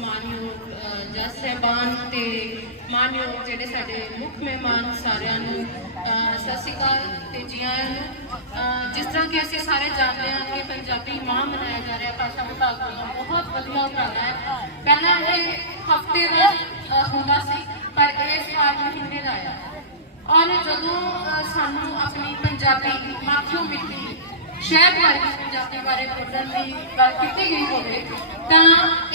मानयोग जज साहबान ते मानयोग जिहड़े साडे मुख मेहमान सारिਆਂ ਨੂੰ सत श्री अकाल ते जी आਇਆਂ ਨੂੰ। जिस तरह कि ਅਸੀਂ ਸਾਰੇ ਜਾਣਦੇ ਹਾਂ कि पंजाबी माह मनाया जा रहा भाषा विभाग ਵੱਲੋਂ बहुत ਵਧੀਆ ਉਪਰਾਲਾ है। पहला ये हफ्ते ਦਾ ਹੁੰਦਾ ਸੀ पर इस बार महीने ਦਾ आया और ਜਦੋਂ ਸਾਨੂੰ अपनी पंजाबी माखियों मिट्टी शहर बारे पंजाबी बारे बोलने की गल की गई होवे तां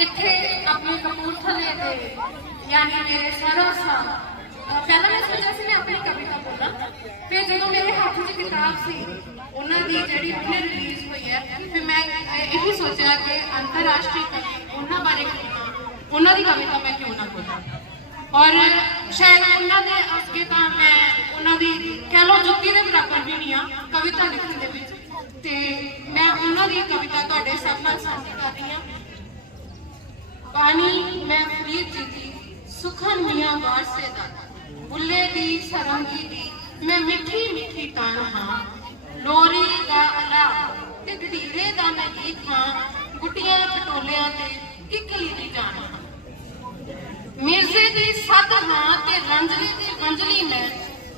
इत्थे अपने कपूरथले दे यानी मेरे सरसा पहला मैं सोचा सी मैं अपनी कविता बोला फिर जो मेरे हाथ च किताब सी उन्होंने दी जिहड़ी हुणे रिलीज हुई है फिर मैं यही सोचा कि अंतरराष्ट्रीय कवि उन्होंने बारे उन्हों की कविता मैं क्यों ना बोला और शायद उन्होंने अगे तो मैं उन्होंने कह लो जुत्ती के बराबर भी नहीं हाँ कविता लिखने के ते मैं उन्होंने कविता तुहाडे सब नाल साझी कर रही हाँ। पानी मैं फरीद जी की सुखन मियां वारसे दा बुल्ले दी सरंगी दी मैं मिठी मिठी तान हाँ लोरी दा अला ते गडीरे दा मैं गीत हाँ गुटियां पटोलियां ते किकली दी जान हाँ मिर्जे दी सद हाँ ते रंजली दी मंजली मैं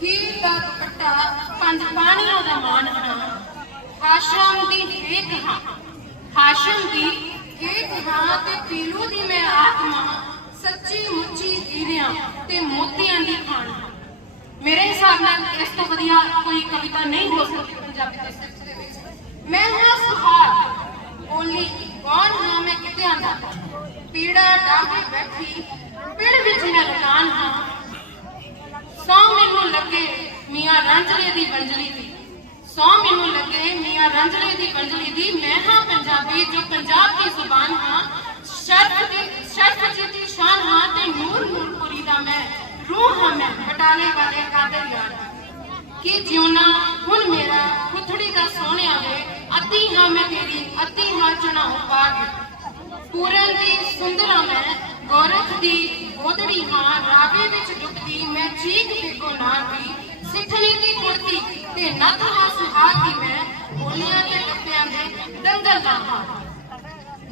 हीर दा दुपट्टा पंज पानियां दा मान हाँ हाशम दी हेक हाँ हाशम दी हेक हाँ ते पीलू दी मैं आत्मा सच्ची मुच्ची हीरियां ते मोतियां दी खान हाँ। मेरे हिसाब नाल इस तो वधिया कोई कविता नहीं हो सकती पंजाबी दे सिर्फ दे विच। मैं हाँ सुहाग बोली कौन हाँ मैं किते आंदा पीड़ा डाके बैठी पिड़ विच मैं लगान हाँ सौ मैनू लगे मियां रंजले दी बंजली दी सौ मैनू लगे मियां रंजले दी बंजली दी मैं हाँ पंजाबी जो पंजाब की जुबान हाँ शर्फ जी शान हाँ ते नूर नूरपुरी दा मैं रूह हाँ मैं बटाले वाले कादर यार की जियोना हुन मेरा खुथड़ी दा सोने आवे अति हाँ मैं तेरी अति हाँ चुनाव बाग पूरन दी सुंदरा मैं गोरख दी गोदड़ी हाँ रावे विच डुबदी मैं चीख फेको नार दी सिठनी दी कुर्ती ते नथ हाँ सुहाग दी मैं बोलियां ते टप्पियां दे दंगल दा हाँ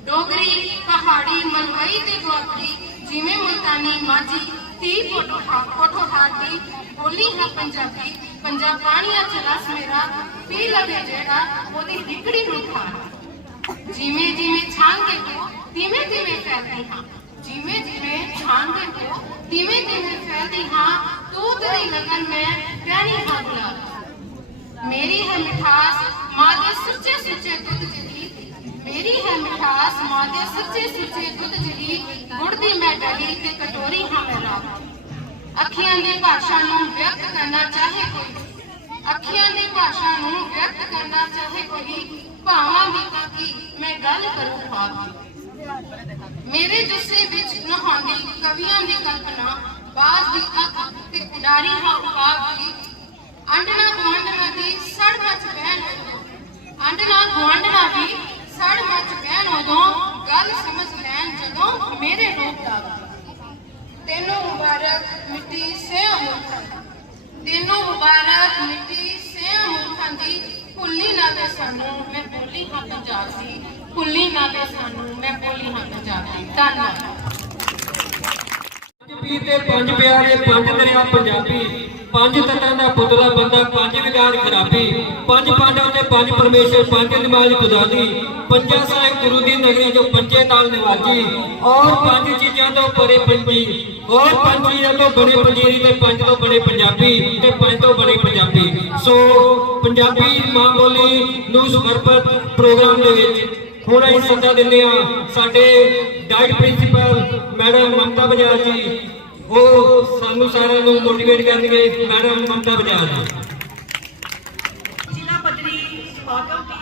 डोगरी पहाड़ी मलवई ते गोत्री जिमें मुल्तानी माझी ती फोटो हाथी बोली हाँ पंजाबी पंजाब पानिया च रस मेरा पी लवे जेड़ा ओदी हिकड़ी नूं खा जिमें जिमें छांगे को तिमें तिमें फैलदी हाँ जिमें जिमें छांगे को तिमें तिमें फैलदी हाँ तू तेरी लगन में प्यारी हाँ गुलाब मेरी है मिठास माँ दे सच्चे सच्चे दूध जली मेरी है मिठास माँ दे सच्चे सच्चे दूध जली गुड़ दी मैं डली ते कटोरी हाँ मैं रात अखियां दी भाषा नूं व्यक्त करना चाहे कोई अखियां दी भाषा नूं व्यक्त करना चाहे कोई भावां दी ताकी मैं गल करूं ख्वाब मेरे जुस्से विच नहांदी कवियां दी कल्पना बाज दी अख ते उडारी हाँ उपाग दी आंडना गुआंढना दी सड़ मच बहन आंडना गुआंढना भी सड़ मच बहन उदों गल समझ लैन जदों मेरे रूप दा तेनों मुबारक मिट्टी से मुल्खां तेनों मुबारक मिट्टी से मुल्खां दी भुल्ली ना वे सानू मैं बोली हाँ पंजाब दी भुल्ली ना वे सानू मैं बोली हाँ पंजाब दी। धन्यवाद। पंज प्यारे पंज दरिया पंजाबी पंज तत्तां दा पुतला बंदा पंज विकार खराबी पंज पांडव ते पंज परमेश्वर पंज निमाज खुदा दी पंजा साहिब गुरु दी नगरी जो पंजे नाल निवाजी और पंज चीज़ां तो परे पंजी और पंज चीज़ां तो बड़े पंजीरी ते पंज तो बड़े पंजाबी ते पंज तो बड़े पंजाबी। सो पंजाबी मां बोली नूं समर्पित प्रोग्राम दे विच हुण असीं सੱਦਾ दिंदे हां साडे डाइट प्रिंसीपल मैडम ममता बजाज जी वो सानू सारिਆਂ ਨੂੰ मोटिवेट करनगे। मैडम ममता बजाज जिला पद्धरी समागम की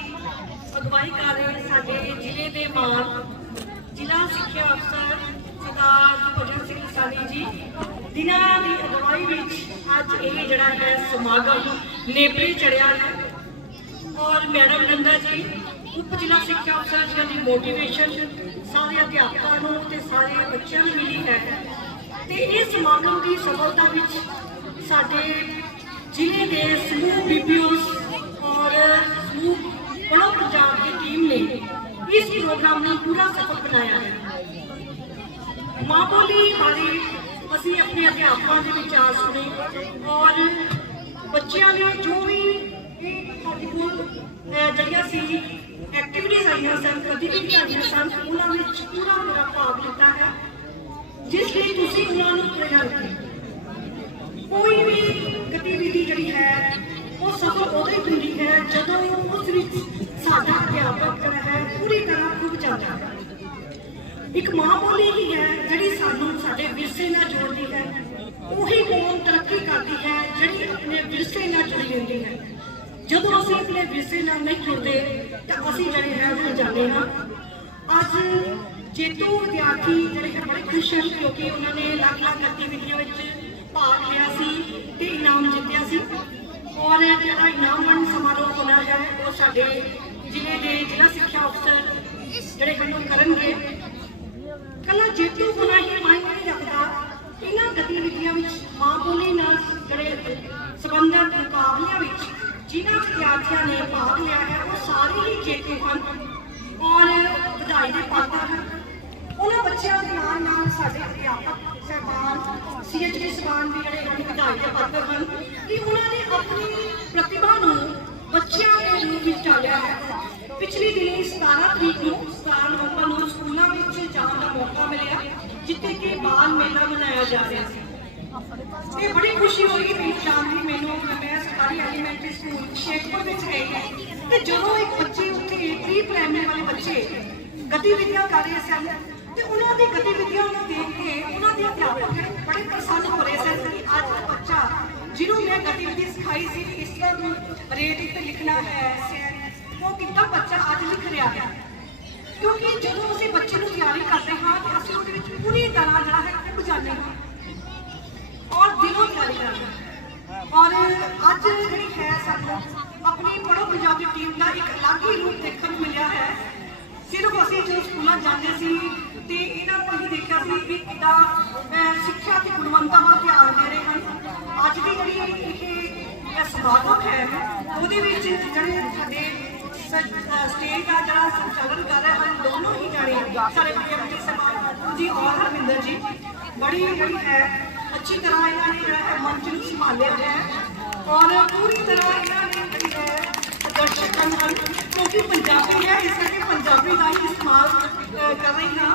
अगवाई कर रहे साडे जिले के मान जिला सिक्ख्या अफसर सरदार भजन सिंह सानी जी जिन्हां दी अगवाई विच अज ये जिहड़ा है समागम नेपरे चढ़िया है और मैडम नंदा जी उप जिला सिक्ख्या अफसर जिन्हां दी मोटिवेशन सारे अध्यापकों नूं ते सारे बच्चों नूं मिली है ते इस समागम की सफलता विच साडे जिले के समूह बीपीओस और समूह पढ़ो पंजाब की टीम ने इस प्रोग्राम को पूरा सफल बनाया है। ਮਾਂ ਬੋਲੀ ਬਾਰੇ ਅਸੀਂ ਆਪਣੇ ਅਧਿਆਪਕਾਂ ਦੇ ਵਿਚਾਰ ਸੁਣੇ ਔਰ ਬੱਚਿਆਂ ਨੇ ਜੋ ਵੀ ਸਾਡੇ ਕੋਲ ਜਿਹੜੀਆਂ ਸੀ ਐਕਟੀਵਿਟੀਜ਼ ਆਈਆਂ ਸਨ, ਗਤੀਵਿਧੀਆਂ ਆਈਆਂ ਸਨ, ਉਹਨਾਂ ਵਿੱਚ ਪੂਰਾ ਮੇਰਾ ਭਾਗ ਲਿੱਤਾ ਹੈ, ਜਿਸ ਲਈ ਤੁਸੀਂ ਉਹਨਾਂ ਨੂੰ ਪ੍ਰੇਰਨਾ ਦਿੱਤੀ। ਕੋਈ ਵੀ ਗਤੀਵਿਧੀ ਜਿਹੜੀ ਹੈ ਉਹ ਸਫਲ ਉਦੋਂ ਹੀ ਹੁੰਦੀ ਹੈ ਜਦੋਂ ਉਸ ਵਿੱਚ ਸਾਡਾ ਅਧਿਆਪਕ ਜਿਹੜਾ ਹੈ ਪੂਰੀ ਤਰ੍ਹਾਂ ਖੁੱਭ ਜਾਂਦਾ ਹੈ। ਇੱਕ ਮਾਂ ਬੋਲੀ ਹੀ ਹੈ ਜਿਹੜੀ ਸਾਨੂੰ ਸਾਡੇ ਵਿਰਸੇ ਨਾਲ ਜੋੜਦੀ ਹੈ, ਉਹੀ ਕੌਮ ਤਰੱਕੀ ਕਰਦੀ ਹੈ ਜਿਹੜੀ ਆਪਣੇ ਵਿਰਸੇ ਨਾਲ ਜੁੜੀ ਰਹਿੰਦੀ ਹੈ। ਜਦੋਂ ਅਸੀਂ ਆਪਣੇ ਵਿਰਸੇ ਨਾਲ ਨਹੀਂ ਜੁੜਦੇ ਤਾਂ ਅਸੀਂ ਜਿਹੜੇ ਹੈ ਭੁੱਲ ਜਾਂਦੇ ਹਾਂ। ਅੱਜ ਜੇਤੂ ਵਿਦਿਆਰਥੀ ਜਿਹੜੇ ਹੈ ਬੜੇ ਖੁਸ਼ ਹਨ ਕਿਉਂਕਿ ਉਹਨਾਂ ਨੇ ਅਲੱਗ-ਅਲੱਗ ਗਤੀਵਿਧੀਆਂ ਵਿੱਚ ਭਾਗ ਲਿਆ ਸੀ ਤੇ ਇਨਾਮ ਜਿੱਤਿਆ ਸੀ ਔਰ ਜਿਹੜਾ ਇਨਾਮ ਵੰਡ ਸਮਾਰੋਹ ਹੋਣਾ ਹੈ ਉਹ ਸਾਡੇ ਜ਼ਿਲ੍ਹੇ ਦੇ ਜ਼ਿਲ੍ਹਾ ਸਿੱਖਿਆ ਅਫਸਰ ਜਿਹੜੇ ਹਨ ਕਰਨਗੇ। ਕੱਲਾ ਜੇਤੂ ਹੋਣਾ ਹੀ ਮਾਇਨੇ ਨਹੀਂ ਰੱਖਦਾ, ਇਹਨਾਂ ਗਤੀਵਿਧੀਆਂ ਵਿੱਚ ਮਾਂ ਬੋਲੀ ਨਾਲ ਜਿਹੜੇ ਸੰਬੰਧਿਤ ਮੁਕਾਬਲਿਆਂ ਵਿੱਚ ਜਿਨ੍ਹਾਂ ਵਿਦਿਆਰਥੀਆਂ ਨੇ ਭਾਗ ਲਿਆ ਹੈ ਉਹ ਸਾਰੇ ਹੀ ਜੇਤੂ ਹਨ ਔਰ ਵਧਾਈ ਦੇ ਪਾਤਰ ਹਨ। ਉਹਨਾਂ ਬੱਚਿਆਂ ਦੇ ਨਾਲ ਨਾਲ ਸਾਡੇ ਅਧਿਆਪਕ ਸਾਹਿਬਾਨ CHV ਸਾਹਿਬਾਨ ਵੀ ਜਿਹੜੇ ਹਨ ਵਧਾਈ ਦੇ ਪਾਤਰ ਹਨ ਕਿ ਉਹਨਾਂ ਨੇ ਆਪਣੀ ਪ੍ਰਤਿਭਾ ਨੂੰ ਬੱਚਿਆਂ ਦੇ ਰੂਪ ਵਿੱਚ ਢਾਲਿਆ ਹੈ। ਪਿਛਲੀ ਦਿਨੀ 17 ਤਰੀਕ ਨੂੰ 17 ਨਵੰਬਰ ਨੂੰ ਸਕੂਲਾਂ ਵਿੱਚ ਜਾਣ ਦਾ ਮੌਕਾ ਮਿਲਿਆ ਜਿੱਥੇ ਕਿ ਬਾਲ ਮੇਲਾ ਮਨਾਇਆ ਜਾ ਰਿਹਾ ਸੀ। ਇਹ ਬੜੀ ਖੁਸ਼ੀ ਹੋਈ ਮੈਨੂੰ ਜਾਣ ਦੀ। ਮੈਨੂੰ ਮੈਂ ਸਰਕਾਰੀ ਐਲੀਮੈਂਟਰੀ ਸਕੂਲ ਸ਼ੇਖਪੁਰ ਵਿੱਚ ਗਈ ਹੈ ਤੇ ਜਦੋਂ ਇੱਕ ਬੱਚੇ ਉੱਥੇ ਪ੍ਰੀ ਪ੍ਰਾਇਮਰੀ ਵਾਲੇ ਬੱਚੇ ਗਤੀਵਿਧੀਆਂ ਕਰ ਰਹੇ ਸਨ ਤੇ ਉਹਨਾਂ ਦੀ ਗਤੀਵਿਧੀਆਂ ਨੂੰ ਦੇਖ ਕੇ ਉਹਨਾਂ ਦੇ ਅਧਿਆਪਕ ਜਿਹੜੇ ਬੜੇ ਪ੍ਰਸੰਨ ਹੋ ਰਹੇ ਸਨ ਕਿ ਅੱਜ ਦਾ ਬੱਚਾ ਜਿਹਨੂੰ ਮੈਂ ਗਤੀਵਿਧੀ ਸਿਖਾਈ ਸੀ ਇਸ ਤਰ੍ਹਾਂ ਰੇਟ ਉੱਤੇ ਲਿਖਣਾ ਹੈ ਉਹ ਕਿੱਦਾਂ ਬੱਚਾ ਅੱਜ ਲਿਖ ਰਿਹਾ ਹੈ। ਕਿਉਂਕਿ ਜਦੋਂ ਅਸੀਂ ਬੱਚੇ ਨੂੰ ਤਿਆਰੀ ਕਰਦੇ ਹਾਂ ਤਾਂ ਅਸੀਂ ਉਹਦੇ ਵਿੱਚ ਪੂਰੀ ਤਰ੍ਹਾਂ ਜਿਹੜਾ ਹੈ ਖੁੱਭ ਜਾਂਦੇ ਹਾਂ ਔਰ ਦਿਲੋਂ ਤਿਆਰੀ ਕਰਦੇ ਹਾਂ। ਔਰ ਅੱਜ ਜਿਹੜੀ ਹੈ ਸਾਨੂੰ ਆਪਣੀ ਪੜ੍ਹੋ ਪੰਜਾਬੀ ਟੀਮ ਦਾ ਇੱਕ ਅਲੱਗ ਹੀ ਰੂਪ ਦੇਖਣ ਨੂੰ ਮਿਲਿਆ ਹੈ। ਸਿਰਫ ਅਸੀਂ ਜਦੋਂ ਸਕੂਲਾਂ ਜਾਂਦੇ ਸੀ ਤੇ ਇਹਨਾਂ ਨੂੰ ਅਸੀਂ ਦੇਖਿਆ ਸੀ ਵੀ ਕਿੱਦਾਂ ਸਿੱਖਿਆ ਦੀ ਗੁਣਵੱਤਾ ਵੱਲ ਧਿਆਨ ਦੇ ਰਹੇ ਹਨ। ਅੱਜ ਦੀ ਜਿਹੜੀ ਇਹ ਸਮਾਗਮ ਹੈ ਉਹਦੇ ਵਿੱਚ ਜਿਹੜੇ ਸਾਡੇ ਸਟੇਜ ਦਾ ਜਿਹੜਾ ਸੰਚਾਲਨ ਕਰ ਰਹੇ ਹਨ ਦੋਨੋਂ ਹੀ ਜਾਣੇ ਸਾਡੇ ਪ੍ਰਿਯਮਤੀ ਸਾਹਿਬਾਨ ਜੀ ਔਰ ਹਰਮਿੰਦਰ ਜੀ ਬੜੀ ਜਿਹੜੀ ਹੈ ਅੱਛੀ ਤਰ੍ਹਾਂ ਇਹਨਾਂ ਨੇ ਜਿਹੜਾ ਹੈ ਮੰਚ ਨੂੰ ਸੰਭਾਲਿਆ ਹੈ ਔਰ ਪੂਰੀ ਤਰ੍ਹਾਂ ਇਹਨਾਂ ਨੇ ਜਿਹੜੀ ਹੈ ਦਰਸ਼ਕਾਂ ਹਨ ਕਿਉਂਕਿ ਪੰਜਾਬੀ ਹੈ ਇਸ ਕਰਕੇ ਪੰਜਾਬੀ ਦਾ ਹੀ ਇਸਤੇਮਾਲ ਕਰ ਰਹੀ ਹਾਂ।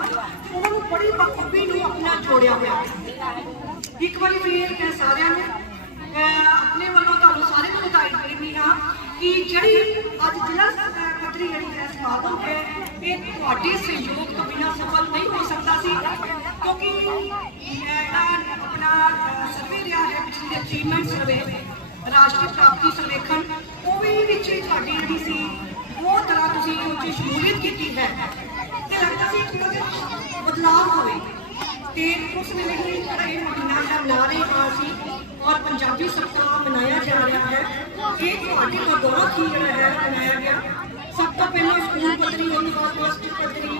ਉਹਨਾਂ ਨੂੰ ਬੜੀ ਬਖੂਬੀ ਨੂੰ ਆਪਣਾ ਜੋੜਿਆ ਹੋਇਆ ਹੈ। ਇੱਕ ਵਾਰੀ ਫਿਰ ਸਾਰਿਆਂ ਨੂੰ ਆਪਣੇ ਵੱਲੋਂ ਤੁਹਾਨੂੰ ਸਾਰੇ ਨੂੰ ਵਧਾਈ ਦਿੰਦੀ ਹਾਂ ਕਿ ਜਿਹੜੀ ਅੱਜ ਜ਼ਿਲ੍ਹਾ ਪੱਧਰੀ ਜਿਹੜੀ ਹੈ ਸਮਾਗਮ ਹੈ ਇਹ ਤੁਹਾਡੇ ਸਹਿਯੋਗ ਤੋਂ ਬਿਨਾਂ ਸਫਲ ਨਹੀਂ ਹੋ ਸਕਦਾ ਸੀ ਕਿਉਂਕਿ ਆਪਣਾ ਸਰਵੇ ਰਿਹਾ ਹੈ ਪਿਛਲੇ ਅਚੀਵਮੈਂਟ ਸਰਵੇ ਰਾਸ਼ਟਰੀ ਪ੍ਰਾਪਤੀ ਸਰਵੇਖਣ ਉਹ ਵੀ ਵਿੱਚ ਤੁਹਾਡੀ ਜਿਹੜੀ ਸੀ ਬਹੁਤ ਤਰ੍ਹਾਂ ਤੁਸੀਂ ਉਹ 'ਚ ਸ਼ਮੂਲੀਅਤ ਕੀਤੀ ਹੈ ਤੇ ਲੱਗਦਾ ਸੀ ਥੋੜ੍ਹਾ ਜਿਹਾ ਬਦਲਾਅ ਹੋਵੇ ਤੇ ਉਸ ਵੇਲੇ ਹੀ ਜਿਹੜਾ ਇਹ ਮਹੀਨਾ ਹੈ ਮਨਾ ਰਹੇ ਹਾਂ ਅਸੀਂ ਔਰ ਪੰਜਾਬੀ ਸਪਤਾਹ ਮਨਾਇਆ ਜਾ ਰਿਹਾ ਹੈ। ਇਹ ਤੁਹਾਡੇ ਬਦੌਲਤ ਹੀ ਜਿਹੜਾ ਹੈ ਮਨਾਇਆ ਗਿਆ। ਸਭ ਤੋਂ ਪਹਿਲਾਂ ਸਕੂਲ ਪੱਧਰੀ ਉਸ ਤੋਂ ਬਾਅਦ ਪਲੱਸ 2 ਪੱਧਰੀ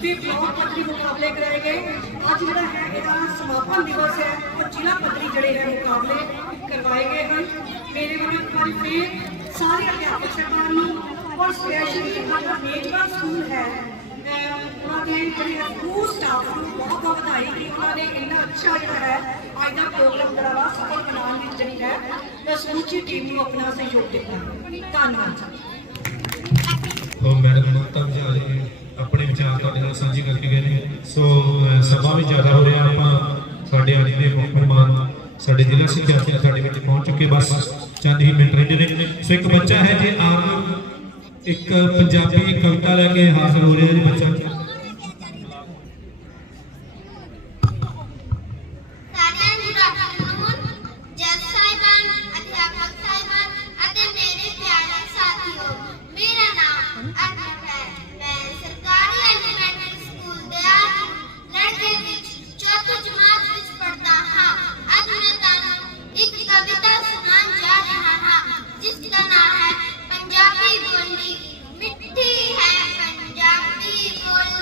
ਫਿਰ ਬਲਾਕ ਪੱਧਰੀ ਮੁਕਾਬਲੇ ਕਰਾਏ ਗਏ। ਅੱਜ ਜਿਹੜਾ ਹੈ ਇਹਦਾ ਸਮਾਪਨ ਦਿਵਸ ਹੈ ਉਹ ਜ਼ਿਲ੍ਹਾ ਪੱਧਰੀ ਜਿਹੜੇ ਹੈ ਮੁਕਾਬਲੇ ਕਰਵਾਏ ਗਏ ਹਨ। ਮੇਰੇ ਵੱਲੋਂ ਇੱਕ ਵਾਰੀ ਫਿਰ ਸਾਰੇ ਅਧਿਆਪਕ ਸਾਹਿਬਾਨ ਨੂੰ ਔਰ ਸਪੈਸ਼ਲੀ ਜਿਹੜਾ ਮੇਜਬਾਨ ਸਕੂਲ ਹੈ ਉਹਨਾਂ ਦੇ ਜਿਹੜੇ ਸਕੂਲ ਸਟਾਫ ਨੂੰ ਬਹੁਤ ਬਹੁਤ ਵਧਾਈ ਕਿ ਉਹਨਾਂ ਨੇ ਇੰਨਾ ਅੱਛਾ ਜਿਹੜਾ ਹੈ ਅੱਜ ਦਾ ਪ੍ਰੋਗਰਾਮ ਜਿਹੜਾ ਵਾ ਸਫਲ ਬਣਾਉਣ ਵਿੱਚ ਜਿਹੜੀ ਹੈ ਸਮੁੱਚੀ ਟੀਮ ਨੂੰ ਆਪਣਾ ਸਹਿਯੋਗ ਦਿੱਤਾ। ਧੰਨਵਾਦ ਜੀ। ਮੈਡਮ ਮਮਤਾ ਜੀ ਆਪਣੇ ਵਿਚਾਰ ਤੁਹਾਡੇ ਨਾਲ ਸਾਂਝੇ ਕਰਕੇ ਗਏ ਨੇ। ਸੋ ਸਮਾਂ ਵੀ ਜ਼ਿਆਦਾ ਹੋ ਰਿਹਾ, ਆਪਾਂ ਸਾਡੇ ਅੱਜ ਦੇ ਮੁੱਖ ਮਹਿਮਾਨ ਸਾਡੇ ਜ਼ਿਲ੍ਹਾ ਸਿੱਖਿਆ ਅਫਸਰ ਸਾਡੇ ਵਿੱਚ ਪਹੁੰਚ ਚੁੱਕੇ, ਬਸ ਚੰਦ ਹੀ ਮਿੰਟ ਰਹਿੰਦੇ ਨੇ। ਸੋ ਇੱਕ ਬੱਚਾ ਹੈ ਜੇ ਆਪ ਇੱਕ ਪੰਜਾਬੀ ਕਵਿਤਾ ਲੈ ਕੇ ਹਾਜ਼ਰ ਹੋ ਰਿਹਾ ਜੀ ਬੱਚਾ। जिसका नाम है पंजाबी बोली। मिठी है पंजाबी बोली।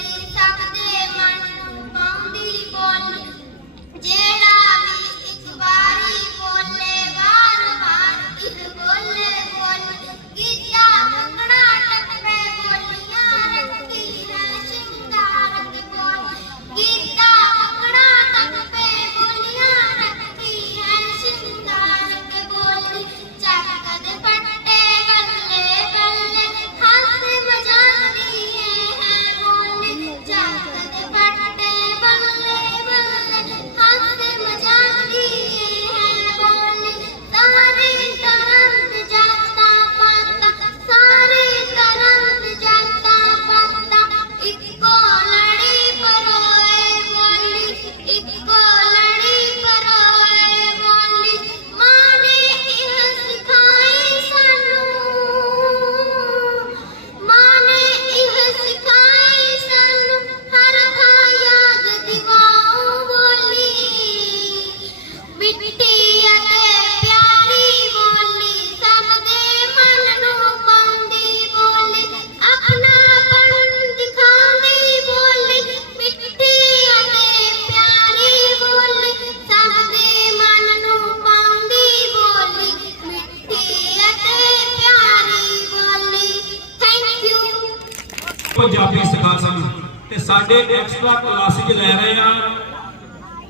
ਪੰਜਾਬੀ ਸਿਖਾ ਸਕਣ ਤੇ ਸਾਡੇ ਐਕਸਟਰਾ ਕਲਾਸਿਸ ਲੈ ਰਹੇ ਆ।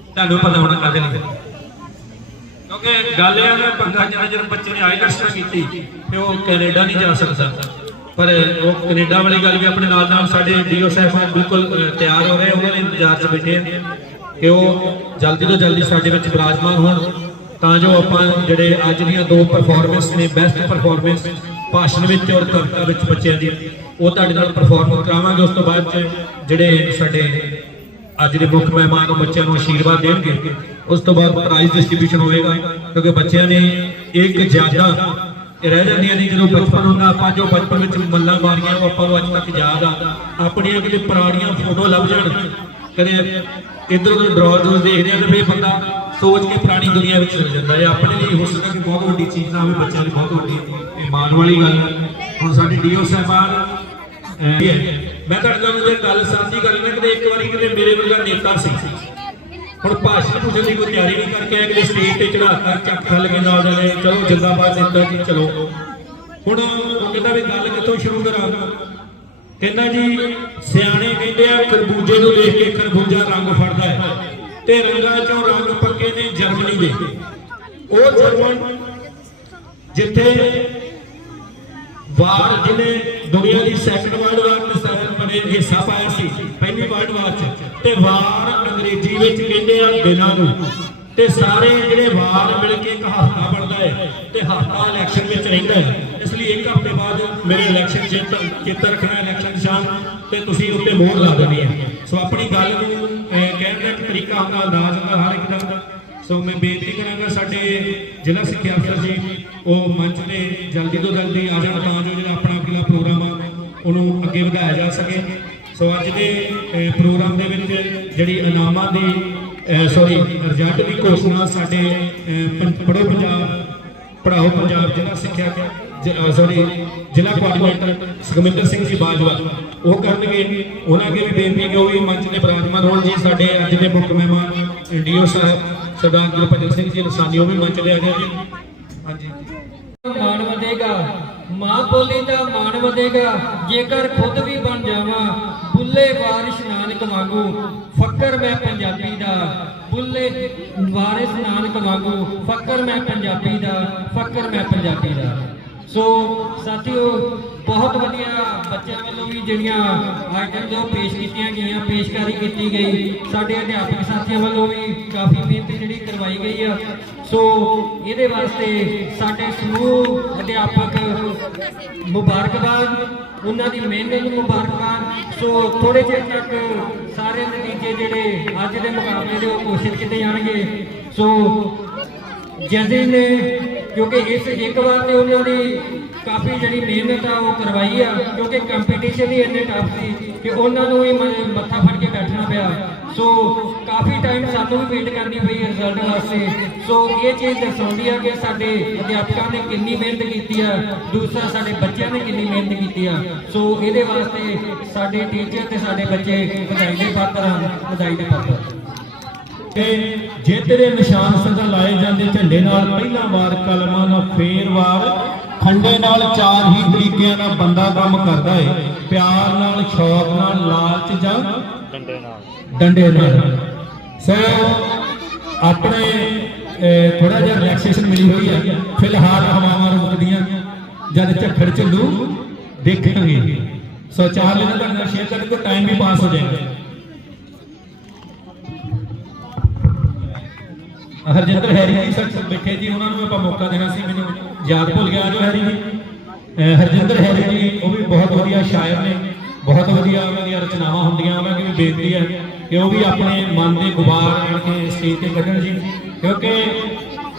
ਤੁਹਾਨੂੰ ਪਤਾ ਹੋਣਾ ਕਾਹਦੇ ਲਈ, ਕਿਉਂਕਿ ਗੱਲ ਇਹ ਆ ਨਾ ਬੰਦਾ ਜਦੋਂ ਬੱਚੇ ਨੇ ਆਈਲੈਟਸ ਨਾ ਕੀਤੀ ਤੇ ਉਹ ਕੈਨੇਡਾ ਨਹੀਂ ਜਾ ਸਕਦਾ, ਪਰ ਉਹ ਕੈਨੇਡਾ ਵਾਲੀ ਗੱਲ ਵੀ ਆਪਣੇ ਨਾਲ ਸਾਡੇ ਡੀਓ ਸਾਹਿਬ ਬਿਲਕੁਲ ਤਿਆਰ ਹੋ ਰਹੇ, ਉਹਨਾਂ ਦੇ ਇੰਤਜ਼ਾਰ 'ਚ ਬੈਠੇ ਆ ਕਿ ਉਹ ਜਲਦੀ ਤੋਂ ਜਲਦੀ ਸਾਡੇ ਵਿੱਚ ਵਿਰਾਜਮਾਨ ਹੋਣ, ਤਾਂ ਜੋ ਆਪਾਂ ਜਿਹੜੇ ਅੱਜ ਦੀਆਂ 2 ਪਰਫਾਰਮੈਂਸ ਨੇ, ਬੈਸਟ ਪਰਫਾਰਮੈਂਸ ਭਾਸ਼ਣ ਵਿੱਚ ਔਰ ਕਵਿਤਾ ਵਿੱਚ ਬੱਚਿਆਂ ਦੀ, ਉਹ ਤੁਹਾਡੇ ਨਾਲ ਪਰਫਾਰਮ ਕਰਾਵਾਂਗੇ। ਉਸ ਤੋਂ ਬਾਅਦ 'ਚ ਜਿਹੜੇ ਸਾਡੇ ਅੱਜ ਦੇ ਮੁੱਖ ਮਹਿਮਾਨ ਉਹ ਬੱਚਿਆਂ ਨੂੰ ਆਸ਼ੀਰਵਾਦ ਦੇਣਗੇ। ਉਸ ਤੋਂ ਬਾਅਦ ਪ੍ਰਾਈਜ਼ ਡਿਸਟ੍ਰੀਬਿਊਸ਼ਨ ਹੋਏਗਾ, ਕਿਉਂਕਿ ਬੱਚਿਆਂ ਨੇ ਇੱਕ ਜ਼ਿਆਦਾ ਰਹਿ ਜਾਂਦੀਆਂ ਨੇ ਜਦੋਂ ਬਚਪਨ ਹੁੰਦਾ, ਆਪਾਂ ਜੋ ਬਚਪਨ ਵਿੱਚ ਮੱਲਾਂ ਮਾਰੀਆਂ ਉਹ ਆਪਾਂ ਨੂੰ ਅੱਜ ਤੱਕ ਯਾਦ ਆ। ਆਪਣੀਆਂ ਕਿਤੇ ਪੁਰਾਣੀਆਂ ਫੋਟੋ ਲੱਭ ਜਾਣ, ਕਦੇ ਇੱਧਰ ਉੱਧਰ ਡਰਾਅ ਦੇਖਦੇ ਆ ਤੇ ਫਿਰ ਬੰਦਾ ਸੋਚ ਕੇ ਪੁਰਾਣੀ ਦੁਨੀਆ ਵਿੱਚ ਚਲ ਜਾਂਦਾ ਹੈ। ਆਪਣੇ ਲਈ ਹੋ ਸਕਦਾ ਕਿ ਬਹੁਤ ਵੱਡੀ ਚੀਜ਼ ਨਾ ਹੋਵੇ, ਬੱਚਿਆਂ ਲਈ ਬਹੁਤ ਵੱਡੀ ਇਹ ਮਾਣ ਵਾਲੀ ਗੱਲ ਹੈ। ਹੁਣ ਸਾਡੇ ਡੀਓ ਸਾਹਿਬਾਨ ਮੈਂ ਤੁਹਾਡੇ ਨਾਲ ਇਹ ਗੱਲ ਸਾਂਝੀ ਕਰ ਲੈਣਾ ਕਿ ਇੱਕ ਵਾਰੀ ਕਿਤੇ ਮੇਰੇ ਵਰਗਾ ਨੇਤਾ ਸੀ, ਹੁਣ ਭਾਸ਼ਣ ਪੁੱਛਣ ਦੀ ਕੋਈ ਤਿਆਰੀ ਨਹੀਂ ਕਰਕੇ ਆਇਆ, ਕਿ ਸਟੇਜ ਤੇ ਚੜਾਤਾ ਚੱਕ ਥੱਲ ਕੇ ਨਾਲ ਜਾਣੇ ਚਲੋ ਜਿੰਦਾਬਾਦ ਨੇਤਾ ਜੀ ਚਲੋ। ਹੁਣ ਉਹ ਕਹਿੰਦਾ ਵੀ ਗੱਲ ਕਿੱਥੋਂ ਸ਼ੁਰੂ ਕਰਾਂ, ਕਹਿੰਦਾ ਜੀ ਸਿਆਣੇ ਕਹਿੰਦੇ ਆ ਖਰਬੂਜੇ ਨੂੰ ਦੇਖ ਕੇ ਖਰਬੂਜਾ ਰੰਗ ਫੜਦਾ ਹੈ, ਤੇ ਰੰਗਾਂ ਚੋਂ ਰੰਗ ਪੱਕੇ ਨੇ ਜਰਮਨੀ ਦੇ। ਉਹ ਜਰਮਨ ਜਿੱਥੇ ਵਾਰ ਜਿਹਨੇ ਦੁਨੀਆ ਦੀ ਸੈਕੰਡ ਵਰਲਡ ਵਾਰ ਤੇ ਬੜੇ ਹਿੱਸਾ ਪਾਇਆ ਸੀ ਪਹਿਲੀ ਵਰਲਡ ਵਾਰ 'ਚ, ਤੇ ਵਾਰ ਅੰਗਰੇਜ਼ੀ ਵਿੱਚ ਕਹਿੰਦੇ ਆ ਦਿਨਾਂ ਨੂੰ, ਤੇ ਸਾਰੇ ਜਿਹੜੇ ਵਾਰ ਮਿਲ ਕੇ ਇੱਕ ਹਫ਼ਤਾ ਬਣਦਾ ਹੈ ਤੇ ਹਫ਼ਤਾ ਇਲੈਕਸ਼ਨ ਵਿੱਚ ਰਹਿੰਦਾ ਹੈ। ਇਸ ਲਈ 1 ਹਫ਼ਤੇ ਬਾਅਦ ਮੇਰੇ ਇਲੈਕਸ਼ਨ ਚਿੱਤ ਰੱਖਣਾ, ਇਲੈਕਸ਼ਨ ਨਿਸ਼ਾਨ ਤੇ ਤੁਸੀਂ ਉੱਤੇ ਮੋਹਰ ਲਾ ਦੇਣੀ ਹੈ। ਸੋ ਆਪਣੀ ਗੱਲ ਨੂੰ ਕਹਿਣ ਦਾ ਇੱਕ ਤਰੀਕਾ ਹੁੰਦਾ, ਅੰਦਾਜ਼ ਹੁੰਦਾ ਹਰ ਇੱਕ ਦਾ। ਸੋ ਮੈਂ ਬੇਨਤੀ ਕਰਾਂਗਾ ਸਾਡੇ ਜ਼ਿਲ੍ਹਾ ਸਿੱਖਿਆ ਅਫਸਰ ਜੀ ਉਹ ਮੰਚ ਤੇ ਜਲਦੀ ਤੋਂ ਜਲਦੀ ਆ ਜਾਣ, ਤਾਂ ਜੋ ਜਿਹੜਾ ਆਪਣਾ ਅਗਲਾ ਪ੍ਰੋਗਰਾਮ ਆ ਉਹਨੂੰ ਅੱਗੇ ਵਧਾਇਆ ਜਾ ਸਕੇ। ਸੋ ਅੱਜ ਦੇ ਪ੍ਰੋਗਰਾਮ ਦੇ ਵਿੱਚ ਜਿਹੜੀ ਇਨਾਮਾਂ ਦੀ ਰਿਜ਼ਲਟ ਦੀ ਘੋਸ਼ਣਾ ਸਾਡੇ ਪੜ੍ਹੋ ਪੰਜਾਬ ਪੜ੍ਹਾਓ ਪੰਜਾਬ ਜ਼ਿਲ੍ਹਾ ਸਿੱਖਿਆ ਜ਼ਿਲ੍ਹਾ ਕੋਆਰਡੀਨੇਟਰ ਸੁਖਮਿੰਦਰ ਸਿੰਘ ਜੀ ਬਾਜਵਾ ਉਹ ਕਰਨਗੇ। ਉਹਨਾਂ ਅੱਗੇ ਵੀ ਬੇਨਤੀ ਕਿ ਉਹ ਵੀ ਮੰਚ ਤੇ ਬਿਰਾਜਮਾਨ ਹੋਣ ਜੀ। ਸਾਡੇ ਅੱਜ ਦੇ ਮੁੱਖ ਮਹਿਮਾਨ ਡੀਓ ਸਾਹਿਬ ਸਰਦਾਰ ਗੁਰਭਜਨ ਸਿੰਘ ਜੀ ਲਸਾਨੀ ਉਹ ਵੀ ਮੰਚ ਤੇ ਆ ਗਏ ਜੀ। ਹਾਂਜੀ, ਮਾਣ ਵਧੇਗਾ, ਮਾਂ ਬੋਲੀ ਦਾ ਮਾਣ ਵਧੇਗਾ, ਜੇਕਰ ਖੁਦ ਵੀ ਬਣ ਜਾਵਾਂ ਬੁੱਲੇ ਵਾਰਿਸ ਨਾਨਕ ਵਾਂਗੂ, ਫਕਰ ਮੈਂ ਪੰਜਾਬੀ ਦਾ, ਬੁੱਲੇ ਵਾਰਿਸ ਨਾਨਕ ਵਾਂਗੂ, ਫਕਰ ਮੈਂ ਪੰਜਾਬੀ ਦਾ, ਫਕਰ ਮੈਂ ਪੰਜਾਬੀ ਦਾ। ਸੋ ਸਾਥੀਓ ਬਹੁਤ ਵਧੀਆ ਬੱਚਿਆਂ ਵੱਲੋਂ ਵੀ ਜਿਹੜੀਆਂ ਆਈਟਮ ਜੋ ਪੇਸ਼ ਕੀਤੀਆਂ ਗਈਆਂ, ਪੇਸ਼ਕਾਰੀ ਕੀਤੀ ਗਈ, ਸਾਡੇ ਅਧਿਆਪਕ ਸਾਥੀਆਂ ਵੱਲੋਂ ਵੀ ਕਾਫੀ ਮਿਹਨਤ ਜਿਹੜੀ ਕਰਵਾਈ ਗਈ ਆ। ਸੋ ਇਹਦੇ ਵਾਸਤੇ ਸਾਡੇ ਸਮੂਹ ਅਧਿਆਪਕ ਮੁਬਾਰਕਬਾਦ, ਉਹਨਾਂ ਦੀ ਮਿਹਨਤ ਨੂੰ ਮੁਬਾਰਕਬਾਦ। ਸੋ ਥੋੜੇ ਚਿਰ ਤੱਕ ਸਾਰੇ ਨਤੀਜੇ ਜਿਹੜੇ ਅੱਜ ਦੇ ਮੁਕਾਬਲੇ ਦੇ ਉਹ ਘੋਸ਼ਿਤ ਕੀਤੇ ਜਾਣਗੇ। ਸੋ ਜੱਜ ਨੇ ਕਿਉਂਕਿ ਇਸ ਇੱਕ ਵਾਰ ਤੇ ਉਹਨਾਂ ਦੀ ਕਾਫੀ ਜਿਹੜੀ ਮਿਹਨਤ ਆ ਉਹ ਕਰਵਾਈ ਆ, ਕਿਉਂਕਿ ਕੰਪੀਟੀਸ਼ਨ ਹੀ ਇੰਨੇ ਟਫ ਸੀ ਕਿ ਉਹਨਾਂ ਨੂੰ ਹੀ ਮੱਥਾ ਫੜ ਕੇ ਬੈਠਣਾ ਪਿਆ। ਸੋ ਕਾਫੀ ਟਾਈਮ ਸਾਨੂੰ ਵੀ ਵੇਟ ਕਰਨੀ ਪਈ ਰਿਜ਼ਲਟ ਵਾਸਤੇ। ਸੋ ਇਹ ਚੀਜ਼ ਦਰਸਾਉਂਦੀ ਆ ਕਿ ਸਾਡੇ ਅਧਿਆਪਕਾਂ ਨੇ ਕਿੰਨੀ ਮਿਹਨਤ ਕੀਤੀ ਆ, ਦੂਸਰਾ ਸਾਡੇ ਬੱਚਿਆਂ ਨੇ ਕਿੰਨੀ ਮਿਹਨਤ ਕੀਤੀ ਆ। ਸੋ ਇਹਦੇ ਵਾਸਤੇ ਸਾਡੇ ਟੀਚਰ ਤੇ ਸਾਡੇ ਬੱਚੇ ਵਧਾਈ ਦੇ ਪਾਤਰ ਹਨ, ਵਧਾਈ ਦੇ ਪਾਤਰ। ਜੇ ਤੇਰੇ ਨਿਸ਼ਾਨ ਸਦਾ ਲਾਏ ਜਾਂਦੇ ਝੰਡੇ ਨਾਲ, ਪਹਿਲਾ ਵਾਰ ਕਲਮਾਂ ਨਾਲ, ਫੇਰ ਵਾਰ ਖੰਡੇ ਨਾਲ, 4 ਹੀ ਤਰੀਕਿਆਂ ਨਾਲ ਬੰਦਾ ਕੰਮ ਕਰਦਾ ਏ, ਪਿਆਰ ਨਾਲ, ਸ਼ੌਕ ਨਾਲ, ਲਾਲਚ ਜਾਂ ਡੰਡੇ ਨਾਲ। ਸੋ ਆਪਣੇ ਥੋੜਾ ਜਿਹਾ ਰਿਲੈਕਸੇਸ਼ਨ ਮਿਲੀ ਹੋਈ ਹੈ, ਫਿਲਹਾਲ ਹਵਾਵਾਂ ਰੁਕਦੀਆਂ ਜਦ ਝੱਖੜ ਝੱਲੂ ਦੇਖਾਂਗੇ। ਸੋ ਚਾਹ ਲੈਣਾ ਤੁਹਾਡੇ ਨਾਲ ਸ਼ੇਅਰ ਕਰਨ ਤੋਂ ਟਾਈਮ ਵੀ ਪਾਸ ਹੋ ਜਾਏਗਾ। ਹਰਜਿੰਦਰ ਹੈਰੀ ਜੀ ਸੱਚ ਬੈਠੇ ਜੀ, ਉਹਨਾਂ ਨੂੰ ਆਪਾਂ ਮੌਕਾ ਦੇਣਾ ਸੀ, ਮੈਨੂੰ ਯਾਦ ਭੁੱਲ ਗਿਆ। ਆਜੋ ਹੈਰੀ ਜੀ। ਹਰਜਿੰਦਰ ਹੈਰੀ ਜੀ ਉਹ ਵੀ ਬਹੁਤ ਵਧੀਆ ਸ਼ਾਇਰ ਨੇ, ਬਹੁਤ ਵਧੀਆ ਉਹਨਾਂ ਦੀਆਂ ਰਚਨਾਵਾਂ ਹੁੰਦੀਆਂ। ਉਹਨਾਂ ਦੀ ਵੀ ਬੇਨਤੀ ਹੈ ਕਿ ਉਹ ਵੀ ਆਪਣੇ ਮਨ ਦੇ ਗੁਬਾਰ ਆਣ ਕੇ ਸਟੇਜ ਤੇ ਕੱਢਣ ਜੀ, ਕਿਉਂਕਿ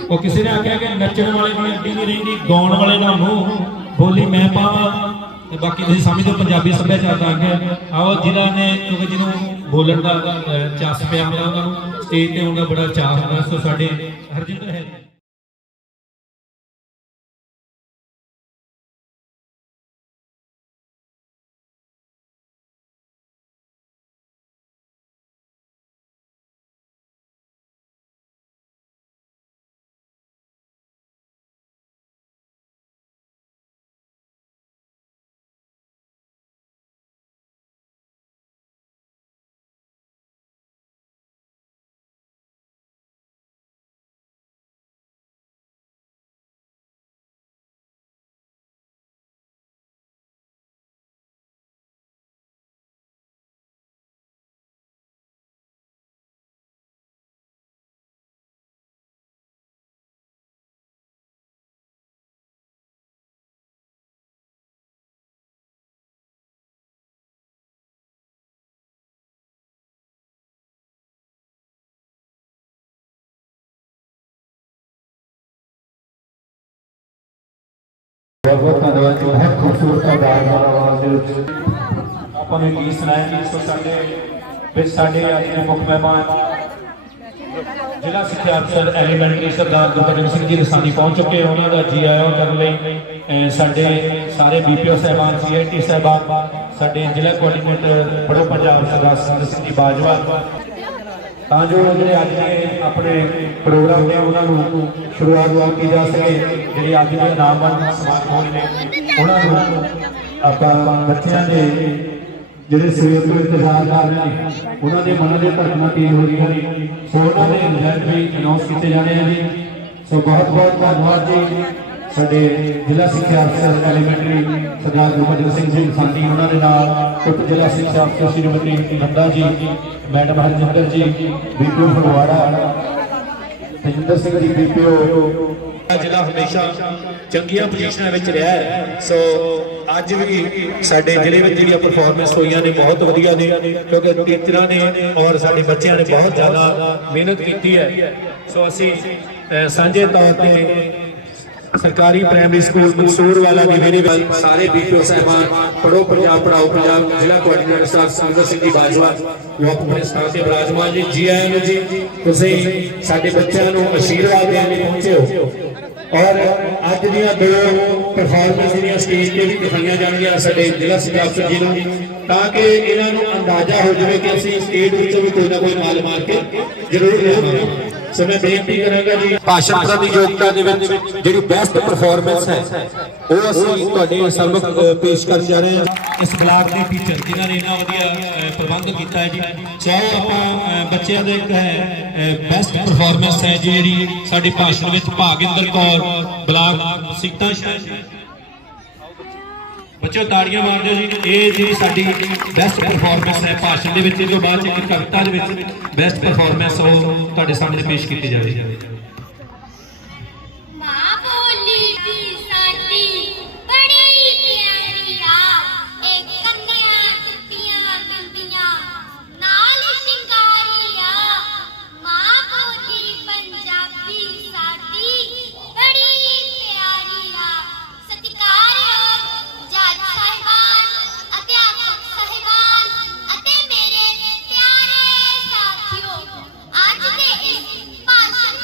ਉਹ ਕਿਸੇ ਨੇ ਆਖਿਆ ਕਿ ਨੱਚਣ ਵਾਲੇ ਨੂੰ ਅੱਡੀ ਨਹੀਂ ਰਹਿੰਦੀ, ਗਾਉਣ ਵਾਲੇ ਦਾ ਮੂੰਹ ਬੋਲੀ ਮੈਂ ਪਾਵਾਂ। ਤੇ ਬਾਕੀ ਤੁਸੀਂ ਸਮਝਦੇ ਹੋ ਪੰਜਾਬੀ ਸੱਭਿਆਚਾਰ ਦਾ ਅੱਗੇ ਆਓ, ਜਿਹਨਾਂ ਨੇ ਕਿਉਂਕਿ ਜਿਹਨੂੰ ਬੋਲਣ ਦਾ ਚੱਸ ਪਿਆ ਹੁੰਦਾ ਉਹਨਾਂ ਨੂੰ ਸਟੇਜ ਤੇ ਆਉਣ ਦਾ ਬੜਾ ਚਾਅ ਹੁੰਦਾ। ਸੋ ਸਾਡੇ ਹਰਜਿੰਦਰ ਹੈ ਬਹੁਤ ਧੰਨਵਾਦ ਜੀ। ਬਹੁਤ ਖੂਬਸੂਰਤ ਅੰਦਾਜ਼ ਨਾਲ ਆਵਾਜ਼ ਦੇ ਵਿੱਚ ਆਪਾਂ ਨੂੰ ਗੀਤ ਸੁਣਾਇਆ ਜੀ। ਸੋ ਸਾਡੇ ਵਿੱਚ ਸਾਡੇ ਅੱਜ ਦੇ ਮੁੱਖ ਮਹਿਮਾਨ ਜ਼ਿਲ੍ਹਾ ਸਿੱਖਿਆ ਅਫਸਰ ਐਲੀਮੈਂਟਰੀ ਸਰਦਾਰ ਗੁਰਬਚਨ ਸਿੰਘ ਜੀ ਰਸਾਨੀ ਪਹੁੰਚ ਚੁੱਕੇ। ਉਹਨਾਂ ਦਾ ਜੀ ਆਇਆਂ ਕਰਨ ਲਈ ਸਾਡੇ ਸਾਰੇ ਬੀਪੀਓ ਸਾਹਿਬਾਨ, ਸੀਆਈਟੀ ਸਾਹਿਬਾਨ, ਸਾਡੇ ਜ਼ਿਲ੍ਹਾ ਕੋਆਰਡੀਨੇਟਰ ਬੜੋ ਪੰਜਾਬ ਸਰਦਾਰ ਸੁਰਿੰਦਰ ਸਿੰਘ ਜੀ ਬਾਜਵਾ, ਤਾਂ ਜੋ ਜਿਹੜੇ ਅੱਜ ਦੇ ਆਪਣੇ ਪ੍ਰੋਗਰਾਮ ਨੇ ਉਹਨਾਂ ਨੂੰ ਸ਼ੁਰੂਆਤ ਕੀਤੀ ਜਾ ਸਕੇ। ਜਿਹੜੇ ਅੱਜ ਦੇ ਇਨਾਮਵੰਡ ਸਮਾਗਮ ਹੋਏ ਨੇ ਉਹਨਾਂ ਨੂੰ ਆਪਾਂ ਬੱਚਿਆਂ ਦੇ ਜਿਹੜੇ ਸਵੇਰ ਤੋਂ ਇੰਤਜ਼ਾਰ ਕਰ ਰਹੇ ਨੇ ਉਹਨਾਂ ਦੇ ਮਨਾਂ ਦੇ ਧੜਕਣਾਂ ਤੇਜ਼ ਹੋ ਰਹੀਆਂ ਨੇ। ਸੋ ਉਹਨਾਂ ਦੇ ਰਿਜ਼ਲਟ ਵੀ ਅਨਾਉਂਸ ਕੀਤੇ ਜਾਣੇ ਆ ਜੀ। ਸੋ ਬਹੁਤ ਬਹੁਤ ਧੰਨਵਾਦ ਜੀ ਸਾਡੇ ਜ਼ਿਲ੍ਹਾ ਸਿੱਖਿਆ ਅਫਸਰ ਐਲੀਮੈਂਟਰੀ ਸਰਦਾਰ ਗੁਰਬਚਨ ਸਿੰਘ ਜੀ ਰਸਾਨੀ, ਉਹਨਾਂ ਦੇ ਨਾਲ ਉਪ ਜ਼ਿਲ੍ਹਾ ਸਿੱਖਿਆ ਅਫਸਰ ਸ਼੍ਰੀਮਤੀ ਨੰਦਾ ਜੀ, ਮੈਡਮ ਹਰਜਿੰਦਰ ਜੀ, ਬੀਪੀਓ ਫਗਵਾੜਾ, ਤੇਜਿੰਦਰ ਸਿੰਘ ਜੀ ਬੀਪੀਓ। ਜ਼ਿਲ੍ਹਾ ਹਮੇਸ਼ਾ ਚੰਗੀਆਂ ਪੋਜੀਸ਼ਨਾਂ ਵਿੱਚ ਰਿਹਾ ਹੈ। ਸੋ ਅੱਜ ਵੀ ਸਾਡੇ ਜ਼ਿਲ੍ਹੇ ਵਿੱਚ ਜਿਹੜੀਆਂ ਪਰਫਾਰਮੈਂਸ ਹੋਈਆਂ ਨੇ ਬਹੁਤ ਵਧੀਆ ਨੇ, ਕਿਉਂਕਿ ਟੀਚਰਾਂ ਨੇ ਔਰ ਸਾਡੇ ਬੱਚਿਆਂ ਨੇ ਬਹੁਤ ਜ਼ਿਆਦਾ ਮਿਹਨਤ ਕੀਤੀ ਹੈ। ਸੋ ਅਸੀਂ ਸਾਂਝੇ ਤੌਰ ਤੇ ਸਰਕਾਰੀ ਪ੍ਰਾਇਮਰੀ ਸਕੂਲ ਮਨਸੂਰ ਵਾਲਾ ਦੀ ਮੇਰੇ ਸਾਰੇ ਬੀਪੀਓ ਸਾਹਿਬਾਨ, ਪੜੋ ਪੰਜਾਬ ਪੜਾਓ ਪੰਜਾਬ, ਜ਼ਿਲ੍ਹਾ ਕੋਆਰਡੀਨੇਟਰ ਸਾਹਿਬ ਸੁਰਿੰਦਰ ਸਿੰਘ ਜੀ ਬਾਜਵਾ, ਜੋ ਆਪਣੇ ਸਥਾਨ ਤੇ ਬਿਰਾਜਮਾਨ ਜੀ, ਜੀ ਆਇਆਂ ਨੂੰ ਜੀ। ਤੁਸੀਂ ਸਾਡੇ ਬੱਚਿਆਂ ਨੂੰ ਅਸ਼ੀਰਵਾਦ ਦੇਣ ਲਈ ਪਹੁੰਚੇ ਹੋ ਔਰ ਅੱਜ ਦੀਆਂ ਦੋ ਪਰਫਾਰਮੈਂਸ ਜਿਹੜੀਆਂ ਸਟੇਜ ਤੇ ਵੀ ਦਿਖਾਈਆਂ ਜਾਣਗੀਆਂ ਸਾਡੇ ਜ਼ਿਲ੍ਹਾ ਸਿੱਖਿਆ ਅਫਸਰ ਜੀ ਨੂੰ, ਤਾਂ ਕਿ ਇਹਨਾਂ ਨੂੰ ਅੰਦਾਜ਼ਾ ਹੋ ਜਾਵੇ ਕਿ ਅਸੀਂ ਸਟੇਜ ਵਿੱਚੋਂ ਵੀ ਕੋਈ ਨਾ ਕੋਈ ਮਾਲ ਮਾਰ ਕੇ ਜ਼ਰੂਰ ਲਿਆਵਾਂਗੇ। ਸੋ ਮੈਂ ਬੇਨਤੀ ਕਰਾਂਗਾ ਜੀ, ਭਾਸ਼ਣ ਪ੍ਰਤੀਯੋਗਤਾ ਦੇ ਵਿੱਚ ਜਿਹੜੀ ਬੈਸਟ ਪਰਫਾਰਮੈਂਸ ਹੈ ਉਹ ਅਸੀਂ ਤੁਹਾਡੇ ਸਾਹਮਣੇ ਪੇਸ਼ ਕਰਨ ਜਾ ਰਹੇ ਹਾਂ। ਇਸ ਬਲਾਕ ਦੇ ਟੀਚਰ ਜਿਨ੍ਹਾਂ ਨੇ ਇੰਨਾ ਵਧੀਆ ਪ੍ਰਬੰਧ ਕੀਤਾ ਹੈ ਜੀ। ਚਾਹੋ ਆਪਾਂ ਬੱਚਿਆਂ ਦੇ ਇੱਕ ਹੈ ਬੈਸਟ ਪਰਫਾਰਮੈਂਸ ਹੈ ਜਿਹੜੀ ਸਾਡੇ ਭਾਸ਼ਣ ਵਿੱਚ ਭਾਗਿੰਦਰ ਕੌਰ ਬਲਾਕ ਸੀਤਾ ਸ਼ਹਿਰ। ਬੱਚਿਓ ਤਾੜੀਆਂ ਮਾਰਦੇ ਜੀ। ਇਹ ਜਿਹੜੀ ਸਾਡੀ ਬੈਸਟ ਪਰਫਾਰਮੈਂਸ ਹੈ ਭਾਸ਼ਣ ਦੇ ਵਿੱਚ, ਇਹ ਤੋਂ ਬਾਅਦ ਇੱਕ ਕਵਿਤਾ ਦੇ ਵਿੱਚ ਬੈਸਟ ਪਰਫਾਰਮੈਂਸ ਉਹ ਤੁਹਾਡੇ ਸਾਹਮਣੇ ਪੇਸ਼ ਕੀਤੀ ਜਾਵੇਗੀ। ਮਾਂ ਬੋਲੀ ਦੀ ਸਾਡੀ ਬੜੀ ਪਿਆਰੀ ਆ, ਇਹ ਕੰਨਿਆਂ ਟੁੱਟੀਆਂ ਬਿੰਦੀਆਂ ਨਾਲ ਸ਼ਿੰਗਾਰੀ ਆ। ਮਾਂ ਬੋਲੀ ਪੰਜਾਬੀ ਸਾਡੀ ਬੜੀ ਪਿਆਰੀ ਆ। ਸਤਿਕਾਰਯੋਗ ਜੱਜ ਸਾਹਿਬਾਨ, ਅਧਿਆਪਕ ਸਾਹਿਬਾਨ ਅਤੇ ਮੇਰੇ ਪਿਆਰੇ ਸਾਥੀਓ, ਅੱਜ ਦੇ ਇਸ ਭਾਸ਼ਣ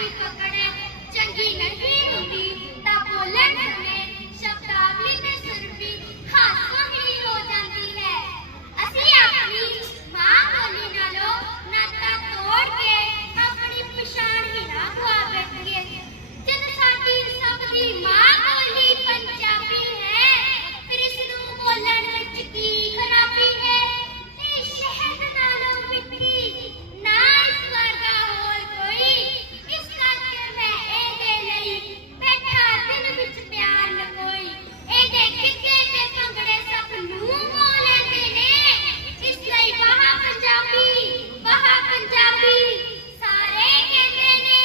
ਸਾਡੀ ਪਕੜ ਚੰਗੀ ਨਹੀਂ ਹੁੰਦੀ ਤਾਂ ਬੋਲਣ ਸਮੇਂ ਸ਼ਬਦਾਵਲੀ ਤੇ ਸੁਰ ਵੀ ਹਾਸੋਹੀਣੀ ਹੋ ਜਾਂਦੀ ਹੈ। ਅਸੀਂ ਆਪਣੀ ਮਾਂ ਬੋਲੀ ਨਾਲੋਂ ਨਾਤਾ ਤੋੜ ਕੇ ਆਪਣੀ ਪਛਾਣ ਹੀ ਨਾ ਗਵਾ ਬੈਠੀਏ। ਜਦ ਸਾਡੀ ਸਭ ਦੀ ਮਾਂ ਬੋਲੀ ਪੰਜਾਬੀ ਹੈ, ਫਿਰ ਇਸ ਨੂੰ ਬੋਲਣ ਵਿੱਚ ਕੀ ਖਰਾਬੀ ਹੈ। ਇਹ ਸ਼ਹਿਦ ਨਾਲੋਂ ਮਿੱਠੀ ਨਾ ਇਸ ਵਰਗਾ ਹੋਰ ਕੋਈ। ਇਸ ਕਰਕੇ ਮੈਂ ਇਹਦੇ ਲਈ ਬੈਠਾ ਦਿਲ ਵਿੱਚ ਪਿਆਰ ਲਕੋਈ। ਇਹਦੇ ਗਿੱਧੇ ਤੇ ਭੰਗੜੇ ਸਭ ਨੂੰ ਮੋਹ ਲੈਂਦੇ ਨੇ। ਇਸ ਲਈ ਵਾਹ ਪੰਜਾਬੀ ਸਾਰੇ ਕਹਿੰਦੇ ਨੇ।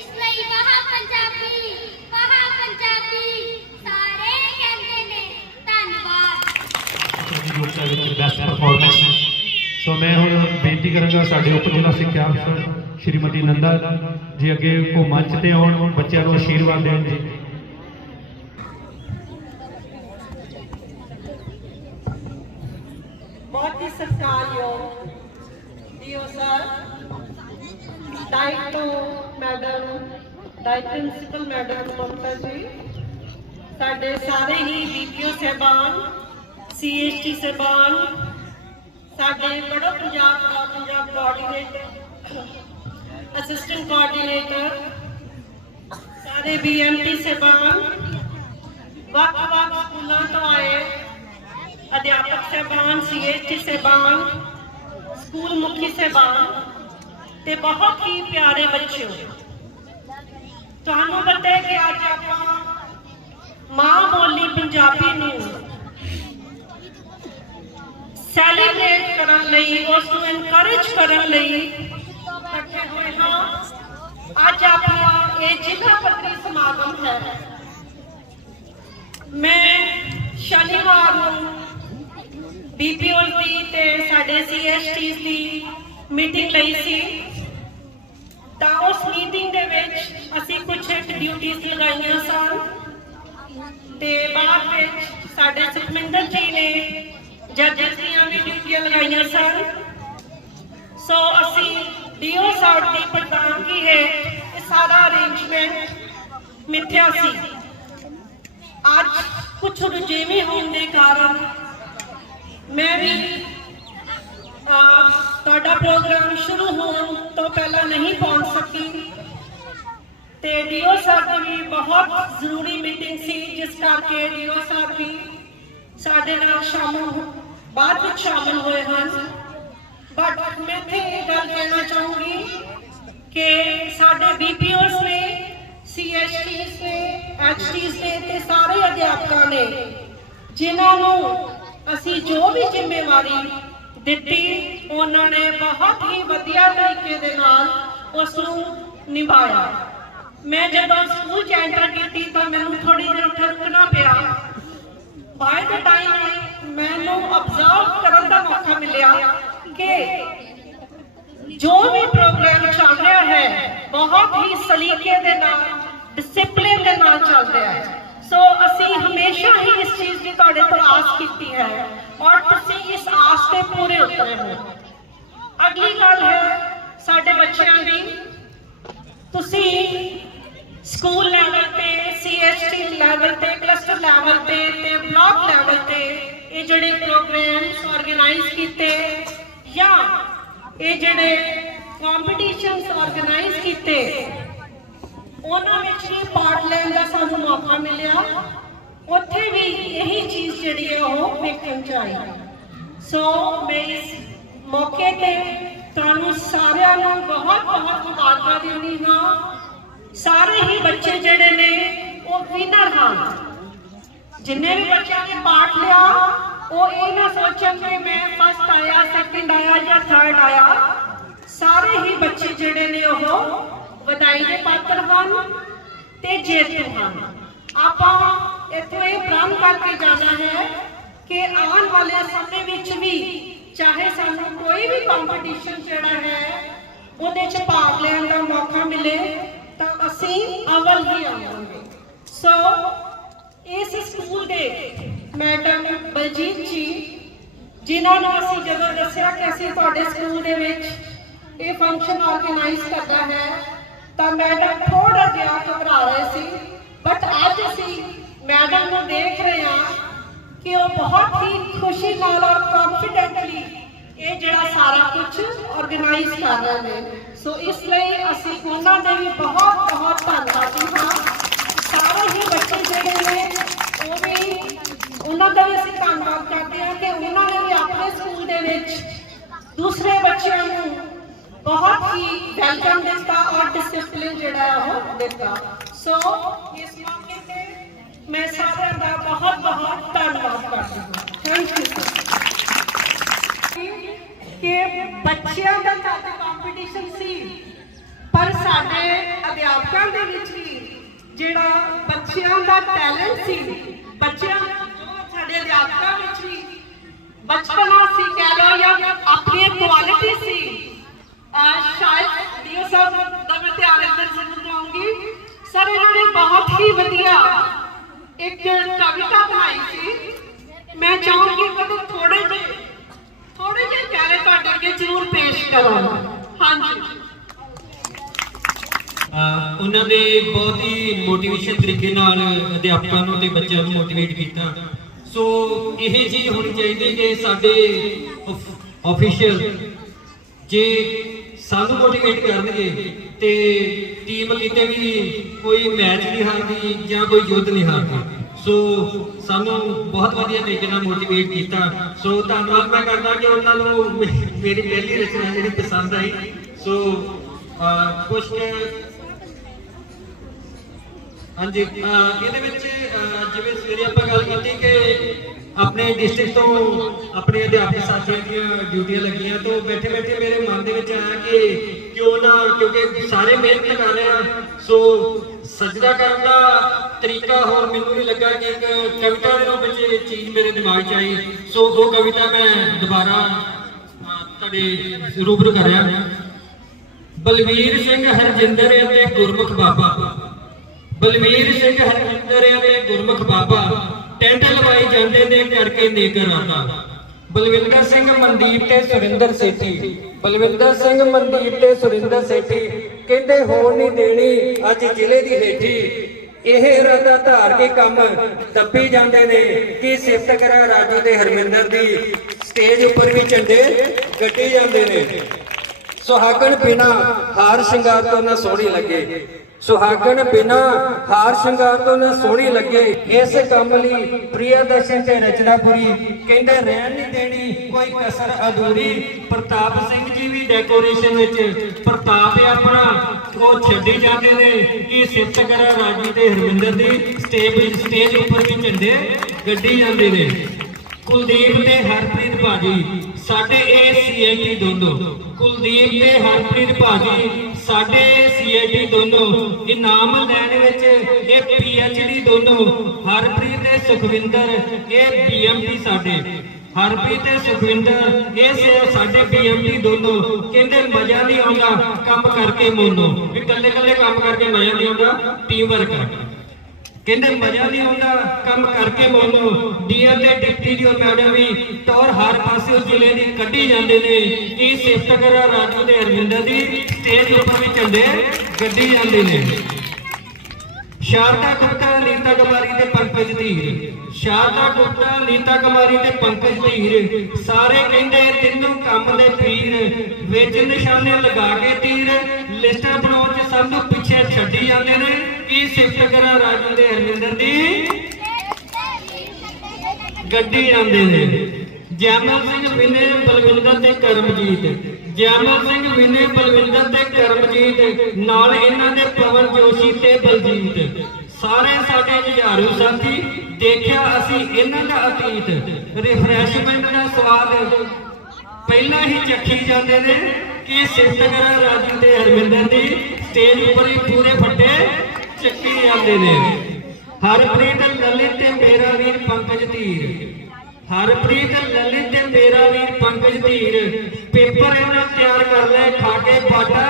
ਇਸ ਲਈ ਵਾਹ ਪੰਜਾਬੀ ਸਾਰੇ ਕਹਿੰਦੇ ਨੇ। ਧੰਨਵਾਦ। ਲੋਕਾਂ ਵਿੱਚ ਬੈਸਟ ਪਰਫਾਰਮੈਂਸ। ਸੋ ਮੈਂ ਹੁਣ ਬੇਨਤੀ ਕਰਾਂਗਾ ਸਾਡੇ ਉਪ ਜ਼ਿਲ੍ਹਾ ਸਿੱਖਿਆ ਅਫਸਰ ਸ਼੍ਰੀਮਤੀ ਨੰਦਾ ਜੀ ਅੱਗੇ ਕੋ ਮੰਚ ਤੇ ਆਉਣ, ਬੱਚਿਆਂ ਨੂੰ ਆਸ਼ੀਰਵਾਦ ਦੇਣ ਜੀ। बहुत ही सत्कारयोग DO sir, DIET madam, DIET principal madam Mamta ji, ਸਾਡੇ ਸਾਰੇ ਹੀ ਬੀਪੀਓ ਸਾਹਿਬਾਨ, ਸੀਐਸਟੀ ਸਾਹਿਬਾਨ, ਸਾਡੇ ਪੜ੍ਹੋ ਪੰਜਾਬ ਕੋਆਰਡੀਨੇਟਰ, ਅਸਿਸਟੈਂਟ ਕੋਆਰਡੀਨੇਟਰ, ਸਾਰੇ ਬੀਐਮਟੀ ਸਾਹਿਬਾਨ, ਵੱਖ-ਵੱਖ ਸਕੂਲਾਂ ਤੋਂ ਆਏ अध्यापक साहबान, सीएचटी साहबान, स्कूल मुखी साहबान ते बहुत ही प्यारे बच्चों, तुहानू पता है कि अज आपां मां बोली पंजाबी नू सैलीब्रेट करन लई, उस नू एनकरेज करन लई इकट्ठे होए हां। अज आपका ये जिला पद्धरी समागम है। मैं शनिवार नू बीपीओ ਦੀ ਤੇ ਸਾਡੇ ਸੀਐਸਟੀਜ਼ ਦੀ ਮੀਟਿੰਗ ਲਈ ਸੀ, ਤਾਂ ਉਸ ਮੀਟਿੰਗ ਦੇ ਵਿੱਚ ਅਸੀਂ ਕੁਝ ਡਿਊਟੀਆਂ ਲਗਾਈਆਂ ਸਨ ਤੇ ਬਾਅਦ ਵਿੱਚ ਸਾਡੇ ਸੁਖਮਿੰਦਰ ਜੀ ਨੇ ਜੱਜਸ ਦੀਆਂ ਵੀ ਡਿਊਟੀਆਂ ਲਗਾਈਆਂ ਸਨ। ਸੋ ਅਸੀਂ ਡੀਓ ਸਾਹਿਬ ਦੀ ਪ੍ਰਧਾਨਗੀ ਹੈ ਇਹ ਸਾਰਾ ਅਰੇਂਜਮੈਂਟ ਮਿੱਥਿਆ ਸੀ। ਅੱਜ ਕੁਝ ਰੁਝੇਵੇਂ ਹੋਣ ਦੇ ਕਾਰਨ मैं भी ਤੁਹਾਡਾ प्रोग्राम शुरू होने तो पहला नहीं पहुंच सकी ते ਡੀਓ ਸਾਹਿਬ ਦੀ भी बहुत जरूरी मीटिंग सी, जिस करके ਡੀਓ ਸਾਹਿਬ भी ਸਾਡੇ ਨਾਲ बाद में शामिल हुए हैं। बट मैं इत्थे ये गल कहना चाहूँगी कि साडे बीपीओस ने, सीएचटीस ने, एचटीस ने ते सारे अध्यापकों ने जिन्होंने ਅਸੀਂ ਜੋ ਵੀ ਜ਼ਿੰਮੇਵਾਰੀ ਦਿੱਤੀ ਉਹਨਾਂ ਨੇ ਬਹੁਤ ਹੀ ਵਧੀਆ ਤਰੀਕੇ ਦੇ ਨਾਲ ਉਸ ਨੂੰ ਨਿਭਾਇਆ। ਮੈਂ ਜਦੋਂ ਸਕੂਲ ਚ ਐਂਟਰ ਕੀਤੀ ਤਾਂ ਮੈਨੂੰ ਥੋੜੀ ਦੇਰ ਰੁਕਣਾ ਪਿਆ। ਬਾਏ ਦਾ ਟਾਈਮ ਮੈਨੂੰ ਅਬਜ਼ਰਵ ਕਰਨ ਦਾ ਮੌਕਾ ਮਿਲਿਆ ਕਿ ਜੋ ਵੀ ਪ੍ਰੋਗਰਾਮ ਚੱਲ ਰਿਹਾ ਹੈ ਬਹੁਤ ਹੀ ਸਲੀਕੇ ਦੇ ਨਾਲ, ਡਿਸਪਲਿਨ ਦੇ ਨਾਲ ਚੱਲ ਰਿਹਾ ਹੈ। सो असी हमेशा ही इस चीज़ की तुहाडे तो आस की है और तुसी इस आस से पूरे उतरे हो। अगली गल है साडे बच्चों की, तुसी स्कूल लैवल पे, सीएचटी लैवल पे, क्लस्टर लैवल पे ते ब्लॉक लैवल पे ये जिहड़े प्रोग्राम्स ऑर्गेनाइज किए या ये जिहड़े कॉम्पीटिशनस ऑर्गेनाइज किए ਉਹਨਾਂ ਵਿੱਚ ਵੀ ਪਾਰਟ ਲੈਣ ਦਾ ਸਾਨੂੰ ਮੌਕਾ ਮਿਲਿਆ। ਉੱਥੇ ਵੀ ਇਹੀ ਚੀਜ਼ ਜਿਹੜੀ ਹੈ ਉਹ ਵੇਖਣ ਚ ਆਈ। ਸੋ ਮੈਂ ਇਸ ਮੌਕੇ ਤੇ ਤੁਹਾਨੂੰ ਸਾਰਿਆਂ ਨੂੰ ਬਹੁਤ ਬਹੁਤ ਮੁਬਾਰਕਾਂ ਦਿੰਦੀ ਹਾਂ। ਸਾਰੇ ਹੀ ਬੱਚੇ ਜਿਹੜੇ ਨੇ ਉਹ ਵਿਨਰ ਹਨ। ਜਿੰਨੇ ਵੀ ਬੱਚਿਆਂ ਨੇ ਪਾਰਟ ਲਿਆ ਉਹ ਇਹ ਨਾ ਸੋਚਣ ਕਿ ਮੈਂ ਫਸਟ ਆਇਆ, ਸੈਕਿੰਡ ਆਇਆ ਜਾਂ ਥਰਡ ਆਇਆ। ਸਾਰੇ ਹੀ ਬੱਚੇ ਜਿਹੜੇ ਨੇ ਉਹ ਵਧਾਈ ਦੇ ਪਾਤਰ ਹਨ ਤੇ ਜੇਤੂ ਹਨ। ਆਪਾਂ ਇੱਥੇ ਇਹ ਪ੍ਰਣ ਕਰਕੇ ਜਾਣਾ ਹੈ ਕਿ ਆਉਣ ਵਾਲੇ ਸਮੇਂ ਵਿੱਚ ਵੀ ਚਾਹੇ ਸਾਨੂੰ ਕੋਈ ਵੀ ਕੰਪੀਟੀਸ਼ਨ ਜਿਹੜਾ ਹੈ ਉਹਦੇ 'ਚ ਭਾਗ ਲੈਣ ਦਾ ਮੌਕਾ ਮਿਲੇ ਤਾਂ ਅਸੀਂ ਅਵਲ ਹੀ ਆਵਾਂਗੇ। ਸੋ ਇਸ ਸਕੂਲ ਦੇ ਮੈਡਮ ਬਲਜੀਤ ਜੀ, ਜਿਨ੍ਹਾਂ ਨੂੰ ਅਸੀਂ ਜਦੋਂ ਦੱਸਿਆ ਕਿ ਅਸੀਂ ਤੁਹਾਡੇ ਸਕੂਲ ਦੇ ਵਿੱਚ ਇਹ ਫੰਕਸ਼ਨ ਆਰਗੇਨਾਈਜ਼ ਕਰਨਾ ਹੈ ਤਾਂ ਮੈਡਮ ਥੋੜਾ ਜਿਹਾ ਘਬਰਾ ਰਹੇ ਸੀ, ਬਟ ਅੱਜ ਅਸੀਂ ਮੈਡਮ ਨੂੰ ਦੇਖ ਰਹੇ ਹਾਂ ਕਿ ਉਹ ਬਹੁਤ ਹੀ ਖੁਸ਼ੀ ਨਾਲ ਔਰ ਕੌਨਫੀਡੈਂਟਲੀ ਇਹ ਜਿਹੜਾ ਸਾਰਾ ਕੁਝ ਆਰਗੇਨਾਈਜ਼ ਕਰ ਰਹੇ ਨੇ। ਸੋ ਇਸ ਲਈ ਅਸੀਂ ਉਹਨਾਂ ਦੇ ਵੀ ਬਹੁਤ ਬਹੁਤ ਧੰਨਵਾਦੀ ਹਾਂ। ਸਾਰੇ ਹੀ ਬੱਚੇ ਜਿਹੜੇ ਨੇ ਉਹ ਵੀ ਉਹਨਾਂ ਦਾ ਵੀ ਅਸੀਂ ਧੰਨਵਾਦ ਕਰਦੇ ਹਾਂ ਕਿ ਉਹਨਾਂ ਨੇ ਵੀ ਆਪਣੇ ਸਕੂਲ ਦੇ ਵਿੱਚ ਦੂਸਰੇ ਬੱਚਿਆਂ ਨੂੰ ਬਹੁਤ ਹੀ ਵੈਲਕਮ ਦਿੱਤਾ ਔਰ ਡਿਸਿਪਲਿਨ ਜਿਹੜਾ ਉਹ ਦਿੱਤਾ। ਸੋ ਇਸ ਮੌਕੇ ਤੇ ਮੈਂ ਸਾਰਿਆਂ ਦਾ ਬਹੁਤ ਬਹੁਤ ਧੰਨਵਾਦ ਕਰਦੀ ਹਾਂ। ਥੈਂਕ ਯੂ ਕਿ ਬੱਚਿਆਂ ਦਾ ਤਾਂ ਕੰਪੀਟੀਸ਼ਨ ਸੀ, ਪਰ ਸਾਡੇ ਅਧਿਆਪਕਾਂ ਦੇ ਵਿੱਚ ਵੀ ਜਿਹੜਾ ਬੱਚਿਆਂ ਦਾ ਟੈਲੈਂਟ ਸੀ, ਬੱਚਿਆਂ ਸਾਡੇ ਅਧਿਆਪਕਾਂ ਵਿੱਚ ਵੀ ਬਚਪਨਾ ਸੀ ਕਹਿ ਲਓ ਜਾਂ ਆਪਣੀ ਕੁਆਲਿਟੀ ਸੀ। ਸ਼ਾਇਦ ਡੀਓ ਸਾਹਿਬ ਦਾ ਮੈਂ ਧਿਆਨ ਇੱਧਰ ਜ਼ਰੂਰ ਦਊਂਗੀ। ਸਰ ਇਹਨਾਂ ਨੇ ਬਹੁਤ ਹੀ ਵਧੀਆ ਇੱਕ ਕਵਿਤਾ ਬਣਾਈ ਸੀ। ਮੈਂ ਚਾਹੂੰਗੀ ਕਿ ਥੋੜੇ ਜਿਹੇ ਪਿਆਰੇ ਤੁਹਾਡੇ ਅੱਗੇ ਜ਼ਰੂਰ ਪੇਸ਼ ਕਰਾਂ। ਹਾਂਜੀ, ਉਹਨਾਂ ਨੇ ਬਹੁਤ ਹੀ ਮੋਟੀਵੇਸ਼ਨ ਤਰੀਕੇ ਨਾਲ ਅਧਿਆਪਕਾਂ ਨੂੰ ਤੇ ਬੱਚਿਆਂ ਨੂੰ ਮੋਟੀਵੇਟ ਕੀਤਾ। ਸੋ ਇਹ ਚੀਜ਼ ਹੋਣੀ ਚਾਹੀਦੀ ਕਿ ਸਾਡੇ ਆਫੀਸ਼ੀਅਲ ਜੇ ਸਾਨੂੰ ਮੋਟੀਵੇਟ ਕਰਨਗੇ ਤੇ ਟੀਮ ਕਿਤੇ ਵੀ ਕੋਈ ਮੈਚ ਨਹੀਂ ਹਾਰਦੀ ਜਾਂ ਕੋਈ ਯੁੱਧ ਨਹੀਂ ਹਾਰਦੀ। ਸੋ ਸਾਨੂੰ ਬਹੁਤ ਵਧੀਆ ਤਰੀਕੇ ਨਾਲ ਮੋਟੀਵੇਟ ਕੀਤਾ। ਸੋ ਧੰਨਵਾਦ ਮੈਂ ਕਰਦਾ ਕਿ ਉਹਨਾਂ ਨੂੰ ਮੇਰੀ ਪਹਿਲੀ ਰਚਨਾ ਜਿਹੜੀ ਪਸੰਦ ਆਈ। ਸੋ ਕੁਝ ਹਾਂਜੀ ਇਹਦੇ ਵਿੱਚ ਜਿਵੇਂ ਸਵੇਰੇ ਆਪਾਂ ਗੱਲ ਕੀਤੀ ਕਿ ਆਪਣੇ ਡਿਸਟ੍ਰਿਕਟ ਤੋਂ ਆਪਣੇ ਅਧਿਆਪਕ ਸਾਥੀਆਂ ਦੀਆਂ ਡਿਊਟੀਆਂ ਲੱਗੀਆਂ, ਤਾਂ ਬੈਠੇ ਬੈਠੇ ਮੇਰੇ ਮਨ ਦੇ ਵਿੱਚ ਆਇਆ ਕਿ ਕਿਉਂ ਨਾ, ਕਿਉਂਕਿ ਸਾਰੇ ਮਿਹਨਤ ਕਰ ਰਹੇ ਆ। ਸੋ ਸਜਦਾ ਕਰਨ ਦਾ ਤਰੀਕਾ ਹੋਰ ਮੈਨੂੰ ਵੀ ਲੱਗਾ ਕਿ ਇੱਕ ਕਵਿਤਾ ਦੇ ਰੂਪ ਵਿੱਚ ਇਹ ਚੀਜ਼ ਮੇਰੇ ਦਿਮਾਗ 'ਚ ਆਈ। ਸੋ ਉਹ ਕਵਿਤਾ ਮੈਂ ਦੁਬਾਰਾ ਤੁਹਾਡੇ ਰੂਬਰੂ ਕਰ ਰਿਹਾ। ਬਲਵੀਰ ਸਿੰਘ ਹਰਜਿੰਦਰ ਅਤੇ ਗੁਰਮੁਖ ਬਾਬਾ, ਬਲਵੀਰ ਸਿੰਘ ਹਰਜਿੰਦਰ ਅਤੇ ਗੁਰਮੁਖ ਬਾਬਾ, ਟੈਂਟ ਲਵਾਈ ਜਾਂਦੇ ਨੇ ਕਰਕੇ ਨੇਕਰ ਆਉਂਦਾ। ਬਲਵਿੰਦਰ ਸਿੰਘ ਮਨਦੀਪ ਤੇ ਸੁਰਿੰਦਰ ਸੇਠੀ, ਬਲਵਿੰਦਰ ਸਿੰਘ ਮਨਦੀਪ ਤੇ ਸੁਰਿੰਦਰ ਸੇਠੀ ਕਹਿੰਦੇ ਹੋਣ ਨਹੀਂ ਦੇਣੀ ਅੱਜ ਜ਼ਿਲ੍ਹੇ ਦੀ ਹੇਠੀ। ਇਹ ਇਰਾਦਾ ਧਾਰ ਕੇ ਕੰਮ ਦੱਬੀ ਜਾਂਦੇ ਨੇ ਕਿ ਸਿਫਤ ਕਰਾਂ ਰਾਜੂ ਤੇ ਹਰਮਿੰਦਰ ਦੀ, ਸਟੇਜ ਉੱਪਰ ਵੀ ਝੰਡੇ ਗੱਡੀ ਜਾਂਦੇ ਨੇ। ਸੁਹਾਗਣ ਬਿਨਾ ਹਾਰ ਸ਼ਿੰਗਾਰ ਤੋਂ ਨਾ ਸੋਹਣੀ ਲੱਗੇ, ਸੁਹਾਗਣ ਬਿਨਾ ਹਾਰ ਸ਼ਿੰਗਾਰ ਤੋਂ ਨਾ ਸੋਹਣੀ ਲੱਗੇ। ਇਸ ਕੰਮ ਲਈ ਪ੍ਰਿਯਦਰਸ਼ਨ ਤੇ ਰਚਨਾਪੁਰੀ ਕਹਿੰਦੇ ਰਹਿਣ ਨਹੀਂ ਦੇਣੀ ਕੋਈ ਕਸਰ ਅਧੂਰੀ। ਪ੍ਰਤਾਪ ਸਿੰਘ ਜੀ ਵੀ ਡੈਕੋਰੇਸ਼ਨ ਵਿੱਚ ਪ੍ਰਤਾਪ ਆਪਣਾ ਉਹ ਛੱਡੀ ਜਾਂਦੇ ਨੇ ਕਿ ਸਿਫਤ ਕਰਾਂ ਰਾਜੂ ਤੇ ਹਰਮਿੰਦਰ ਦੀ, ਸਟੇਜ ਉੱਪਰ ਵੀ ਝੰਡੇ ਗੱਡੀ ਜਾਂਦੇ ਨੇ। ਕੁਲਦੀਪ ਤੇ ਹਰਪ੍ਰੀਤ ਭਾਜੀ ਸਾਡੇ ਇਹ ਸੀਆਈਟੀ ਦੋਨੋਂ, ਕੁਲਦੀਪ ਤੇ ਹਰਪ੍ਰੀਤ ਭਾਜੀ ਸਾਡੇ ਸੀਆਈਟੀ ਦੋਨੋਂ, ਇਨਾਮ ਲੈਣ ਵਿੱਚ ਇਹ ਪੀਐਚਡੀ ਦੋਨੋਂ। ਹਰਪ੍ਰੀਤ ਤੇ ਸੁਖਵਿੰਦਰ ਇਹ ਬੀਐਮਟੀ ਸਾਡੇ, ਹਰਪ੍ਰੀਤ ਤੇ ਸੁਖਵਿੰਦਰ ਇਹ ਸਾਡੇ ਬੀਐਮਟੀ ਦੋਨੋਂ। ਕਹਿੰਦੇ ਮਜ਼ਾ ਨਹੀਂ ਆਉਂਦਾ ਕੰਮ ਕਰਕੇ ਮੋਨੋ, ਵੀ ਇਕੱਲੇ ਇਕੱਲੇ ਕੰਮ ਕਰਕੇ ਮਜ਼ਾ ਨਹੀਂ ਆਉਂਦਾ, ਟੀਮ ਵਰਕ ਕਹਿੰਦੇ ਮਜ਼ਾ ਨਹੀਂ ਆਉਂਦਾ ਕੰਮ ਕਰਕੇ ਮੋਨੋ। ਡੀਆਰ ਤੇ ਡਿਪਟੀ ਡੀਓ ਮੈਡਮ ਵੀ ਟੌਰ ਹਰ ਪਾਸੇ ਉਸ ਜ਼ਿਲ੍ਹੇ ਦੀ ਕੱਢੀ ਜਾਂਦੇ ਨੇ ਕਿ ਸਿਫਤ ਕਰਾਂ ਰਾਜੂ ਤੇ ਹਰਮਿੰਦਰ ਦੀ, ਸਟੇਜ ਉੱਪਰ ਵੀ ਝੰਡੇ ਗੱਡੀ ਜਾਂਦੇ ਨੇ। ਸ਼ਾਰਦਾ ਗੁਪਤਾ, ਨੀਤਾ ਕੁਮਾਰੀ ਤੇ ਪੰਕਜ ਧੀਰ, ਸ਼ਾਰਦਾ ਗੁਪਤਾ, ਨੀਤਾ ਕੁਮਾਰੀ ਤੇ ਪੰਕਜ ਧੀਰ ਸਾਰੇ ਕਹਿੰਦੇ ਤਿੰਨੋਂ ਕੰਮ ਦੇ ਪੀਰ। ਵਿੱਚ ਨਿਸ਼ਾਨੇ ਲਗਾ ਕੇ ਤੀਰ, ਲਿਸਟਾਂ ਬਣਾਉਣ 'ਚ ਸਭ ਨੂੰ ਪਿੱਛੇ ਛੱਡੀ ਜਾਂਦੇ ਨੇ ਕਿ ਸਿਫਤ ਕਰਾਂ ਰਾਜੂ ਤੇ ਹਰਮਿੰਦਰ ਦੀ, ਗੱਡੀ ਜਾਂਦੇ ਨੇ। ਜੈਮਲ ਸਿੰਘ ਵਿਨੇ, ਬਲਵਿੰਦਰ ਤੇ ਕਰਮਜੀਤ, ਜੈਮਲ ਸਿੰਘ ਵਿਨੇ, ਬਲਵਿੰਦਰ ਤੇ ਕਰਮਜੀਤ, ਨਾਲ ਇਹਨਾਂ ਦੇ ਪਵਨ ਜੋਸ਼ੀ ਤੇ ਬਲਜੀਤ। ਸਾਰੇ ਸਾਡੇ ਜੁਝਾਰੂ ਸਾਥੀ, ਦੇਖਿਆ ਅਸੀਂ ਇਹਨਾਂ ਦਾ ਅਤੀਤ। ਰਿਫਰੈਸ਼ਮੈਂਟ ਦਾ ਸਵਾਦ ਪਹਿਲਾਂ ਹੀ ਚੱਖੀ ਜਾਂਦੇ ਨੇ ਕਿ ਸਿਫਤ ਕਰਾਂ ਰਾਜੂ ਤੇ ਹਰਮਿੰਦਰ ਦੀ, ਸਟੇਜ ਉੱਪਰ ਹੀ ਪੂਰੇ ਫੱਟੇ ਚੱਕੀ ਜਾਂਦੇ ਨੇ। ਹਰਪ੍ਰੀਤ, ਲਲਿਤ ਤੇ ਮੇਰਾ ਵੀਰ ਪੰਕਜ ਧੀਰ, ਹਰਪ੍ਰੀਤ, ਲਲਿਤ ਤੇ ਮੇਰਾ ਵੀਰ ਪੰਕਜ ਧੀਰ। ਪੇਪਰ ਇਹਨਾਂ ਤਿਆਰ ਕਰ ਲੈ ਖਾ ਕੇ ਬਾਟਾ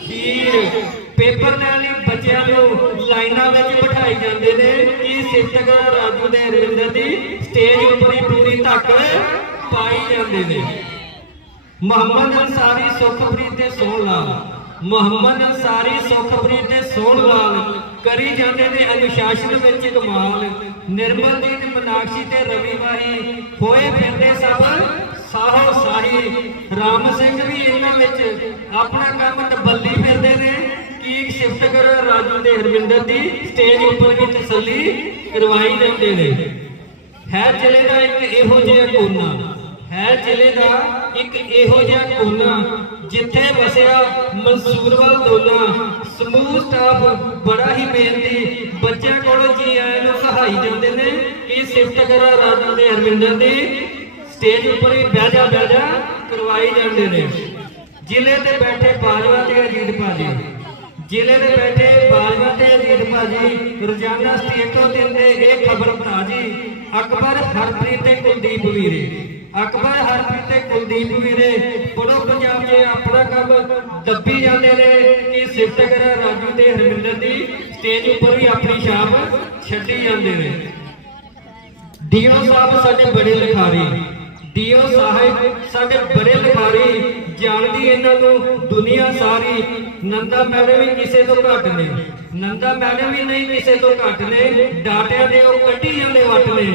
ਹੀਰ। ਪੇਪਰ ਲੈਣ ਲਈ ਬੱਚਿਆਂ ਨੂੰ ਲਾਈਨਾਂ ਵਿੱਚ ਬਿਠਾਈ ਜਾਂਦੇ ਨੇ ਕਿ ਸਿਫਤ ਕਰਾਂ ਰਾਜੂ ਤੇ ਹਰਮਿੰਦਰ ਦੀ, ਸਟੇਜ ਉੱਪਰ ਹੀ ਪੂਰੀ ਧੱਕ ਪਾਈ ਜਾਂਦੇ ਨੇ। ਮੁਹੰਮਦ ਅੰਸਾਰੀ, ਸੁਖਪ੍ਰੀਤ ਤੇ ਸੋਹਣ ਲਾਲ, ਮੁਹੰਮਦ ਅੰਸਾਰੀ ਸੁਖਪ੍ਰੀਤ ਤੇ ਸੋਹਣ ਲਾਲ ਕਰੀ ਜਾਂਦੇ ਨੇ ਅਨੁਸ਼ਾਸਨ ਵਿੱਚ ਕਮਾਲ। ਨਿਰਮਲਜੀਤ ਮਨਾਕਸ਼ੀ ਤੇ ਰਵੀ ਵਾਹੀ ਹੋਏ ਫਿਰਦੇ ਸਭ ਸਾਹੋ ਸਾਹੀ। ਰਾਮ ਸਿੰਘ ਵੀ ਇਹਨਾਂ ਵਿੱਚ ਆਪਣਾ ਕੰਮ ਟੱਬਲੀ ਫਿਰਦੇ ਨੇ। ਕੀ ਸ਼ਿਫਟ ਕਰੋ ਰਾਜੂ ਤੇ ਹਰਵਿੰਦਰ ਦੀ ਸਟੇਜ ਉੱਪਰ ਵੀ ਤਸੱਲੀ ਕਰਵਾਈ ਜਾਂਦੇ ਨੇ। ਹੈ ਜ਼ਿਲ੍ਹੇ ਦਾ ਇੱਕ ਇਹੋ ਜਿਹਾ ਕੋਨਾ, ਹੈ ਜ਼ਿਲ੍ਹੇ ਦਾ ਇੱਕ ਇਹੋ ਜਿਹਾ ਕੋਨਾ ਜਿੱਥੇ ਵਸਿਆ ਮਨਸੂਰਵਾਲ ਦੋਨਾ। ਸਮੂਹ ਸਟਾਫ ਬੜਾ ਹੀ ਮਿਹਨਤੀ, ਬੱਚਿਆਂ ਕੋਲੋਂ ਜੀ ਆਇਆਂ ਨੂੰ ਕਹਾਈ ਜਾਂਦੇ ਨੇ। ਕਿ ਸਿਫਤ ਕਰਾਂ ਰਾਜੂ ਤੇ ਹਰਵਿੰਦਰ ਦੀ ਸਟੇਜ ਉੱਪਰ ਵੀ ਬਹਿ ਜਾ ਕਰਵਾਈ ਜਾਂਦੇ ਨੇ। ਜ਼ਿਲ੍ਹੇ ਤੇ ਬੈਠੇ ਬਾਜਵਾ ਤੇ ਅਜੀਤ ਭਾਜੀ, ਜ਼ਿਲ੍ਹੇ ਦੇ ਬੈਠੇ ਬਾਜਵਾ ਤੇ ਅਜੀਤ ਭਾਜੀ ਰੋਜ਼ਾਨਾ ਸਟੇਟੋਂ ਦਿੰਦੇ ਇਹ ਖਬਰ ਤਾਜੀ। ਅਕਬਰ ਹਰਪ੍ਰੀਤ ਤੇ ਕੁਲਦੀਪ ਵੀਰੇ, ਅਕਬਰ ਹਰਪ੍ਰੀਤ ਤੇ ਕੁਲਦੀਪ ਵੀਰੇ ਪੜੋ ਪੰਜਾਬ 'ਚ ਆਪਣਾ ਕੰਮ ਦੱਬੀ ਜਾਂਦੇ ਨੇ। ਕਿ ਸਿਫਤ ਕਰਾਂ ਰਾਜੂ ਤੇ ਹਰਵਿੰਦਰ ਦੀ ਸਟੇਜ ਉੱਪਰ ਵੀ ਆਪਣੀ ਛਾਪ ਛੱਡੀ ਜਾਂਦੇ ਨੇ। ਡੀਓ ਸਾਹਿਬ ਸਾਡੇ ਬੜੇ ਲਿਖਾਰੀ, ਡੀਓ ਸਾਹਿਬ ਸਾਡੇ ਬੜੇ ਲਿਖਾਰੀ, ਜਾਣਦੀ ਇਹਨਾਂ ਨੂੰ ਦੁਨੀਆ ਸਾਰੀ। ਨੰਦਾ ਮੈਡਮ ਵੀ ਕਿਸੇ ਤੋਂ ਘੱਟ ਨੇ, ਨੰਦਾ ਮੈਡਮ ਵੀ ਨਹੀਂ ਕਿਸੇ ਤੋਂ ਘੱਟ ਨੇ। ਡਾਟਿਆਂ ਦੇ ਉਹ ਕੱਢੀ ਜਾਂਦੇ ਵੱਟ ਨੇ।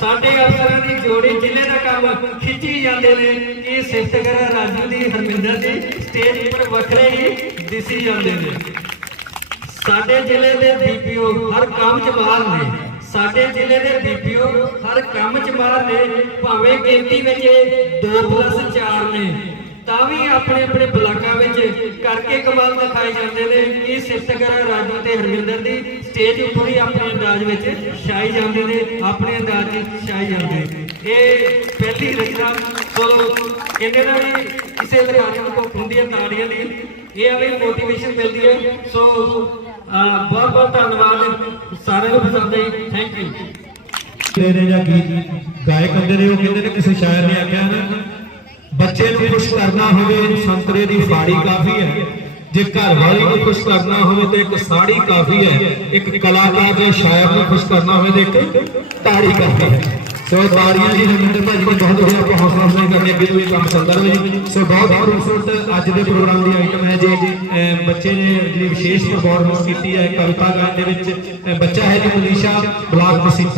ਸਾਡੇ ਅਫਸਰਾਂ ਦੀ ਜੋੜੀ ਜ਼ਿਲ੍ਹੇ ਦਾ ਕੰਮ ਖਿੱਚੀ ਜਾਂਦੇ ਨੇ। ਇਹ ਸਿਫਤ ਕਰਾਂ ਰਾਜੂ ਦੀ ਹਰਵਿੰਦਰ ਦੀ ਸਟੇਜ ਉੱਪਰ ਵੱਖਰੇ ਹੀ ਦਿਸੀ ਜਾਂਦੇ ਨੇ। ਸਾਡੇ ਜ਼ਿਲ੍ਹੇ ਦੇ ਬੀਪੀਓ ਹਰ ਕੰਮ 'ਚ ਮਾਹਰ ਨੇ, ਸਾਡੇ ਜ਼ਿਲ੍ਹੇ ਦੇ ਬੀਪੀਓ ਹਰ ਕੰਮ 'ਚ ਮਾਹਰ ਨੇ। ਭਾਵੇਂ ਗਿਣਤੀ ਵਿੱਚ 2+4 ਨੇ ਤਾਂ ਵੀ ਆਪਣੇ ਆਪਣੇ ਬਲਾਕਾਂ ਵਿੱਚ ਕਰਕੇ ਕਮਾਲ ਦਿਖਾਏ ਜਾਂਦੇ ਨੇ। ਕਿ ਸਿਫਤ ਕਰਾਂ ਰਾਜੂ ਤੇ ਹਰਵਿੰਦਰ ਦੀ ਸਟੇਜ ਉੱਪਰ ਹੀ ਆਪਣੇ ਅੰਦਾਜ਼ ਵਿੱਚ ਛਾਈ ਜਾਂਦੇ ਨੇ, ਆਪਣੇ ਅੰਦਾਜ਼ 'ਚ ਛਾਈ ਜਾਂਦੇ ਨੇ। ਇਹ ਪਹਿਲੀ ਰਚਨਾ ਸੋ ਕਹਿੰਦੇ ਨਾ ਵੀ ਕਿਸੇ ਅਧਿਕਾਰੀ ਨੂੰ ਭੁੱਖ ਹੁੰਦੀ ਹੈ ਤਾੜੀਆਂ ਦੀ, ਇਹ ਆ ਵੀ ਮੋਟੀਵੇਸ਼ਨ ਮਿਲਦੀ ਹੈ। ਸੋ ਬਹੁਤ ਬਹੁਤ ਧੰਨਵਾਦ ਸਾਰਿਆਂ ਨੂੰ ਪਸੰਦ ਆਈ। Thank you. ਨੇ ਜਾਂ ਗੀਤ ਗਾਇਕ ਹੁੰਦੇ ਨੇ, ਉਹ ਕਹਿੰਦੇ ਨੇ ਕਿਸੇ ਸ਼ਾਇਰ ਨੇ ਆਖਿਆ ਨਾ, ਬੱਚੇ ਨੂੰ ਖੁਸ਼ ਕਰਨਾ ਹੋਵੇ ਸੰਤਰੇ ਦੀ ਫਾੜੀ ਕਾਫੀ ਹੈ, ਜੇ ਘਰ ਵਾਲੀ ਨੂੰ ਖੁਸ਼ ਕਰਨਾ ਹੋਵੇ ਤੇ ਇੱਕ ਸਾੜੀ ਕਾਫੀ ਹੈ, ਇੱਕ ਕਲਾਕਾਰ ਜਾਂ ਸ਼ਾਇਰ ਨੂੰ ਖੁਸ਼ ਕਰਨਾ ਹੋਵੇ ਤੇ ਇੱਕ ਤਾੜੀ ਕਾਫੀ ਹੈ। ਸੋ ਤਾੜੀਆਂ ਜੀ ਹਰਵਿੰਦਰ ਭਾਜੀ ਨੇ ਬਹੁਤ ਵਧੀਆ ਆਪਾਂ ਹੌਸਲਾ ਅਫਜ਼ਾਈ ਕਰਨੀ, ਅੱਗੇ ਤੋਂ ਇਹ ਕੰਮ ਚੱਲਦਾ ਰਹੇ ਜੀ। ਸੋ ਬਹੁਤ ਖੂਬਸੂਰਤ ਅੱਜ ਦੇ ਪ੍ਰੋਗਰਾਮ ਦੀ ਆਈਟਮ ਹੈ ਜੀ। ਬੱਚੇ ਨੇ ਜਿਹੜੀ ਵਿਸ਼ੇਸ਼ ਪਰਫਾਰਮੈਂਸ ਕੀਤੀ ਹੈ ਕਵਿਤਾ ਗਾਇਨ ਦੇ ਵਿੱਚ। ਬੱਚਾ ਹੈ ਜੀ ਮਨੀਸ਼ਾ ਬਲਾਕ ਮਸੀਹ।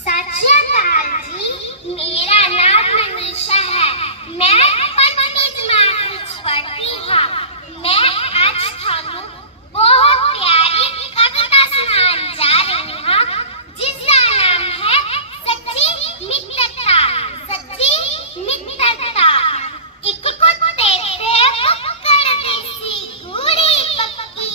सत श्री अकाल जी, मेरा नाम मनीषा है। मैं 5वीं जमात विच पढ़ती हाँ। मैं आज थानू बहुत प्यारी कविता सुनान जा रही हाँ, जिसका नाम है सच्ची मित्रता। सच्ची मित्रता। एक कुत्ते ते पकड़ दी सी गूढ़ी पक्की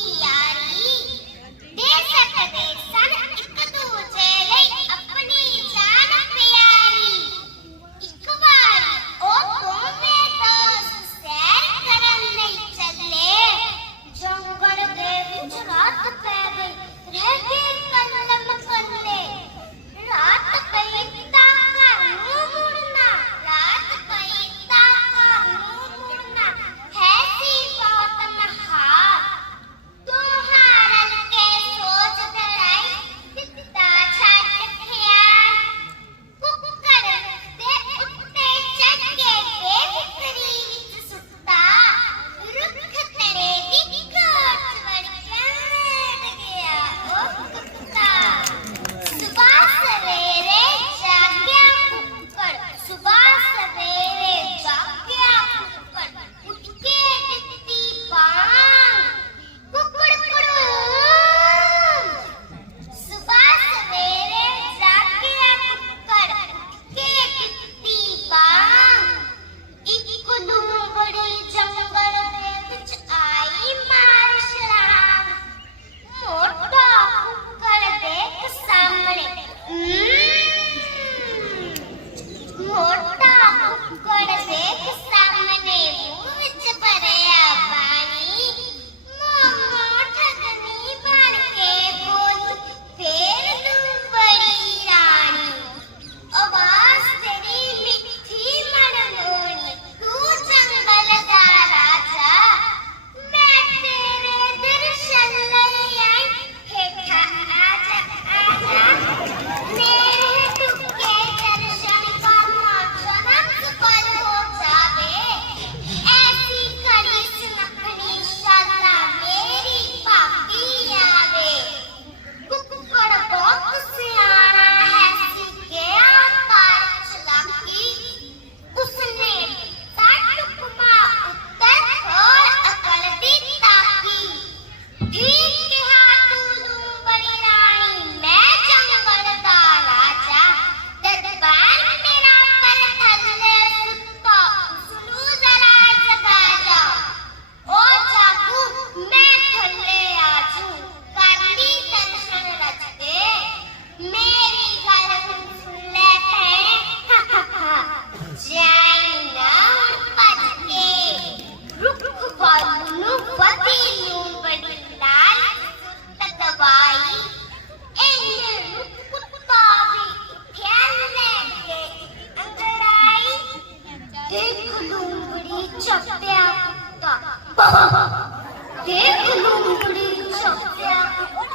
ਦੇਖ ਲੂੰਗੜੀ ਛੱਪਿਆ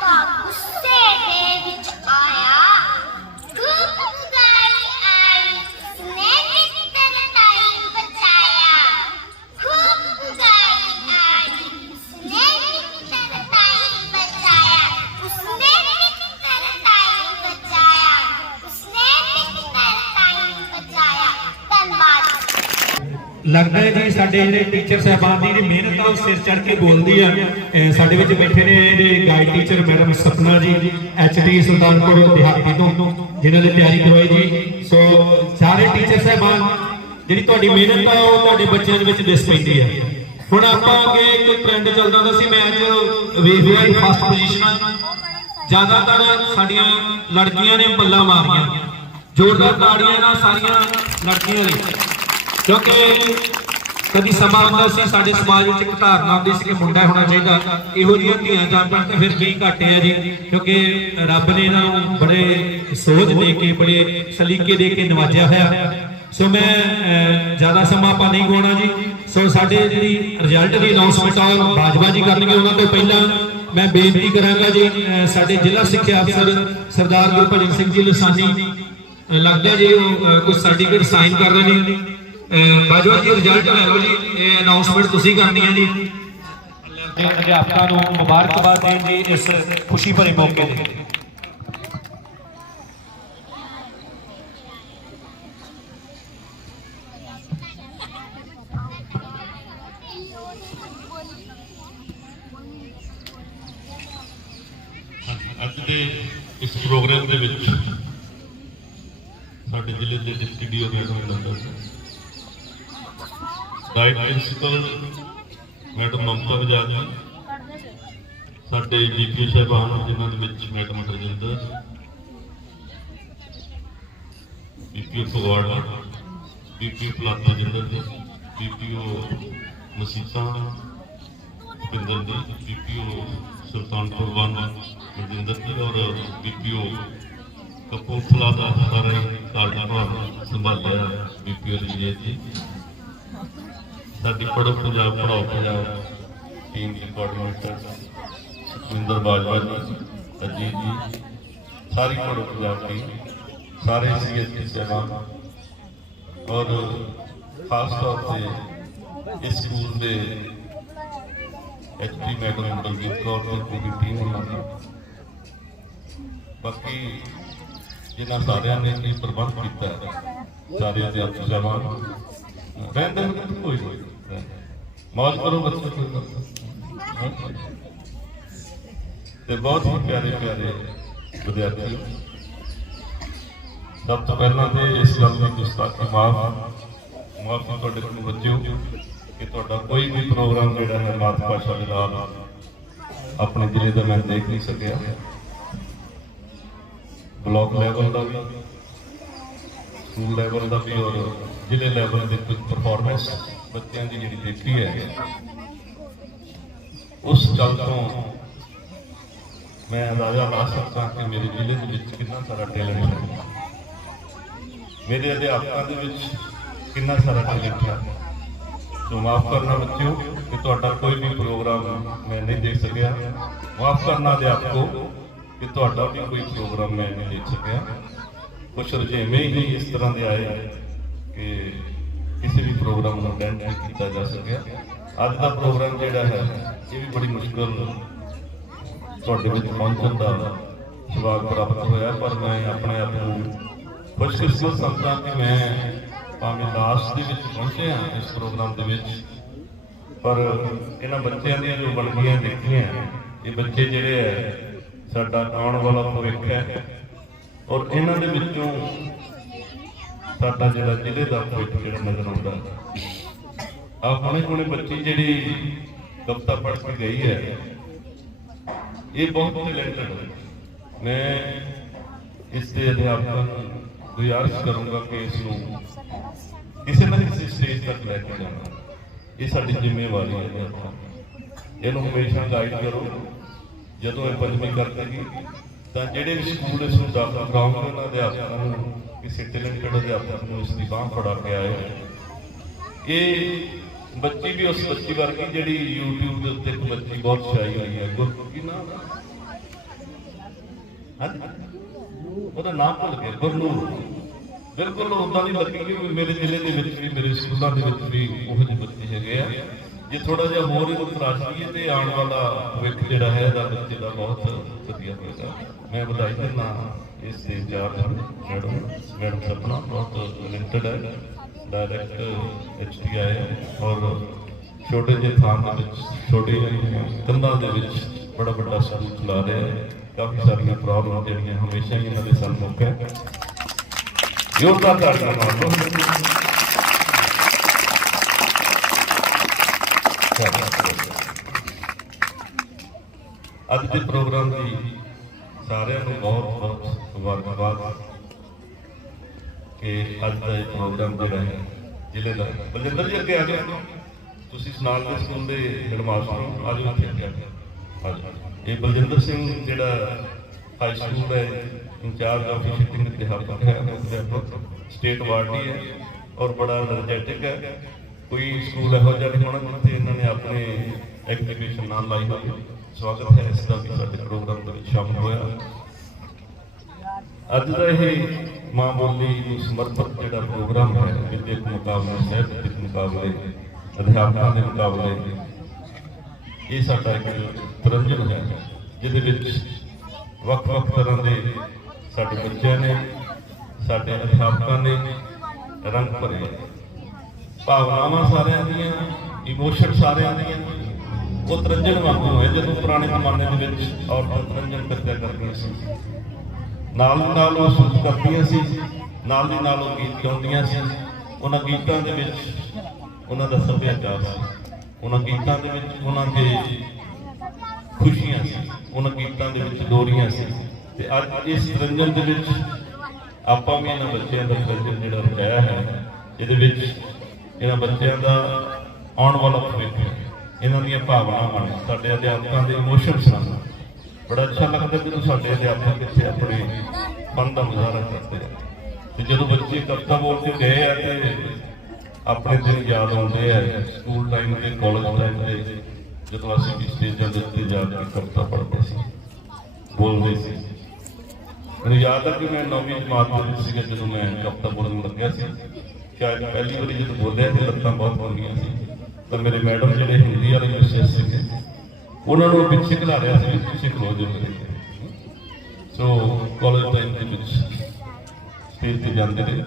ਤਾਂ ਗੁੱਸੇ ਦੇ ਵਿੱਚ ਆਇਆ ਖੂਬ ਉਗਾਈ ਆਈ ਉਸਨੇ ਮਿੱਤਰ ਤਾਈ ਬਚਾਇਆ ਖੂਬ ਉਗਾਈ ਆਈ ਉਸਨੇ ਮਿੱਤਰ ਤਾਈ ਬਚਾਇਆ ਉਸਨੇ ਮਿੱਤਰ ਤਾਈ ਬਚਾਇਆ ਉਸਨੇ ਮਿੱਤਰ ਤਾਈ ਬਚਾਇਆ ਧੰਨਵਾਦ। ਲੱਗਦਾ ਹੈ ਜੀ ਸਾਡੇ ਜਿਹੜੇ ਟੀਚਰ ਸਾਹਿਬਾਨ ਦੀ ਜਿਹੜੀ ਮਿਹਨਤ ਆ ਉਹ ਸਿਰ ਚੜ੍ਹ ਕੇ ਬੋਲਦੀ ਆ। ਸਾਡੇ ਵਿੱਚ ਬੈਠੇ ਨੇ ਇਹਦੇ ਗਾਈਡ ਟੀਚਰ ਮੈਡਮ ਸਪਨਾ ਜੀ ਐਚਟੀ ਸੁਲਤਾਨਪੁਰ ਦਿਹਾਤੀ ਤੋਂ, ਜਿਨ੍ਹਾਂ ਨੇ ਤਿਆਰੀ ਕਰਵਾਈ ਜੀ। ਸੋ ਸਾਰੇ ਟੀਚਰ ਸਾਹਿਬਾਨ ਜਿਹੜੀ ਤੁਹਾਡੀ ਮਿਹਨਤ ਆ ਉਹ ਤੁਹਾਡੇ ਬੱਚਿਆਂ ਦੇ ਵਿੱਚ ਦਿਸ ਪੈਂਦੀ ਆ। ਹੁਣ ਆਪਾਂ ਅੱਗੇ ਇੱਕ ਟ੍ਰੈਂਡ ਚੱਲਦਾ ਹੁੰਦਾ ਸੀ, ਮੈਂ ਅੱਜ ਵੇਖ ਰਿਹਾ ਫਸਟ ਪੋਜੀਸ਼ਨਾਂ ਜ਼ਿਆਦਾਤਰ ਸਾਡੀਆਂ ਲੜਕੀਆਂ ਨੇ ਬੱਲਾ ਮਾਰੀਆਂ। ਜ਼ੋਰਦਾਰ ਤਾੜੀਆਂ ਨਾਲ ਸਾਰੀਆਂ ਲੜਕੀਆਂ ਲਈ, ਕਿਉਂਕਿ ਕਦੀ ਸਮਾਂ ਆਉਂਦਾ ਸੀ ਸਾਡੇ ਸਮਾਜ ਵਿੱਚ ਇੱਕ ਧਾਰਨਾ ਆਉਂਦੀ ਸੀ ਕਿ ਮੁੰਡਾ ਹੋਣਾ ਚਾਹੀਦਾ। ਇਹੋ ਜਿਹੀਆਂ ਧੀਆਂ ਜੰਮਣ ਤੇ ਫਿਰ ਨਹੀਂ ਘੱਟ ਆ ਜੀ, ਕਿਉਂਕਿ ਰੱਬ ਨੇ ਇਹਨਾਂ ਨੂੰ ਬੜੇ ਸੋਝ ਦੇ ਕੇ ਬੜੇ ਸਲੀਕੇ ਦੇ ਕੇ ਨਵਾਜਿਆ ਹੋਇਆ। ਸੋ ਮੈਂ ਜ਼ਿਆਦਾ ਸਮਾਂ ਆਪਾਂ ਨਹੀਂ ਗਵਾਉਣਾ ਜੀ। ਸੋ ਸਾਡੇ ਜਿਹੜੀ ਰਿਜ਼ਲਟ ਦੀ ਅਨਾਉਂਸਮੈਂਟ ਆ ਬਾਜਵਾ ਜੀ ਕਰਨਗੇ। ਉਹਨਾਂ ਤੋਂ ਪਹਿਲਾਂ ਮੈਂ ਬੇਨਤੀ ਕਰਾਂਗਾ ਜੀ ਸਾਡੇ ਜ਼ਿਲ੍ਹਾ ਸਿੱਖਿਆ ਅਫਸਰ ਸਰਦਾਰ ਗੁਰਭਜਨ ਸਿੰਘ ਜੀ ਲਸਾਨੀ, ਲੱਗਦਾ ਜੀ ਉਹ ਕੁਝ ਸਰਟੀਫਿਕੇਟ ਸਾਈਨ ਕਰ ਰਹੇ ਨੇ। ਬਾਜਵਾ ਜੀ ਰਿਜ਼ਲਟ ਲੈ ਲਓ ਜੀ, ਇਹ ਅਨਾਉਂਸਮੈਂਟ ਤੁਸੀਂ ਕਰਨੀ ਹੈ ਜੀ। ਅਧਿਆਪਕਾਂ ਨੂੰ ਮੁਬਾਰਕਬਾਦ ਦੇਣ ਜੀ ਇਸ ਖੁਸ਼ੀ ਭਰੇ ਮੌਕੇ ਤੇ। ਅੱਜ ਦੇ ਇਸ ਪ੍ਰੋਗਰਾਮ ਦੇ ਵਿੱਚ ਸਾਡੇ ਜ਼ਿਲ੍ਹੇ ਦੇ deputy DO madam DIET principal madam Mamta Bajaj ji, ਸਾਡੇ ਜੀਪੀਓ ਸਾਹਿਬਾਨ ਜਿਨ੍ਹਾਂ ਦੇ ਵਿੱਚ madam Rajinder, BPO Phagwara, BPO ਪਲਾਤਾ Jinder ji, BPO ਮਸੀਤਾਂ Bhupinder ji, BPO Sultanpur one Rajinder ji ਔਰ ਬੀਪੀਓ ਕਪੂਰਥਲਾ ਦਾ ਸਾਰਾ ਕਾਰਜਭਾਰ ਸੰਭਾਲਿਆ ਬੀਪੀਓ ਰਜੀਤ ਜੀ, ਸਾਡੀ ਪੜ੍ਹੋ ਪੰਜਾਬ ਪੜ੍ਹਾਓ ਪੰਜਾਬ ਟੀਮ ਦੀ ਕੋਆਰਡੀਨੇਟਰ ਸੁਖਵਿੰਦਰ ਬਾਜਵਾ ਜੀ, ਅਜੀਤ ਜੀ, ਸਾਰੀ ਪੜ੍ਹੋ ਪੰਜਾਬ ਟੀਮ, ਸਾਰੇ ਸੀਐਸਸੀ ਸਾਹਿਬਾਨ ਔਰ ਖਾਸ ਤੌਰ ਤੇ ਇਸ ਸਕੂਲ ਦੇ ਐਚਪੀ ਮੈਡਮ ਬਲਜੀਤ ਕੌਰ ਦੀ ਪੂਰੀ ਟੀਮ ਉਹਨਾਂ ਦੀ, ਬਾਕੀ ਜਿਨ੍ਹਾਂ ਸਾਰਿਆਂ ਨੇ ਇਹ ਪ੍ਰਬੰਧ ਕੀਤਾ, ਸਾਰੇ ਅਧਿਆਪਕ ਸਾਹਿਬਾਨ ਰਹਿੰਦੇ ਕੋਈ ਮੌਜ ਕਰੋ ਬੱਚੇ ਤੇ ਬਹੁਤ ਹੀ ਪਿਆਰੇ ਪਿਆਰੇ ਵਿਦਿਆਰਥੀ। ਸਭ ਤੋਂ ਪਹਿਲਾਂ ਤੇ ਇਸ ਗੱਲ ਦੀ ਗੁਸਤਾਖੀ ਮਾਫੀ ਤੁਹਾਡੇ ਕੋਲ ਬੱਚਿਓ ਕਿ ਤੁਹਾਡਾ ਕੋਈ ਵੀ ਪ੍ਰੋਗਰਾਮ ਜਿਹੜਾ ਹੈ ਮਾਤ ਭਾਸ਼ਾ ਦੇ ਨਾਲ ਆਪਣੇ ਜ਼ਿਲ੍ਹੇ ਦਾ ਮੈਂ ਦੇਖ ਨਹੀਂ ਸਕਿਆ। ਬਲਾਕ ਲੈਵਲ ਦਾ ਵੀ, ਸਕੂਲ ਲੈਵਲ ਦਾ ਵੀ ਔਰ ਜ਼ਿਲ੍ਹੇ ਲੈਵਲ ਦੇ ਕੁਝ ਪਰਫਾਰਮੈਂਸ ਬੱਚਿਆਂ ਦੀ ਜਿਹੜੀ ਦੇਖੀ ਹੈ, ਉਸ ਗੱਲ ਤੋਂ ਮੈਂ ਅੰਦਾਜ਼ਾ ਲਾ ਸਕਦਾ ਕਿ ਮੇਰੇ ਜ਼ਿਲ੍ਹੇ ਦੇ ਵਿੱਚ ਕਿੰਨਾ ਸਾਰਾ ਟੈਲੈਂਟ ਹੈ, ਮੇਰੇ ਅਧਿਆਪਕਾਂ ਦੇ ਵਿੱਚ ਕਿੰਨਾ ਸਾਰਾ ਟੈਲੈਂਟ ਹੈ। ਸੋ ਮਾਫ ਕਰਨਾ ਬੱਚਿਓ ਕਿ ਤੁਹਾਡਾ ਕੋਈ ਵੀ ਪ੍ਰੋਗਰਾਮ ਮੈਂ ਨਹੀਂ ਦੇਖ ਸਕਿਆ। ਮਾਫ ਕਰਨਾ ਅਧਿਆਪਕੋ ਕਿ ਤੁਹਾਡਾ ਵੀ ਕੋਈ ਪ੍ਰੋਗਰਾਮ ਮੈਂ ਨਹੀਂ ਦੇਖ ਸਕਿਆ। ਕੁਛ ਰੁਝੇਵੇਂ ਹੀ ਇਸ ਤਰ੍ਹਾਂ ਦੇ ਆਏ ਕਿ ਕਿਸੇ ਵੀ ਪ੍ਰੋਗਰਾਮ ਨੂੰ ਅਟੈਂਡ ਨਹੀਂ ਕੀਤਾ ਜਾ ਸਕਿਆ। ਅੱਜ ਦਾ ਪ੍ਰੋਗਰਾਮ ਜਿਹੜਾ ਹੈ ਇਹ ਵੀ ਬੜੀ ਮੁਸ਼ਕਲ ਤੁਹਾਡੇ ਵਿੱਚ ਪਹੁੰਚਣ ਦਾ ਸੁਭਾਗ ਪ੍ਰਾਪਤ ਹੋਇਆ, ਪਰ ਮੈਂ ਆਪਣੇ ਆਪ ਨੂੰ ਖੁਸ਼ਕਿਸਮਤ ਸਮਝਦਾ ਕਿ ਮੈਂ ਭਾਵੇਂ ਲਾਸਟ ਦੇ ਵਿੱਚ ਪਹੁੰਚੇ ਹਾਂ ਇਸ ਪ੍ਰੋਗਰਾਮ ਦੇ ਵਿੱਚ, ਪਰ ਇਹਨਾਂ ਬੱਚਿਆਂ ਦੀਆਂ ਜੋ ਬਣਦੀਆਂ ਦੇਖੀਆਂ, ਇਹ ਬੱਚੇ ਜਿਹੜੇ ਹੈ ਸਾਡਾ ਆਉਣ ਵਾਲਾ ਭਵਿੱਖ ਹੈ ਔਰ ਇਹਨਾਂ ਦੇ ਵਿੱਚੋਂ ਸਾਡਾ ਜਿਹੜਾ ਜ਼ਿਲ੍ਹੇ ਦਾ ਭਵਿੱਖ ਜਿਹੜਾ ਨਜ਼ਰ ਆਉਂਦਾ। ਆ ਹੁਣੇ ਬੱਚੀ ਜਿਹੜੀ ਕਵਿਤਾ ਪੜ੍ਹ ਕੇ ਗਈ ਹੈ, ਇਹ ਬਹੁਤ ਟੈਲੈਂਟਡ ਹੈ। ਮੈਂ ਇਸ ਦੇ ਅਧਿਆਪਕਾਂ ਨੂੰ ਗੁਜ਼ਾਰਿਸ਼ ਕਰੂੰਗਾ ਕਿ ਇਸ ਨੂੰ ਕਿਸੇ ਨਾ ਕਿਸੇ ਸਟੇਜ ਤੱਕ ਲੈ ਕੇ ਜਾਣਾ, ਇਹ ਸਾਡੀ ਜ਼ਿੰਮੇਵਾਰੀ ਹੈ। ਇਹਨੂੰ ਹਮੇਸ਼ਾ ਗਾਈਡ ਕਰੋ। ਜਦੋਂ ਇਹ ਪੰਜਵੀਂ ਕਰ ਦੇਗੀ ਤਾਂ ਜਿਹੜੇ ਵੀ ਸਕੂਲ ਇਸ ਨੂੰ ਦਾਖਲ ਕਰਾਉਣਗੇ ਉਹਨਾਂ ਅਧਿਆਪਕਾਂ ਨੂੰ, ਕਿਸੇ ਟੈਲੈਂਟਡ ਅਧਿਆਪਕ ਨੂੰ ਇਸ ਦੀ ਬਾਂਹ ਫੜਾ ਕੇ ਆਏ। ਇਹ ਬੱਚੀ ਵੀ ਉਸ ਬੱਚੀ ਵਰਗੀ ਜਿਹੜੀ YouTube ਦੇ ਉੱਤੇ ਇੱਕ ਬੱਚੀ ਬਹੁਤ ਛਾਈ ਹੋਈ ਹੈ, ਕੀ ਨਾਮ ਉਹਦਾ ਨਾਮ ਭੁੱਲ ਗਿਆ, ਗੁਰਨੂਰ। ਬਿਲਕੁਲ ਉਦਾਂ ਦੀ ਲੱਗੀ ਕਿ ਮੇਰੇ ਜ਼ਿਲ੍ਹੇ ਦੇ ਵਿੱਚ ਵੀ, ਮੇਰੇ ਸਕੂਲਾਂ ਦੇ ਵਿੱਚ ਵੀ ਉਹੋ ਜਿਹੇ ਬੱਚੇ ਹੈਗੇ ਆ। ਜੇ ਥੋੜਾ ਜਿਹਾ ਹੋਰ ਇਹਨੂੰ ਤਰਾਸ਼ੀਏ ਤੇ ਆਉਣ ਵਾਲਾ ਭਵਿੱਖ ਜਿਹੜਾ ਹੈ ਇਹਦਾ ਬੱਚੇ ਦਾ ਬਹੁਤ ਵਧੀਆ ਹੋਏਗਾ। ਮੈਂ ਵਧਾਈ ਦਿੰਦਾ ਇਸ ਦੇ ਇੰਚਾਰਜ ਮੈਡਮ ਸਪਨਾ, ਬਹੁਤ ਟੈਲੈਂਟਡ ਹੈ, ਡਾਇਰੈਕਟ HTI ਹੈ, ਔਰ ਛੋਟੇ ਜਿਹੇ ਥਾਂ ਦੇ ਵਿੱਚ, ਛੋਟੇ ਜਿਹੇ ਕੰਧਾਂ ਦੇ ਵਿੱਚ ਬੜਾ ਵੱਡਾ ਸਕੂਲ ਚਲਾ ਰਿਹਾ ਹੈ। ਕਾਫੀ ਸਾਰੀਆਂ ਪ੍ਰੋਬਲਮ ਜਿਹੜੀਆਂ ਹਮੇਸ਼ਾ ਹੀ ਇਹਨਾਂ ਦੇ ਸਨਮੁਖ ਹੈ। ਜ਼ੋਰਦਾਰ ਤਾੜੀਆਂ ਮਾਰ ਲਓ। ਅੱਜ ਦੇ ਪ੍ਰੋਗਰਾਮ ਦੀ ਸਾਰਿਆਂ ਨੂੰ ਬਹੁਤ ਬਹੁਤ ਮੁਬਾਰਕਬਾਦ ਕਿ ਅੱਜ ਦਾ ਇਹ ਪ੍ਰੋਗਰਾਮ ਜਿਹੜਾ ਹੈ ਜ਼ਿਲ੍ਹੇ ਦਾ। ਬਲਜਿੰਦਰ ਜੀ ਅੱਗੇ ਆ ਜਾਓ, ਤੁਸੀਂ ਸਨਾਲ ਦੇ ਸਕੂਲ ਦੇ ਹੈਡਮਾਸਟਰ ਹੋ, ਆ ਜਾਓ ਇੱਥੇ ਅੱਗੇ ਆ ਜਾਓ। ਇਹ ਬਲਜਿੰਦਰ ਸਿੰਘ ਜਿਹੜਾ ਹਾਈ ਸਕੂਲ ਹੈ ਇੰਚਾਰਜ ਆਫ ਸ਼ਿਫਟਿੰਗ ਅਧਿਆਪਕ ਹੈ, ਸਟੇਟ ਅਵਾਰਡੀ ਹੈ ਔਰ ਬੜਾ ਐਨਰਜੈਟਿਕ ਹੈ। ਕੋਈ ਸਕੂਲ ਇਹੋ ਜਿਹਾ ਨਹੀਂ ਹੋਣਾ ਜਿੱਥੇ ਇਹਨਾਂ ਨੇ ਆਪਣੇ ਐਗਜ਼ੀਬਿਸ਼ਨ ਨਾਲ ਲਾਈ ਹੋਈ। ਸਵਾਗਤ ਹੈ ਇਸ ਦਾ ਵੀ ਸਾਡੇ ਪ੍ਰੋਗਰਾਮ ਦੇ ਵਿੱਚ ਸ਼ਾਮਲ ਹੋਇਆ। ਅੱਜ ਦਾ ਇਹ ਮਾਂ ਬੋਲੀ ਨੂੰ ਸਮਰਪਿਤ ਜਿਹੜਾ ਪ੍ਰੋਗਰਾਮ ਹੈ, ਵਿਦਿਅਕ ਮੁਕਾਬਲੇ, ਸਾਹਿਤਕ ਮੁਕਾਬਲੇ, ਅਧਿਆਪਕਾਂ ਦੇ ਮੁਕਾਬਲੇ, ਇਹ ਸਾਡਾ ਇੱਕ ਤਰੰਜਨ ਹੈ ਜਿਹਦੇ ਵਿੱਚ ਵੱਖ-ਵੱਖ ਤਰ੍ਹਾਂ ਦੇ ਸਾਡੇ ਬੱਚਿਆਂ ਨੇ, ਸਾਡੇ ਅਧਿਆਪਕਾਂ ਨੇ ਰੰਗ ਭਰੇ। ਭਾਵਨਾਵਾਂ ਸਾਰਿਆਂ ਦੀਆਂ, ਇਮੋਸ਼ਨ ਸਾਰਿਆਂ ਦੀਆਂ ਉਹ ਤਰੰਜਨ ਵਾਂਗੂ ਹੈ। ਜਦੋਂ ਪੁਰਾਣੇ ਜ਼ਮਾਨੇ ਦੇ ਵਿੱਚ ਔਰਤਾਂ ਤਰੰਜਨ ਕਰਦਿਆ ਕਰਦੀਆਂ ਸੀ, ਨਾਲ ਦੀ ਨਾਲ ਉਹ ਸੁਰ ਕਰਦੀਆਂ ਸੀ, ਨਾਲ ਦੀ ਨਾਲ ਉਹ ਗੀਤ ਗਾਉਂਦੀਆਂ ਸੀ। ਉਹਨਾਂ ਗੀਤਾਂ ਦੇ ਵਿੱਚ ਉਹਨਾਂ ਦਾ ਸੱਭਿਆਚਾਰ ਸੀ, ਉਹਨਾਂ ਗੀਤਾਂ ਦੇ ਵਿੱਚ ਉਹਨਾਂ ਦੇ ਖੁਸ਼ੀਆਂ ਸੀ, ਉਹਨਾਂ ਗੀਤਾਂ ਦੇ ਵਿੱਚ ਲੋਰੀਆਂ ਸੀ। ਤੇ ਅੱਜ ਇਸ ਤਰੰਜਨ ਦੇ ਵਿੱਚ ਆਪਾਂ ਵੀ ਇਹਨਾਂ ਬੱਚਿਆਂ ਦਾ ਤਰੰਜਨ ਜਿਹੜਾ ਰਚਾਇਆ ਹੈ, ਇਹਦੇ ਵਿੱਚ ਇਹਨਾਂ ਬੱਚਿਆਂ ਦਾ ਆਉਣ ਵਾਲਾ ਭਵਿੱਖ ਹੈ, ਇਹਨਾਂ ਦੀਆਂ ਭਾਵਨਾਵਾਂ ਨੇ, ਸਾਡੇ ਅਧਿਆਪਕਾਂ ਦੇ ਇਮੋਸ਼ਨਸ ਹਨ। ਬੜਾ ਅੱਛਾ ਲੱਗਦਾ ਜਦੋਂ ਸਾਡੇ ਅਧਿਆਪਕ ਇੱਥੇ ਆਪਣੇ ਫਨ ਦਾ ਮੁਜ਼ਾਹਰਾ ਕਰਦੇ ਆ। ਤੇ ਜਦੋਂ ਬੱਚੇ ਕਵਿਤਾ ਬੋਲ ਕੇ ਗਏ ਆ ਤੇ ਆਪਣੇ ਦਿਨ ਯਾਦ ਆਉਂਦੇ ਆ, ਸਕੂਲ ਟਾਈਮ ਦੇ, ਕਾਲਜ ਟਾਈਮ ਦੇ, ਜਦੋਂ ਅਸੀਂ ਵੀ ਸਟੇਜਾਂ ਦੇ ਉੱਤੇ ਜਾ ਕੇ ਕਵਿਤਾ ਪੜ੍ਹਦੇ ਸੀ, ਬੋਲਦੇ ਸੀ। ਮੈਨੂੰ ਯਾਦ ਹੈ ਕਿ ਮੈਂ 9ਵੀਂ ਜਮਾਤ ਦੇ ਵਿੱਚ ਸੀਗਾ ਜਦੋਂ ਮੈਂ ਕਵਿਤਾ ਬੋਲਣ ਲੱਗਿਆ ਸੀ। ਸ਼ਾਇਦ ਪਹਿਲੀ ਵਾਰੀ ਜਦੋਂ ਬੋਲਿਆ ਤੇ ਲੱਤਾਂ ਬਹੁਤ ਹੁੰਦੀਆਂ ਸੀ, ਤਾਂ ਮੇਰੇ ਮੈਡਮ ਜਿਹੜੇ ਹਿੰਦੀ ਵਾਲੇ ਵਿਸ਼ੇ ਸੀਗੇ ਉਹਨਾਂ ਨੂੰ ਪਿੱਛੇ ਖਿਲਾ ਰਿਹਾ ਸੀ, ਪਿੱਛੇ ਖਲੋ ਜਾਓ ਮੇਰੇ। ਸੋ ਕਾਲਜ ਟਾਈਮ ਦੇ ਵਿੱਚ ਸਟੇਜ ਤੇ ਜਾਂਦੇ ਨੇ।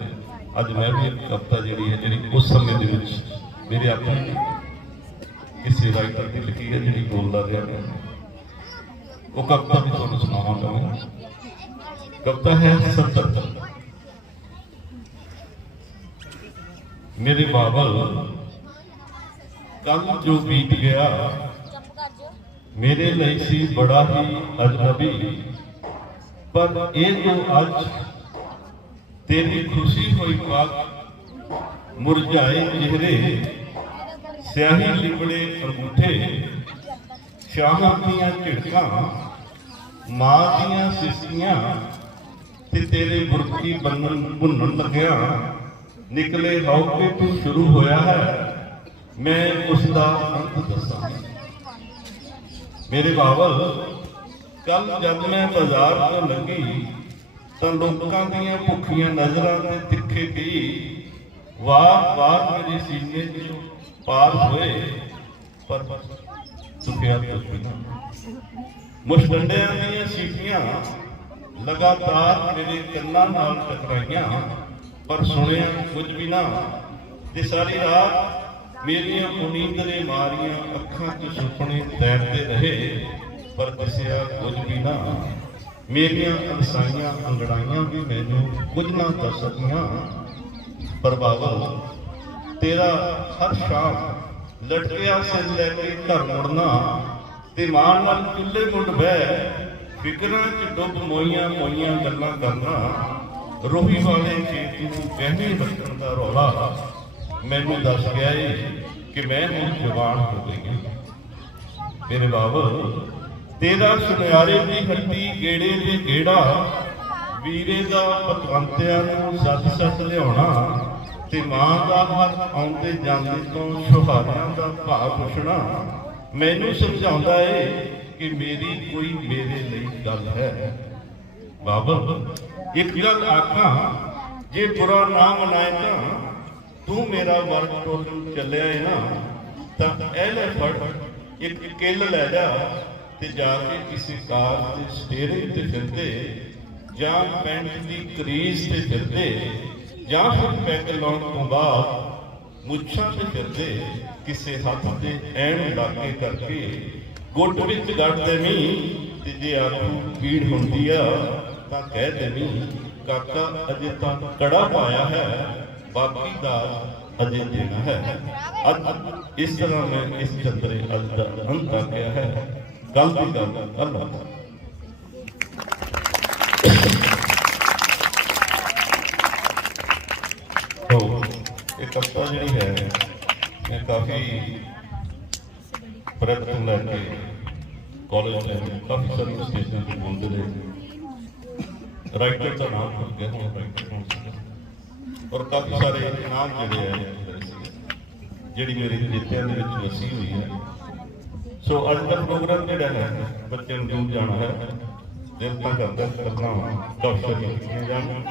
ਅੱਜ ਮੈਂ ਵੀ ਇੱਕ ਕਵਿਤਾ ਜਿਹੜੀ ਹੈ, ਜਿਹੜੀ ਉਸ ਸਮੇਂ ਦੇ ਵਿੱਚ ਮੇਰੇ ਆਪਣੇ ਕਿਸੇ ਰਾਈਟਰ ਦੀ ਲਿਖੀ ਹੈ, ਜਿਹੜੀ ਬੋਲਦਾ ਰਿਹਾ ਮੈਂ, ਉਹ ਕਵਿਤਾ ਵੀ ਤੁਹਾਨੂੰ ਸੁਣਾਵਾਂਗਾ ਮੈਂ। ਕਵਿਤਾ ਹੈ ਸੱਤਰ। ਮੇਰੇ ਬਾਬਲ ਕੱਲ ਜੋ ਬੀਤ ਗਿਆ ਮੇਰੇ ਲਈ ਸੀ ਬੜਾ ਹੀ ਅਜਨਬੀ, ਪਰ ਇਹ ਜੋ ਅੱਜ ਤੇਰੀ ਖੁਸ਼ੀ ਹੋਈ ਪੱਗ ਮੁਰਝਾਏ ਚਿਹਰੇ, ਸਿਆਹੀ ਲਿਬੜੇ ਅੰਗੂਠੇ, ਸ਼ਾਮਾਂ ਦੀਆਂ ਝਿੜਕਾਂ, ਮਾਂ ਦੀਆਂ ਸਿਸਕੀਆਂ ਤੇ ਤੇਰੇ ਬੁਰਕੀ ਭੁੰਨਣ ਲੱਗਿਆ ਨਿਕਲੇ ਹੌਕੇ ਤੋਂ ਸ਼ੁਰੂ ਹੋਇਆ ਹੈ, ਮੈਂ ਉਸ ਦਾ ਅੰਤ ਦੱਸਾਂ। ਮੇਰੇ ਬਾਬਲ ਕੱਲ ਜਦ ਮੈਂ ਬਾਜ਼ਾਰ ਤੋਂ ਲੰਘੀ ਤਾਂ ਲੋਕਾਂ ਦੀਆਂ ਭੁੱਖੀਆਂ ਨਜ਼ਰਾਂ ਤੇ ਤਿੱਖੇ ਦੀ ਵਾਰ-ਵਾਰ ਮੇਰੇ ਸੀਨੇ 'ਚ ਪਾਰ ਹੋਏ, ਪਰ ਸੁਖਿਆ ਬਿਨਾ ਮੁਸ਼ਡੰਡਿਆਂ ਦੀਆਂ ਸੀਟੀਆਂ ਲਗਾਤਾਰ ਮੇਰੇ ਕੰਨਾਂ ਨਾਲ ਟਕਰਾਈਆਂ, ਪਰ ਸੁਣਿਆ ਕੁਝ ਵੀ ਨਾ। ਤੇ ਸਾਰੀ ਰਾਤ ਮੇਰੀਆਂ ਉਨੀਂਦਰੇ ਮਾਰੀਆਂ ਅੱਖਾਂ 'ਚ ਸੁਪਨੇ ਤੈਰਦੇ ਰਹੇ, ਪਰ ਦਿਸਿਆ ਕੁਝ ਵੀ ਨਾ। ਮੇਰੀਆਂ ਅਨਸਾਈਆਂ ਅੰਗੜਾਈਆਂ ਵੀ ਮੈਨੂੰ ਕੁਝ ਨਾ ਦੱਸ ਸਕੀਆਂ, ਪਰ ਬਾਬਲ ਤੇਰਾ ਹਰ ਸ਼ਾਮ ਲਟਕਿਆ ਸਿਰ ਲੈ ਕੇ ਘਰ ਮੁੜਨਾ ਤੇ ਮਾਂ ਨਾਲ ਚੁੱਲ੍ਹੇ ਮੁੱਢ ਬਹਿ ਫਿਕਰਾਂ 'ਚ ਡੁੱਬ ਮੋਈਆਂ ਗੱਲਾਂ ਕਰਨਾ। ਰੋਹੀ ਵਾਲੇ ਖੇਤ ਨੂੰ ਗਹਿਣੇ ਵਰਤਣ ਦਾ ਰੌਲਾ ਮੈਨੂੰ ਦੱਸ ਗਿਆ ਏ ਕਿ ਮੈਂ ਹੁਣ ਜਵਾਨ ਹੋ ਗਈ ਹਾਂ। ਮੇਰੇ ਬਾਬਲ ਤੇਰਾ ਸੁਨਿਆਰੇ ਦੀ ਹੱਟੀ ਗੇੜੇ ਤੇ ਗੇੜਾ, ਵੀਰੇ ਦਾ ਪਤਵੰਤਿਆਂ ਨੂੰ ਸੱਚ ਲਿਆਉਣਾ, ਤੇ ਮਾਂ ਦਾ ਹਰ ਆਉਂਦੇ ਜਾਂਦੇ ਤੋਂ ਸੁਹਾਰਿਆਂ ਦਾ ਭਾਅ ਪੁੱਛਣਾ ਮੈਨੂੰ ਸਮਝਾਉਂਦਾ ਏ ਕਿ ਮੇਰੀ ਕੋਈ ਮੇਰੇ ਲਈ ਗੱਲ ਹੈ। ਬਾਬਾ ਇੱਕ ਗੱਲ ਆਖਾਂ, ਜੇ ਬੁਰਾ ਨਾ ਮਨਾਏ ਤਾਂ ਤੂੰ ਮੇਰਾ ਵਰ ਟੋਲ ਚੱਲਿਆ ਏ ਨਾ, ਤਾਂ ਇਹ ਲੈ ਫੜ ਇੱਕ ਕਿੱਲ ਲੈ ਜਾ ਤੇ ਜਾ ਕੇ ਕਿਸੇ ਕਾਰ ਦੇ ਸਟੀਅਰਿੰਗ ਤੇ ਫਿਰਦੇ, ਜਾਂ ਪੈਂਟ ਦੀ ਕਰੀਜ਼ ਤੇ ਫਿਰਦੇ, ਜਾਂ ਫਿਰ ਪੈਗ ਲਾਉਣ ਤੋਂ ਬਾਅਦ ਮੁੱਛਾਂ ਤੇ ਫਿਰਦੇ, ਕਿਸੇ ਹੱਥ ਤੇ ਐਣ ਲਾਗੇ ਕਰਕੇ ਗੁੱਟ ਵਿੱਚ ਗੱਡ ਦੇਵੀਂ, ਤੇ ਜੇ ਆਖੂ ਪੀੜ ਹੁੰਦੀ ਆ ਤਾਂ ਕਹਿ ਦੇਵੀਂ ਕਾਕਾ ਅਜੇ ਤਾਂ ਕੜਾ ਪਾਇਆ ਹੈ, ਬਾਕੀ ਦਾ ਅਜੇ ਦੇਣਾ ਹੈ। ਅੱਜ ਇਸ ਤਰ੍ਹਾਂ ਮੈਂ ਇਸ ਚੰਦਰੇ ਅੱਜ ਦਾ ਅੰਤ ਆ ਗਿਆ ਹੈ। ਗੱਲ ਦੀ ਗੱਲ ਅੱਲਾਹ। ਇਹ ਕਵਿਤਾ ਜਿਹੜੀ ਹੈ ਇਹ ਕਾਫੀ ਪ੍ਰਯਤਨ ਲੈ ਕੇ ਕਾਲਜ ਦੇ ਕਾਫੀ ਸਾਰੀ ਸਟੇਜਾਂ ਤੇ ਬੋਲਦੇ ਰਹੇ। ਰਾਈਟਰ ਦਾ ਨਾਮ ਹੋ ਗਿਆ ਹੁਣ ਰਾਈਟਰ ਹੋ ਗਿਆ, ਔਰ ਕਾਫੀ ਸਾਰੇ ਨਾਮ ਜਿਹੜੇ ਹੈ ਜਿਹੜੀ ਮੇਰੀ ਜਿੱਤਿਆਂ ਦੇ ਵਿੱਚ ਵਸੀ ਹੋਈ ਹੈ। ਸੋ ਅੱਜ ਦਾ ਪ੍ਰੋਗਰਾਮ ਜਿਹੜਾ ਹੈ ਬੱਚੇ ਨੂੰ ਦੂਰ ਜਾਣਾ ਹੈ, ਦਿਲ ਤਾਂ ਕਰਦਾ ਕਰਨਾ ਕਾਫੀ ਕੀਤੀਆਂ ਜਾਣ।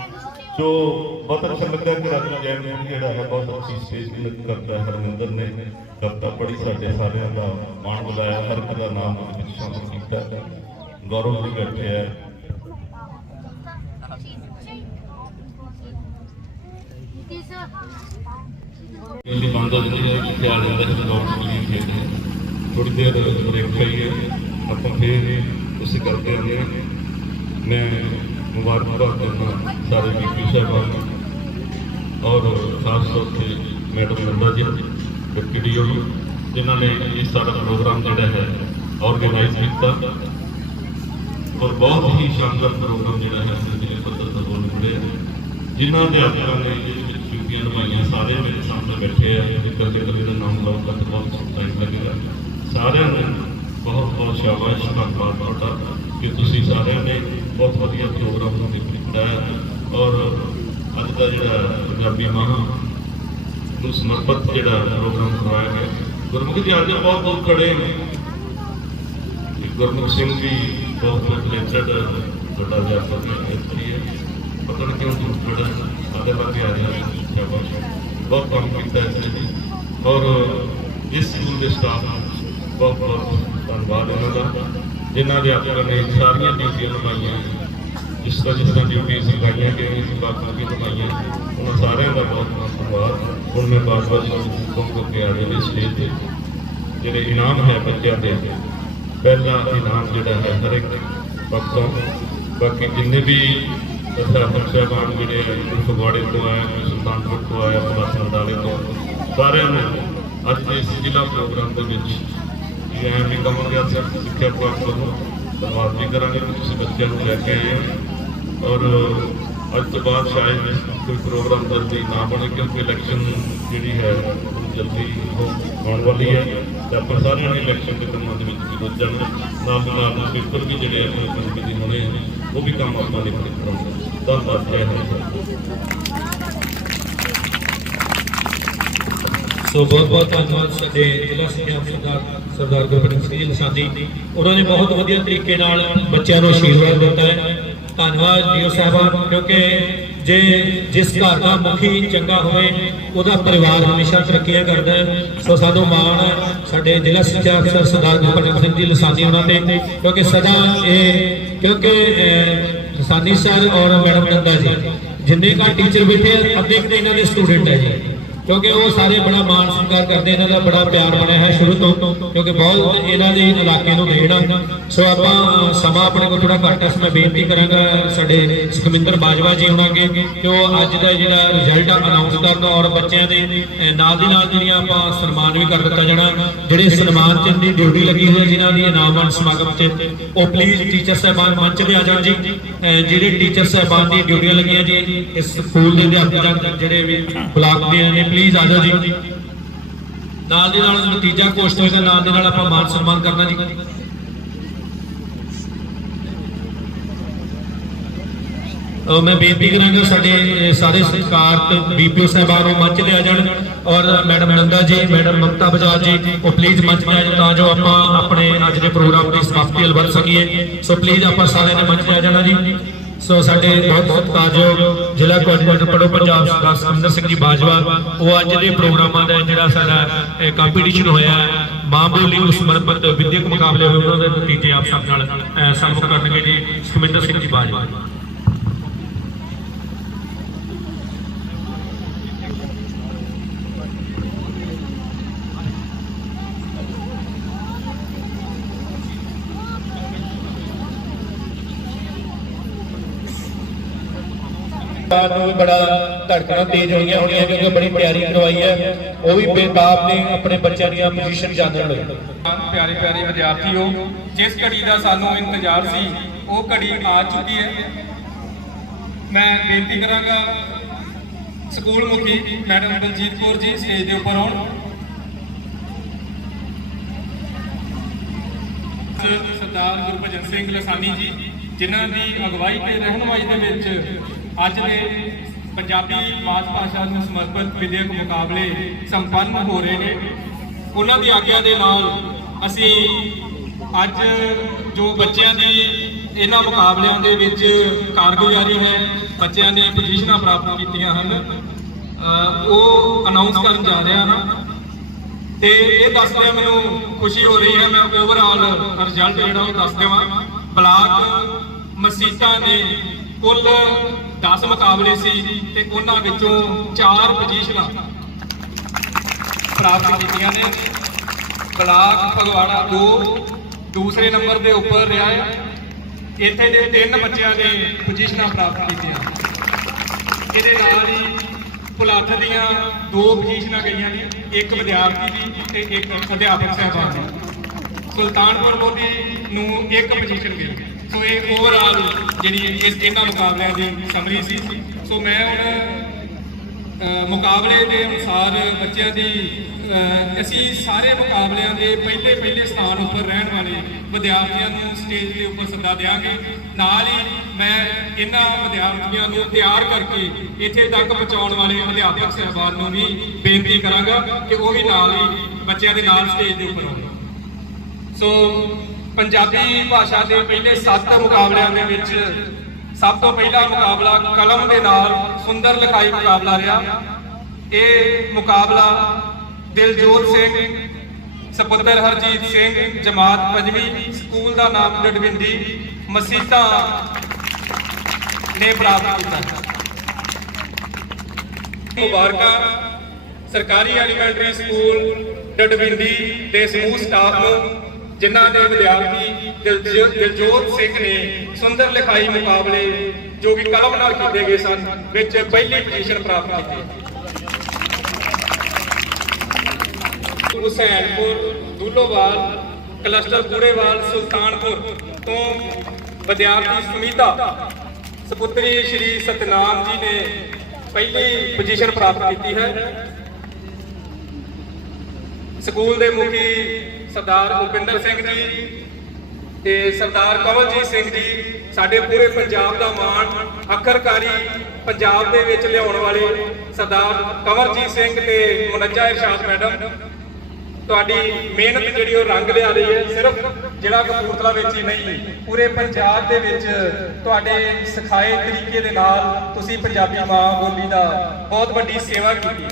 ਸੋ ਬਹੁਤ ਅੱਛਾ ਲੱਗਾ ਕਿ ਰਾਜੂ ਜੈਨ ਨੇ ਜਿਹੜਾ ਹੈ ਬਹੁਤ ਅੱਛੀ ਸਟੇਜ ਤੇ ਕਰਦਾ ਹੈ। ਹਰਮਿੰਦਰ ਨੇ ਕਵਿਤਾ ਪੜ੍ਹੀ, ਸਾਡੇ ਸਾਰਿਆਂ ਦਾ ਮਾਣ ਵਧਾਇਆ, ਹਰ ਇੱਕ ਦਾ ਨਾਮ ਉਹਦੇ ਵਿੱਚ ਸ਼ਾਮਿਲ ਕੀਤਾ। ਗੌਰਵ ਵੀ ਬੈਠੇ ਹੈ। ਮੇਰੀ ਬੰਦਾ ਜਿਹੜੀ ਹੈ ਕਿ ਖਿਆਲ ਰਹਿੰਦਾ ਕਿ ਡਾਕਟਰ ਲਈ ਖੇਡਦੇ ਥੋੜੀ ਦੇਰ ਬ੍ਰੇਕ ਪਾਈਏ, ਆਪਾਂ ਫਿਰ ਉਸੇ ਕਰਦੇ ਆਉਂਦੇ ਹਾਂ। ਮੈਂ ਮੁਬਾਰਕਬਾਦ ਦਿੰਦਾ ਸਾਰੇ ਵੀਪੀ ਸਾਹਿਬਾਨ ਨੂੰ, ਔਰ ਖਾਸ ਤੌਰ 'ਤੇ ਮੈਡਮ ਨੰਦਾ ਜੀ ਡਿਪਟੀ ਡੀਓ ਨੂੰ, ਜਿਨ੍ਹਾਂ ਨੇ ਇਹ ਸਾਰਾ ਪ੍ਰੋਗਰਾਮ ਜਿਹੜਾ ਹੈ ਆਰਗੇਨਾਈਜ਼ ਕੀਤਾ, ਔਰ ਬਹੁਤ ਹੀ ਸ਼ਾਨਦਾਰ ਪ੍ਰੋਗਰਾਮ ਜਿਹੜਾ ਹੈ ਜ਼ਿਲ੍ਹੇ ਪੱਧਰ ਤੋਂ ਹੋਣ ਮਿਲਿਆ। ਜਿਨ੍ਹਾਂ ਦੇ ਅਧਿਕਾਰੀਆਂ ਨੇ ਇਹਦੇ ਵਿੱਚ ਡਿਊਟੀਆਂ ਨਿਭਾਈਆਂ, ਸਾਰੇ ਮੇਰੇ ਸਾਹਮਣੇ ਬੈਠੇ ਆ, ਇਕੱਲੇ ਇਕੱਲੇ ਦਾ ਨਾਮ ਲਾਉਣ ਦਾ ਬਹੁਤ ਟਾਈਮ ਲੱਗੇਗਾ। ਸਾਰਿਆਂ ਨੂੰ ਬਹੁਤ ਬਹੁਤ ਸ਼ਾਬਾਸ਼, ਧੰਨਵਾਦ ਤੁਹਾਡਾ ਕਿ ਤੁਸੀਂ ਸਾਰਿਆਂ ਨੇ ਬਹੁਤ ਵਧੀਆ ਪ੍ਰੋਗਰਾਮ ਨੂੰ ਕੀਤਾ, ਔਰ ਅੱਜ ਦਾ ਜਿਹੜਾ ਪੰਜਾਬੀ ਮਾਹ ਨੂੰ ਸਮਰਪਿਤ ਜਿਹੜਾ ਪ੍ਰੋਗਰਾਮ ਕਰਵਾਇਆ ਗਿਆ। ਗੁਰਮੁਖੀ ਜੀ ਅੱਜ ਬਹੁਤ ਦੂਰ ਖੜੇ ਨੇ, ਗੁਰਮੁਖ ਸਿੰਘ ਵੀ ਬਹੁਤ ਟੈਲੈਂਟਡ ਵੱਡਾ ਅਧਿਆਪਕ ਹੈ, ਪਤਾ ਨਹੀਂ ਕਿਉਂ ਦੂਰ ਖੜਾ ਸਾਡੇ ਲਾਗੇ ਆ ਰਿਹਾ। ਸ਼ਾਬਾਸ਼, ਬਹੁਤ ਕੰਮ ਕੀਤਾ ਇਸ ਲਈ, ਔਰ ਇਸ ਸਕੂਲ ਦੇ ਸਟਾਫ ਬਹੁਤ ਬਹੁਤ ਧੰਨਵਾਦ ਉਹਨਾਂ ਦਾ, ਜਿਨ੍ਹਾਂ ਦੇ ਅਧਿਆਪਕਾਂ ਨੇ ਸਾਰੀਆਂ ਡਿਊਟੀਆਂ ਨਿਭਾਈਆਂ, ਜਿਸ ਤਰ੍ਹਾਂ ਡਿਊਟੀਆਂ ਸਿਖਾਈਆਂ ਗਈਆਂ ਸੀ ਬਾਕੀ ਵੀ ਨਿਭਾਈਆਂ, ਉਹਨਾਂ ਸਾਰਿਆਂ ਦਾ ਬਹੁਤ ਬਹੁਤ ਧੰਨਵਾਦ। ਹੁਣ ਮੈਂ ਬਾਰ-ਬਾਰ ਹੁਕਮ ਕੇ ਆ ਰਹੇ ਨੇ ਸਟੇਜ 'ਤੇ ਜਿਹੜੇ ਇਨਾਮ ਹੈ ਬੱਚਿਆਂ ਦੇ, ਪਹਿਲਾ ਇਨਾਮ ਜਿਹੜਾ ਹੈ ਹਰ ਇੱਕ ਪੱਖੋਂ, ਬਾਕੀ ਜਿੰਨੇ ਵੀ ਅਧਿਆਪਕ ਸਾਹਿਬਾਨ ਜਿਹੜੇ ਫਗਵਾੜੇ ਤੋਂ ਆਏ, ਸੁਲਤਾਨਪੁਰ ਤੋਂ ਆਏ, ਆਪਣਾ ਸਰਦਾਲੇ ਤੋਂ, ਸਾਰਿਆਂ ਨੂੰ ਅੱਜ ਦੇ ਇਸ ਜ਼ਿਲ੍ਹਾ ਪ੍ਰੋਗਰਾਮ ਦੇ ਵਿੱਚ ਐਂ ਵੀ ਕਹਾਂਗੇ ਸਿੱਖਿਆ ਪ੍ਰਾਪਤ ਵੱਲੋਂ ਧੰਨਵਾਦ ਵੀ ਕਰਾਂਗੇ ਕਿ ਤੁਸੀਂ ਬੱਚਿਆਂ ਨੂੰ ਲੈ ਕੇ ਆਏ ਹੋ। ਔਰ ਅੱਜ ਤੋਂ ਬਾਅਦ ਸ਼ਾਇਦ ਕੋਈ ਪ੍ਰੋਗਰਾਮ ਜਲਦੀ ਨਾ ਬਣੇ, ਕਿਉਂਕਿ ਇਲੈਕਸ਼ਨ ਜਿਹੜੀ ਹੈ ਜਲਦੀ ਆਉਣ ਵਾਲੀ ਹੈ, ਅਤੇ ਆਪਾਂ ਸਾਰਿਆਂ ਨੇ ਇਲੈਕਸ਼ਨ ਦੇ ਕੰਮਾਂ ਦੇ ਵਿੱਚ ਵੀ ਰੁੱਝ ਜਾਣਾ। ਨਾਲ ਦੇ ਨਾਲ ਪੇਪਰ ਵੀ ਜਿਹੜੇ ਆਪਣੇ ਦੇ ਹੋਣੇ ਉਹ ਵੀ ਕੰਮ ਆਪਾਂ ਨੇ ਕਰਾਉਣਾ। ਧੰਨਵਾਦ, ਜੈ ਹਿੰਦ। ਸੋ ਬਹੁਤ ਬਹੁਤ ਧੰਨਵਾਦ ਸਾਡੇ ਜ਼ਿਲ੍ਹਾ ਸਿੱਖਿਆ ਅਫਸਰ ਸਰਦਾਰ ਗੁਰਪ੍ਰੀਤ ਸਿੰਘ ਜੀ ਲਸਾਨੀ, ਉਹਨਾਂ ਨੇ ਬਹੁਤ ਵਧੀਆ ਤਰੀਕੇ ਨਾਲ ਬੱਚਿਆਂ ਨੂੰ ਆਸ਼ੀਰਵਾਦ ਦਿੱਤਾ ਹੈ। ਧੰਨਵਾਦ ਡੀਓ ਸਾਹਿਬਾਨ, ਕਿਉਂਕਿ ਜਿਸ ਘਰ ਦਾ ਮੁਖੀ ਚੰਗਾ ਹੋਵੇ ਉਹਦਾ ਪਰਿਵਾਰ ਹਮੇਸ਼ਾ ਤਰੱਕੀਆਂ ਕਰਦਾ ਹੈ। ਸੋ ਸਾਨੂੰ ਮਾਣ ਹੈ ਸਾਡੇ ਜ਼ਿਲ੍ਹਾ ਸਿੱਖਿਆ ਅਫਸਰ ਸਰਦਾਰ ਗੁਰਪ੍ਰੀਤ ਸਿੰਘ ਜੀ ਲਸਾਨੀ ਉਹਨਾਂ ਤੇ, ਕਿਉਂਕਿ ਲਸਾਨੀ ਸਰ ਔਰ ਮੈਡਮ ਨੰਦਾ ਜੀ ਜਿੰਨੇ ਘਰ ਟੀਚਰ ਬੈਠੇ ਅੱਧੇ ਕਿਤੇ ਇਹਨਾਂ ਦੇ ਸਟੂਡੈਂਟ ਹੈ ਜੀ, ਕਿਉਂਕਿ ਉਹ ਸਾਰੇ ਬੜਾ ਮਾਣ ਸਤਿਕਾਰ ਕਰਦੇ, ਇਹਨਾਂ ਦਾ ਬੜਾ ਪਿਆਰ ਬਣਿਆ ਹੈ ਸ਼ੁਰੂ ਤੋਂ, ਕਿਉਂਕਿ ਬਹੁਤ ਇਹਨਾਂ ਦੇ ਇਲਾਕੇ ਨੂੰ ਦੇਣਾ। ਸੋ ਆਪਾਂ ਸਮਾਂ ਆਪਣੇ ਕੋਲ ਥੋੜਾ ਘੱਟ ਹੈ, ਮੈਂ ਬੇਨਤੀ ਕਰਾਂਗਾ ਸਾਡੇ ਸੁਖਮਿੰਦਰ ਬਾਜਵਾ ਜੀ ਹੋਣਾ ਕਿ ਉਹ ਅੱਜ ਦਾ ਜਿਹੜਾ ਰਿਜ਼ਲਟ ਅਨਾਉਂਸ ਕਰਨ, ਔਰ ਬੱਚਿਆਂ ਦੇ ਨਾਲ ਦੀ ਨਾਲ ਜਿਹੜੀਆਂ ਆਪਾਂ ਸਨਮਾਨ ਵੀ ਕਰ ਦਿੱਤਾ ਜਾਣਾ। ਜਿਹੜੇ ਸਨਮਾਨ ਚ ਦੀ ਡਿਊਟੀ ਲੱਗੀ ਹੋਈ ਜਿਨ੍ਹਾਂ ਦੀ ਇਨਾਮ ਵੰਡ ਸਮਾਗਮ 'ਚ, ਉਹ ਪਲੀਜ਼ ਟੀਚਰ ਸਾਹਿਬਾਨ ਮੰਚ ਤੇ ਆ ਜਾਣ ਜੀ। ਜਿਹੜੇ ਟੀਚਰ ਸਾਹਿਬਾਨ ਦੀ ਡਿਊਟੀਆਂ ਲੱਗੀਆਂ ਜੀ ਇਸ ਸਕੂਲ ਦੇ ਅਧਿਆਪਕ ਜਿਹੜੇ ਵੀ ਬਲਾਕ ਦੇ ਨੇ, ਪਲੀਜ਼ ਆ ਜਾਓ ਜੀ। ਨਾਲ ਦੇ ਨਾਲ ਨਤੀਜਾ ਘੋਸ਼ਿਤ ਹੋਏਗਾ, ਨਾਲ ਦੇ ਨਾਲ ਆਪਾਂ ਮਾਨ ਸਨਮਾਨ ਕਰਨਾ ਜੀ। मैं बेनती करांगा साडे सारे सरकार ते बीपीओ साहबान नूं मंच ते आ जाण और मैडम नंदा जी मैडम ममता बजाज जी वो प्लीज मंच ते आ जाण तां जो आपां अपने अज दे प्रोग्राम की समाप्ति वल वध सकीए। सो प्लीज आपां सारे ने मंच ते आ जाना जी। सो साडे बहुत सत्कारयोग जिला कोआर्डिनेटर पढ़ो पंजाब सरदार सुखविंदर सिंह जी बाजवा वो अज दे प्रोग्रामां दा जिहड़ा साडा कंपीटीशन होया मां बोली नूं समर्पित विद्यक मुकाबले होए उन्हां दे नतीजे आप सब नाल सन्मुख करनगे जी सुखविंदर सिंह जी बाजवा। भी बड़ा धड़कना तेज होई होनी क्योंकि बड़ी तैयारी करवाई है वो भी बेताब ने अपने बच्चों दी पोजीशन जानने लगे। प्यारे प्यारे विद्यार्थियों जिस घड़ी का सानू इंतजार सी वो घड़ी आ चुकी है। मैं बेनती करांगा स्कूल मुखी मैडम बलजीत कौर जी स्टेज के उपर आउण। सरदार गुरभजन सिंह लसानी जी जिन्हां दी अगवाई ते रहनुमाई दे विच अज दे पंजाबी मात भाषा ਨੂੰ समर्पित विद्यक मुकाबले संपन्न हो रहे हैं। उन्हां दी आग्या दे नाल असीं अज जो बच्चों की इन्हां मुकाबलिਆਂ ਦੇ ਵਿੱਚ कारगुजारी है बच्चों ने पोजीशनां प्राप्त कीतियां हन वो अनाउंस करन जा रहा हाँ ते ये दसदे मैनूं खुशी हो रही है। मैं ओवरऑल रिजल्ट जिहड़ा वो दस देवां। ब्लाक मसीता ने कुल 10 मुकाबले सी ते उन्हां विचों 4 पोजीशनां प्राप्त कीतियां ने। ब्लाक फगवाड़ा 2 दूसरे नंबर के उपर रहा है। इत्थे दे 3 बच्चों ने पोजीशनां प्राप्त कीतियां। इहदे नाल ही पुलाथ दीयां 2 पोजीशनां गईयां ने, एक विद्यार्थी की ते एक अध्यापक साहबान की। सुल्तानपुर लोधी नूं 1 पोजीशन गई। सो ये ओवरऑल जी इस इन्होंने मुकाबलों की समरी सी। सो मैं हम मुकाबले के अनुसार बच्चों की असी सारे मुकाबलों के पहले स्थान उपर रहने वाले विद्यार्थियों को स्टेज के उपर सद्दा देंगे। नाल ही मैं इन्हों विद्यार्थियों को तैयार करके इत्थे तक पहुँचाने वाले अध्यापक साहबान को भी बेनती करांगा कि वो भी नाल ही बच्चों के नाल स्टेज के उपर आउण। सो पंजाबी भाषा के पहले 7 मुकाबलों के सब तो पहला मुकाबला कलम के नाल सुंदर लिखाई मुकाबला रहा। ये मुकाबला दिलजोत सिंह सपुत्र हरजीत सिंह जमात 5वीं स्कूल का नाम डडविंडी मसीता ने प्राप्त किया। मुबारक सरकारी एलीमेंटरी स्कूल डडविंडी के समूह स्टाफ को जिन्हों ने विद्यार्थी दिलजोत सिंह ने सुंदर लिखाई मुकाबले जो कि कलम नाल किए गए सन विच पहली पोजीशन प्राप्त की। हुसैनपुर दूलोवाल क्लस्टर बूढ़ेवाल सुल्तानपुर तो विद्यार्थी सुमीता सपुत्री श्री सतनाम जी ने पहली पोजीशन प्राप्त की है। स्कूल के मुखी सरदार भुपिंदर सिंह जी ते सरदार कमलजीत सिंह जी साडे पूरे पंजाब का मान अखरकारी पंजाब दे विच लियाउण वाले सरदार कंवरजीत सिंह ते मुनज्जा इरशाद मैडम तुहाडी मेहनत जिहड़ी वो रंग लिया रही है। सिर्फ जिला कपूरथला विच ही नहीं पूरे पंजाब दे विच तुहाडे सिखाए तरीके दे नाल तुसीं पंजाबी मां बोली दा बहुत वड्डी सेवा कीती।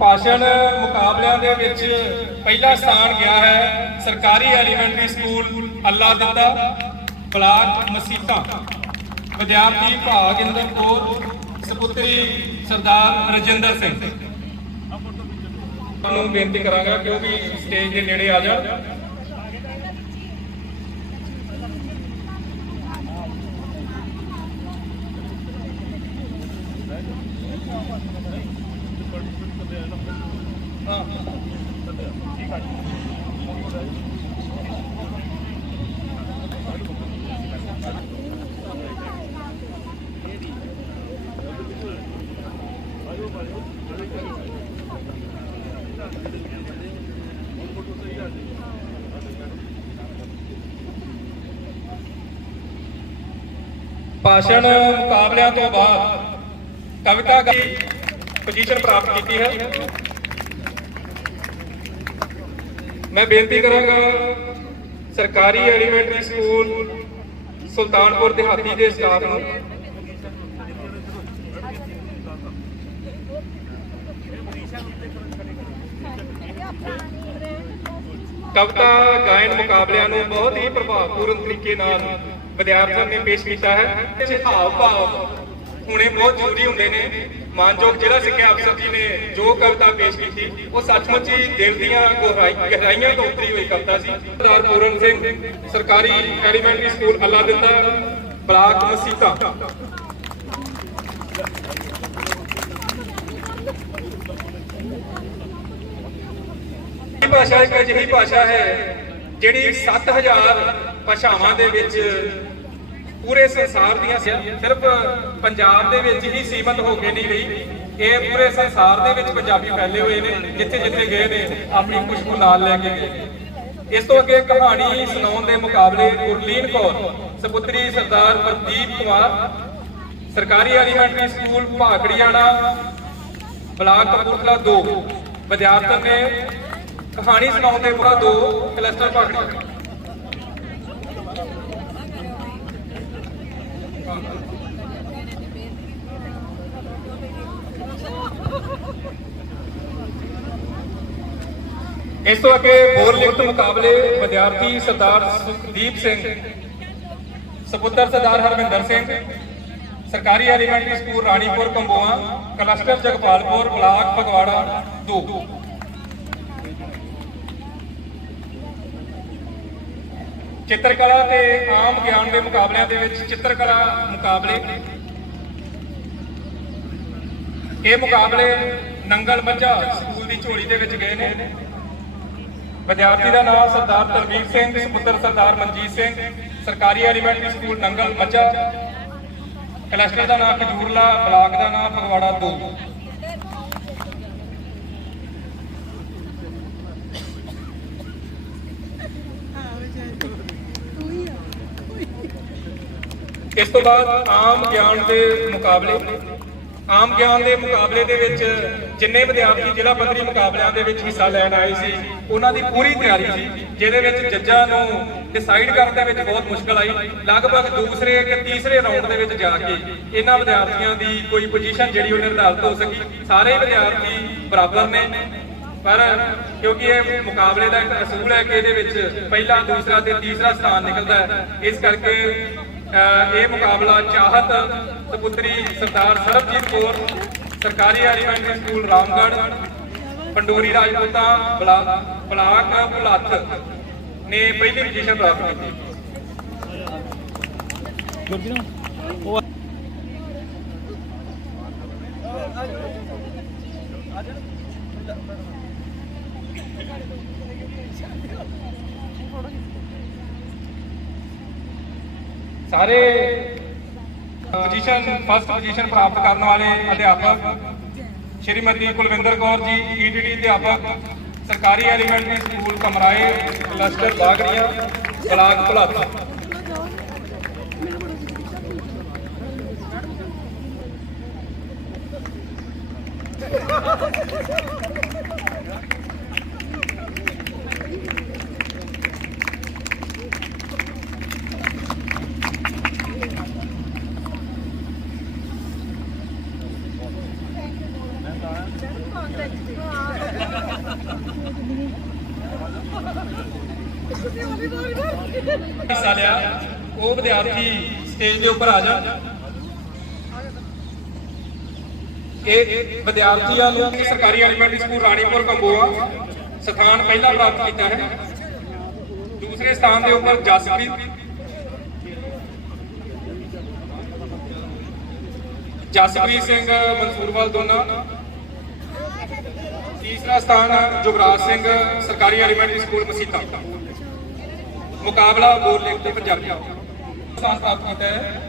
भाषण मुकाबलों के विच पहला स्थान गया है सरकारी एलीमेंटरी स्कूल अल्लाह दत्ता ब्लाक मसीता विद्यार्थी भागिंदर कौर सपुत्री सरदार रजिंदर सिंह। बेनती करांगा क्योंकि स्टेज के नेड़े आ जाओ। ਭਾਸ਼ਣ ਮੁਕਾਬਲਿਆਂ ਤੋਂ ਬਾਅਦ ਕਵਿਤਾ ਦੀ ਪੋਜੀਸ਼ਨ ਪ੍ਰਾਪਤ ਕੀਤੀ ਹੈ। ਮੈਂ ਬੇਨਤੀ ਕਰਾਂਗਾ ਸਰਕਾਰੀ ਐਲੀਮੈਂਟਰੀ ਸਕੂਲ ਸੁਲਤਾਨਪੁਰ ਦਿਹਾਤੀ ਦੇ ਸਟਾਫ ਨੂੰ ਕਵਿਤਾ ਗਾਇਨ ਮੁਕਾਬਲਿਆਂ ਨੂੰ ਬਹੁਤ ਹੀ ਪ੍ਰਭਾਵਪੂਰਨ ਤਰੀਕੇ ਨਾਲ ਵਿਦਿਆਰਥੀਆਂ ਨੇ ਪੇਸ਼ ਕੀਤਾ ਹੈ। ਇਹ ਹਾਵ ਭਾਵ ਹੋਣੇ ਬਹੁਤ ਜ਼ਰੂਰੀ ਹੁੰਦੇ ਨੇ। ਮਾਨਯੋਗ ਜ਼ਿਲ੍ਹਾ ਸਿੱਖਿਆ ਅਫਸਰ ਜੀ ਨੇ ਜੋ ਕਵਿਤਾ ਪੇਸ਼ ਕੀਤੀ ਉਹ ਸੱਚਮੁੱਚ ਹੀ ਦਿਲ ਦੀਆਂ ਗਹਿਰਾਈਆਂ ਤੋਂ ਉਤਰੀ ਹੋਈ ਕਵਿਤਾ ਸੀ। ਸਰਦਾਰ ਪੂਰਨ ਸਿੰਘ ਸਰਕਾਰੀ ਐਲੀਮੈਂਟਰੀ ਸਕੂਲ ਅੱਲਾ ਦਿੱਤਾ ਬਲਾਕ ਮਸੀਤਾ। ਭਾਸ਼ਾ ਇੱਕ ਅਜਿਹੀ ਭਾਸ਼ਾ ਹੈ ਜਿਹੜੀ 7000 ਭਾਸ਼ਾਵਾਂ ਦੇ ਵਿੱਚ ਪੂਰੇ ਸੰਸਾਰ ਦੀਆਂ ਸਿਰਫ ਪੰਜਾਬ ਦੇ ਵਿੱਚ ਹੀ ਸੀਮਤ ਹੋ ਕੇ ਨਹੀਂ ਰਹੀ। ਇਹ ਪੂਰੇ ਸੰਸਾਰ ਦੇ ਵਿੱਚ ਪੰਜਾਬੀ ਫੈਲੇ ਹੋਏ ਨੇ, ਜਿੱਥੇ ਜਿੱਥੇ ਗਏ ਨੇ ਆਪਣੀ ਖੁਸ਼ਬੂ ਨਾਲ ਲੈ ਕੇ ਗਏ। ਇਸ ਤੋਂ ਅੱਗੇ ਕਹਾਣੀ ਸੁਣਾਉਣ ਦੇ ਮੁਕਾਬਲੇ ਗੁਰਲੀਨ ਕੌਰ ਸਪੁੱਤਰੀ ਸਰਦਾਰ ਪ੍ਰਦੀਪ ਕੁਮਾਰ ਸਰਕਾਰੀ ਐਲੀਮੈਂਟਰੀ ਸਕੂਲ ਭਾਖੜੀਆਣਾ ਬਲਾਕ ਕਪੂਰਥਲਾ 2 ਵਿਦਿਆਰਥਣ ਨੇ ਕਹਾਣੀ ਸੁਣਾਉਣ ਦੇ ਪੂਰਾ 2 ਕਲਸਟਰ ਭਾਖੜੀ। ਇਸ ਤੋਂ ਅੱਗੇ ਬੋਲ ਲਿਖਤ ਮੁਕਾਬਲੇ ਵਿਦਿਆਰਥੀ ਸਰਦਾਰ ਸੁਖਦੀਪ ਸਿੰਘ ਸਪੁੱਤਰ ਸਰਦਾਰ ਹਰਵਿੰਦਰ ਸਿੰਘ ਸਰਕਾਰੀ elementary school Ranipur Kamboa cluster Jagpalpur block Phagwara 2। ਚਿੱਤਰਕਲਾ ਤੇ ਆਮ ਗਿਆਨ ਦੇ ਮੁਕਾਬਲਿਆਂ ਦੇ ਵਿੱਚ ਚਿੱਤਰਕਲਾ ਮੁਕਾਬਲੇ। ਇਹ ਮੁਕਾਬਲੇ ਨੰਗਲ ਮੱਝਾ ਸਕੂਲ ਦੀ ਝੋਲੀ ਦੇ ਵਿੱਚ ਗਏ ਨੇ। ਵਿਦਿਆਰਥੀ ਦਾ ਨਾਮ ਸਰਦਾਰ ਤਰਵੀਰ ਸਿੰਘ ਸਪੁੱਤਰ ਸਰਦਾਰ ਮਨਜੀਤ ਸਿੰਘ ਸਰਕਾਰੀ elementary school Nangal Majha cluster ਦਾ ਨਾਮ ਖਜੂਰਲਾ ਬਲਾਕ ਦਾ ਨਾਮ ਫਗਵਾੜਾ 2। ਇਸ ਤੋਂ ਬਾਅਦ ਆਮ ਗਿਆਨ ਦੇ ਮੁਕਾਬਲੇ। ਆਮ ਗਿਆਨ ਦੇ ਮੁਕਾਬਲੇ ਦੇ ਵਿੱਚ ਜਿੰਨੇ ਵਿਦਿਆਰਥੀ ਜ਼ਿਲ੍ਹਾ ਪੱਧਰੀ ਮੁਕਾਬਲਿਆਂ ਦੇ ਵਿੱਚ ਹਿੱਸਾ ਲੈਣ ਆਏ ਸੀ ਉਹਨਾਂ ਦੀ ਪੂਰੀ ਤਿਆਰੀ ਸੀ, ਜਿਹਦੇ ਵਿੱਚ ਜੱਜਾਂ ਨੂੰ ਡਿਸਾਈਡ ਕਰਨ ਦੇ ਵਿੱਚ ਬਹੁਤ ਮੁਸ਼ਕਲ ਆਈ। ਲਗਭਗ ਦੂਸਰੇ ਕਿ ਤੀਸਰੇ ਰਾਊਂਡ ਦੇ ਵਿੱਚ ਜਾ ਕੇ ਇਹਨਾਂ ਵਿਦਿਆਰਥੀਆਂ ਦੀ ਕੋਈ ਪੋਜੀਸ਼ਨ ਜਿਹੜੀ ਉਹ ਨਿਰਧਾਰਿਤ ਹੋ ਸਕੀ। ਸਾਰੇ ਵਿਦਿਆਰਥੀ ਬਰਾਬਰ ਨੇ, ਪਰ ਕਿਉਂਕਿ ਇਹ ਮੁਕਾਬਲੇ ਦਾ ਇੱਕ ਅਸੂਲ ਹੈ ਕਿ ਇਹਦੇ ਵਿੱਚ ਪਹਿਲਾ, ਦੂਸਰਾ ਤੇ ਤੀਸਰਾ ਸਥਾਨ ਨਿਕਲਦਾ ਹੈ, ਇਸ ਕਰਕੇ ਇਹ ਮੁਕਾਬਲਾ ਚਾਹਤ ਸਪੁੱਤਰੀ ਸਰਦਾਰ ਸਰਬਜੀਤ ਕੌਰ ਸਰਕਾਰੀ elementary school Ramgarh Pandori Rajputa block Bhulath ਨੇ ਪਹਿਲੀ ਪੋਜੀਸ਼ਨ ਪ੍ਰਾਪਤ ਕੀਤੀ। ਸਾਰੇ ਫਸਟ ਪੋਜੀਸ਼ਨ ਪ੍ਰਾਪਤ ਕਰਨ ਵਾਲੇ ਅਧਿਆਪਕ ਸ਼੍ਰੀਮਤੀ ਕੁਲਵਿੰਦਰ ਕੌਰ ਜੀ ਈਟੀਟੀ ਅਧਿਆਪਕ ਸਰਕਾਰੀ ਐਲੀਮੈਂਟਰੀ ਸਕੂਲ ਕਮਰਾਏ ਕਲਸਟਰ ਬਾਗੜੀਆਂ ਬਲਾਕ ਭੁਲੱਥ। ਹਿੱਸਾ ਲਿਆ ਉਹ ਵਿਦਿਆਰਥੀ ਸਟੇਜ ਦੇ ਉੱਪਰ ਆ ਜਾਣ। ਇਹ ਵਿਦਿਆਰਥੀਆਂ ਨੂੰ ਸਰਕਾਰੀ ਐਲੀਮੈਂਟਰੀ ਸਕੂਲ ਰਾਣੀਪੁਰ ਕੰਬੋਆ ਸਥਾਨ ਪਹਿਲਾ ਪ੍ਰਾਪਤ ਕੀਤਾ ਹੈ। ਦੂਸਰੇ ਸਥਾਨ ਦੇ ਉੱਪਰ ਜਸਪ੍ਰੀਤ ਸਿੰਘ ਮਨਸੂਰਵਾਲ ਦੋਨਾ। ਤੀਸਰਾ ਸਥਾਨ ਜੁਗਰਾਜ ਸਿੰਘ ਸਰਕਾਰੀ ਐਲੀਮੈਂਟਰੀ ਸਕੂਲ ਮਸੀਤਾ। ਮੁਕਾਬਲਾ ਬੋਲ ਲਿਖਤ ਤੇ ਪੰਜਾਬੀ ਸਥਾਨ ਪ੍ਰਾਪਤ ਕੀਤਾ ਹੈ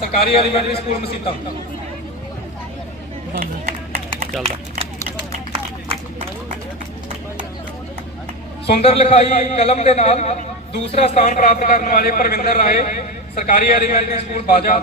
ਸਰਕਾਰੀ ਐਲੀਮੈਂਟਰੀ ਸਕੂਲ ਮਸੀਤਾ। ਚੱਲਦਾ ਸੁੰਦਰ ਲਿਖਾਈ ਕਲਮ ਦੇ ਨਾਲ दूसरा स्थान प्राप्त करने वाले परविंदर राय, सरकारी एलिमेंट्री स्कूल बाजा।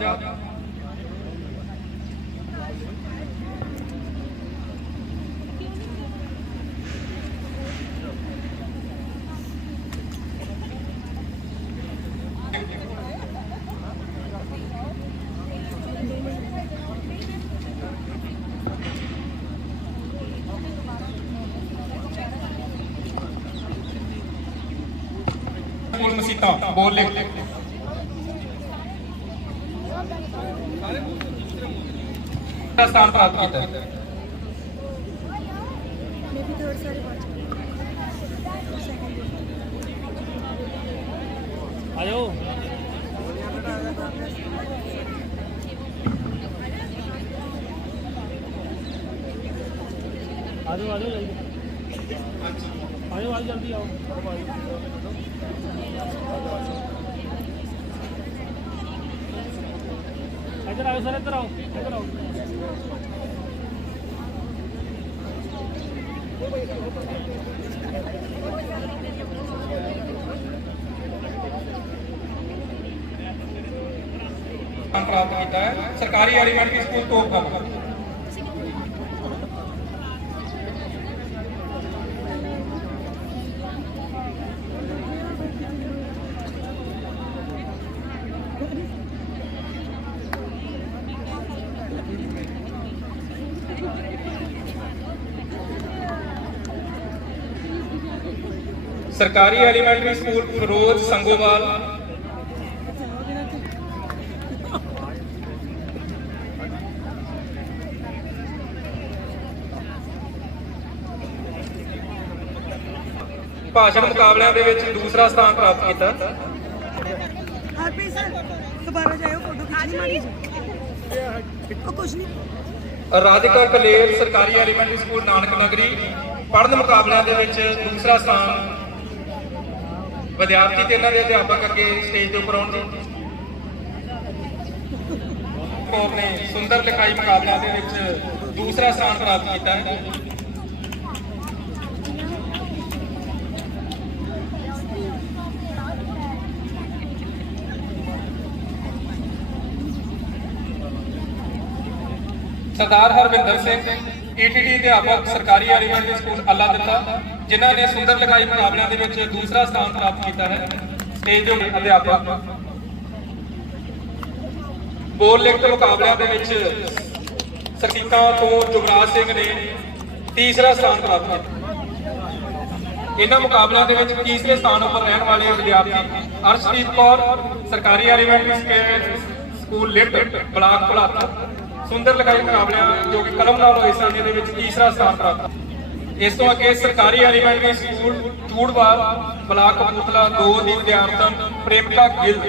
स्कूल मसीता बोल लिख स्थान प्राप्त किया। आओ जल्दी आओ। इधर आओ सर, इधर आओ, इधर आओ। प्राप्त किया है सरकारी एलिमेंट्री स्कूल तोपखाना। सरकारी एलिमेंट्री स्कूल फिरोज संगोवाल। भाषण मुकाबलिਆਂ ਦੇ ਵਿੱਚ दूसरा स्थान प्राप्त किया। राधिका कलेर, सरकारी एलिमेंट्री स्कूल नानक नगरी। पढ़न मुकाबलिਆਂ ਦੇ ਵਿੱਚ दूसरा स्थान। विद्यार्थी ਤੇ ਇਹਨਾਂ ਦੇ ਅਧਿਆਪਕ ਅੱਗੇ ਸਟੇਜ ਦੇ ਉੱਪਰ ਆਉਣ ਜੀ। ਕੋਪ ਨੇ ਸੁੰਦਰ ਲਿਖਾਈ ਮੁਕਾਬਲਿਆਂ ਦੇ ਵਿੱਚ दूसरा स्थान प्राप्त ਕੀਤਾ ਹੈ। सरदार हरविंदर सिंह, ईटीटी अध्यापक, सरकारी एलिमेंट्री स्कूल अल्ला दिता, जिन्हों ने सुंदर लिखाई मुकाबलिਆਂ ਦੇ ਵਿੱਚ दूसरा स्थान प्राप्त किया है। स्टेज ਦੇ अध्यापक। बोल लिखत मुकाबलिਆਂ ਦੇ ਵਿੱਚ ਸਰਕੀਕਾਂ ਤੋਂ ਜੁਗਰਾਜ ਸਿੰਘ ਨੇ तीसरा स्थान प्राप्त किया। इन्होंने मुकाबलिਆਂ ਦੇ ਵਿੱਚ तीसरे स्थान पर रहने वाले विद्यार्थी अर्शदीप कौर, सरकारी एलिमेंट्री स्कूल लिट, ब्लाक भुलाता। सुंदर लिखाई मुकाबलिਆਂ जो कि कलम नाल होए सन, ਇਹਦੇ ਵਿੱਚ तीसरा स्थान प्राप्त। इस तो अगे सरकारी एलिमेंट्री स्कूल चूड़वाल, ब्लाक कपूरथला 2 ਦੀ विद्यार्थन प्रेमिका गिल,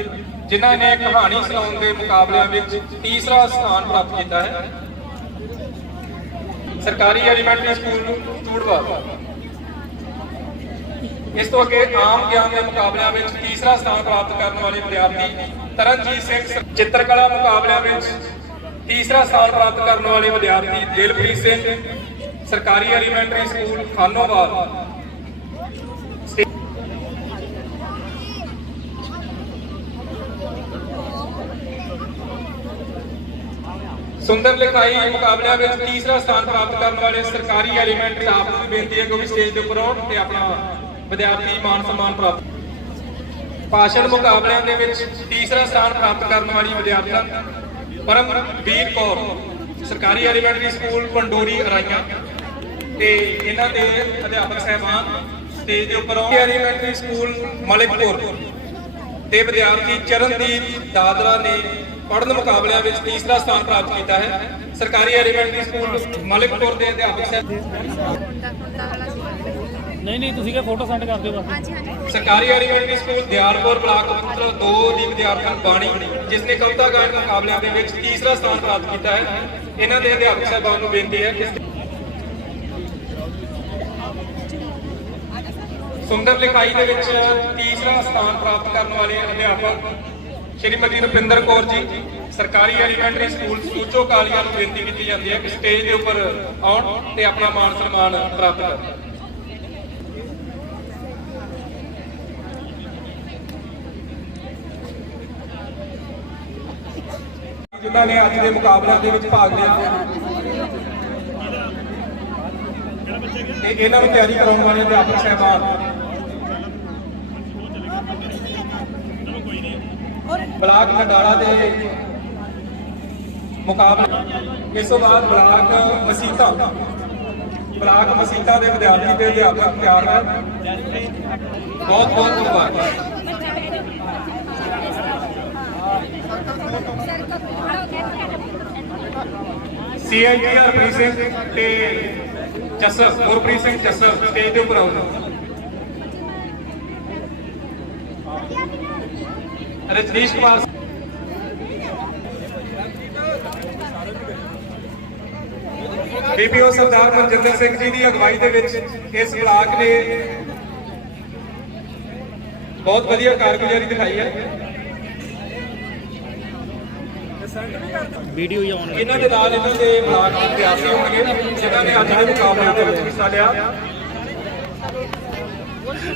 जिन्होंने कहानी सुनाने के मुकाबलिਆਂ ਵਿੱਚ तीसरा स्थान प्राप्त किया है। सरकारी एलिमेंट्री स्कूल चूड़वाल। इस तो अगे आम ज्ञान के मुकाबलिਆਂ ਵਿੱਚ तीसरा स्थान प्राप्त करने वाले विद्यार्थी तरनजीत सिंह, चित्रकला मुकाबलिਆਂ ਵਿੱਚ तीसरा स्थान प्राप्त करने वाले विद्यार्थी दिलप्रीत सिंह, सरकारी एलिमेंट्री स्कूल खानोवाल। सुंदर लिखाई मुकाबलिਆਂ ਵਿੱਚ तीसरा स्थान प्राप्त करने वाले सरकारी एलिमेंट्री आप ਨੂੰ ਬੇਨਤੀ ਹੈ ਕਿ स्टेज ਦੇ ਉੱਪਰ ਆਉਣ ਤੇ ਆਪਣਾ विद्यार्थी मान सम्मान प्राप्त। भाषण मुकाबलिਆਂ ਦੇ ਵਿੱਚ तीसरा स्थान प्राप्त करने वाली विद्यार्थी परमवीर कौर, सरकारी एलिमेंट्री स्कूल पंडोरी अराइयां। ते इन्हां दे अध्यापक साहबान स्टेज के उपर आए। एलिमेंट्री स्कूल मलिकपुर के विद्यार्थी चरणदीप दादरा ने पढ़न मुकाबलिਆਂ ਵਿੱਚ तीसरा स्थान प्राप्त किया है। सरकारी एलिमेंट्री स्कूल मलिकपुर के अध्यापक साहब नहीं तुसी क्या फोटो सेंड कर दियो बस। सरकारी elementary school Dayalpur block Kapurthala 2 ਦੀ विद्यार्थन बाणी, जिसने कविता गायन मुकाबलिਆਂ ਦੇ ਵਿੱਚ तीसरा स्थान प्राप्त किया है। इन्हां ਦੇ अध्यापक साहबान ਨੂੰ ਬੇਨਤੀ है कि सुंदर लिखाई ਦੇ ਵਿੱਚ तीसरा स्थान प्राप्त करने वाले अध्यापक श्रीमती रुपिंदर कौर जी, सरकारी एलिमेंट्री स्कूल सूचो कालिया ਨੂੰ ਬੇਨਤੀ ਕੀਤੀ ਜਾਂਦੀ ਹੈ ਕਿ ਸਟੇਜ ਦੇ ਉੱਪਰ ਆਉਣ ਤੇ ਆਪਣਾ ਮਾਣ ਸਨਮਾਨ ਪ੍ਰਾਪਤ ਕਰਨ। ਜਿਨ੍ਹਾਂ ਨੇ ਅੱਜ ਦੇ ਮੁਕਾਬਲਿਆਂ ਦੇ ਵਿੱਚ ਭਾਗ ਲਿਆ ਤੇ ਇਹਨਾਂ ਨੂੰ ਤਿਆਰੀ ਕਰਾਉਣ ਵਾਲੇ ਅਧਿਆਪਕ ਸਾਹਿਬਾਨ ਬਲਾਕ ਨਡਾਲਾ ਦੇ ਮੁਕਾਬਲੇ, ਇਸ ਤੋਂ ਬਾਅਦ ਬਲਾਕ ਮਸੀਤਾ ਦੇ ਵਿਦਿਆਰਥੀ ਤੇ ਅਧਿਆਪਕ ਤਿਆਰ ਹਨ। ਬਹੁਤ ਬਹੁਤ ਮੁਬਾਰਕ। CIT ਹਰਪ੍ਰੀਤ ਸਿੰਘ ਤੇ ਗੁਰਪ੍ਰੀਤ ਸਿੰਘ ਜੱਸਰ ਸਟੇਜ ਦੇ ਉੱਪਰ ਆਓ। ਰਜਨੀਸ਼ ਕੁਮਾਰ BPO ਸਰਦਾਰ ਮਨਜਿੰਦਰ ਸਿੰਘ ਜੀ ਦੀ ਅਗਵਾਈ ਦੇ ਵਿੱਚ ਇਸ ਬਲਾਕ ਨੇ ਬਹੁਤ ਵਧੀਆ ਕਾਰਗੁਜ਼ਾਰੀ ਦਿਖਾਈ ਹੈ। ਵੀਡੀਓ ਹੀ ਆਨ ਇਹਨਾਂ ਦੇ ਨਾਲ ਇਹਨਾਂ ਦੇ ਬਲਾਕ ਦੇ ਵਿਦਿਆਰਥੀ ਹੋਣਗੇ ਜਿਨ੍ਹਾਂ ਨੇ ਅੱਜ ਦੇ ਮੁਕਾਬਲਿਆਂ ਦੇ ਵਿੱਚ ਹਿੱਸਾ ਲਿਆ।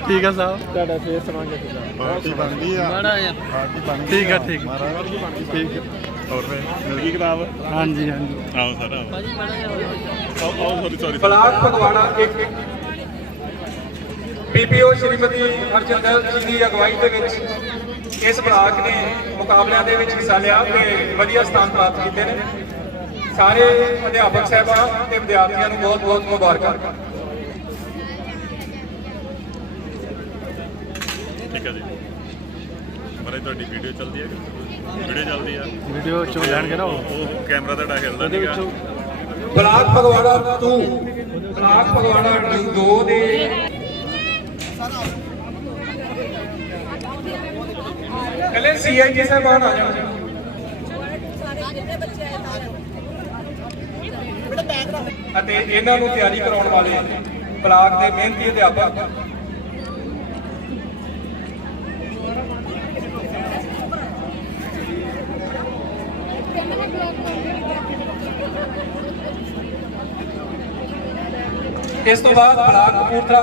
ਠੀਕ ਹੈ ਸਾਹਿਬ, ਤੁਹਾਡਾ ਫੇਰ ਸਮਾਂਗੇ ਪਾਰਟੀ ਬਣ ਗਈ ਆ, ਮਾੜਾ ਆ, ਪਾਰਟੀ ਬਣ ਗਈ। ਠੀਕ ਹੈ ਠੀਕ ਠੀਕ ਹੈ। ਹੋਰ ਮਿਲ ਗਈ ਕਿਤਾਬ? ਹਾਂਜੀ ਹਾਂਜੀ ਆਓ ਸਰ ਆਓ। ਭਾਜੀ ਮਾੜਾ ਜਿਹਾ ਸੌਰੀ ਬਲਾਕ ਫਗਵਾੜਾ ਇੱਕ BPO ਸ਼੍ਰੀਮਤੀ ਹਰਜਿੰਦਰ ਜੀ ਦੀ ਅਗਵਾਈ ਦੇ ਵਿੱਚ ਇਸ ਬਲਾਕ ਨੇ ਮੁਕਾਬਲਿਆਂ ਦੇ ਵਿੱਚ ਹਿੱਸਾ ਲਿਆ ਤੇ ਵਧੀਆ ਸਥਾਨ ਪ੍ਰਾਪਤ ਕੀਤੇ ਨੇ। ਸਾਰੇ ਅਧਿਆਪਕ ਸਾਹਿਬਾਨ ਤੇ ਵਿਦਿਆਰਥੀਆਂ ਨੂੰ ਬਹੁਤ ਬਹੁਤ ਮੁਬਾਰਕਾਂ। ਠੀਕ ਹੈ ਜੀ। ਮਰੇ ਤੁਹਾਡੀ ਵੀਡੀਓ ਚੱਲਦੀ ਹੈ? ਵੀਡੀਓ ਚੱਲਦੀ ਆ। ਵੀਡੀਓ ਚੋਂ ਲੈਣਗੇ ਨਾ ਉਹ ਕੈਮਰਾ ਤੁਹਾਡਾ ਹਿਲਦਾ ਨਹੀਂਗਾ। ਬਲਾਕ ਫਗਵਾੜਾ 2 ਬਲਾਕ ਫਗਵਾੜਾ 2 ਦੇ ਪਹਿਲੇ CIT ਸਾਹਿਬਾਨ ਆ ਜਾਣ। ਅਤੇ ਇਹਨਾਂ ਨੂੰ ਤਿਆਰੀ ਕਰਾਉਣ ਵਾਲੇ ਬਲਾਕ ਦੇ ਮਿਹਨਤੀ ਅਧਿਆਪਕ ਇਸ ਤੋਂ ਬਾਅਦ ਬਲਾਕ ਕਪੂਰਥਲਾ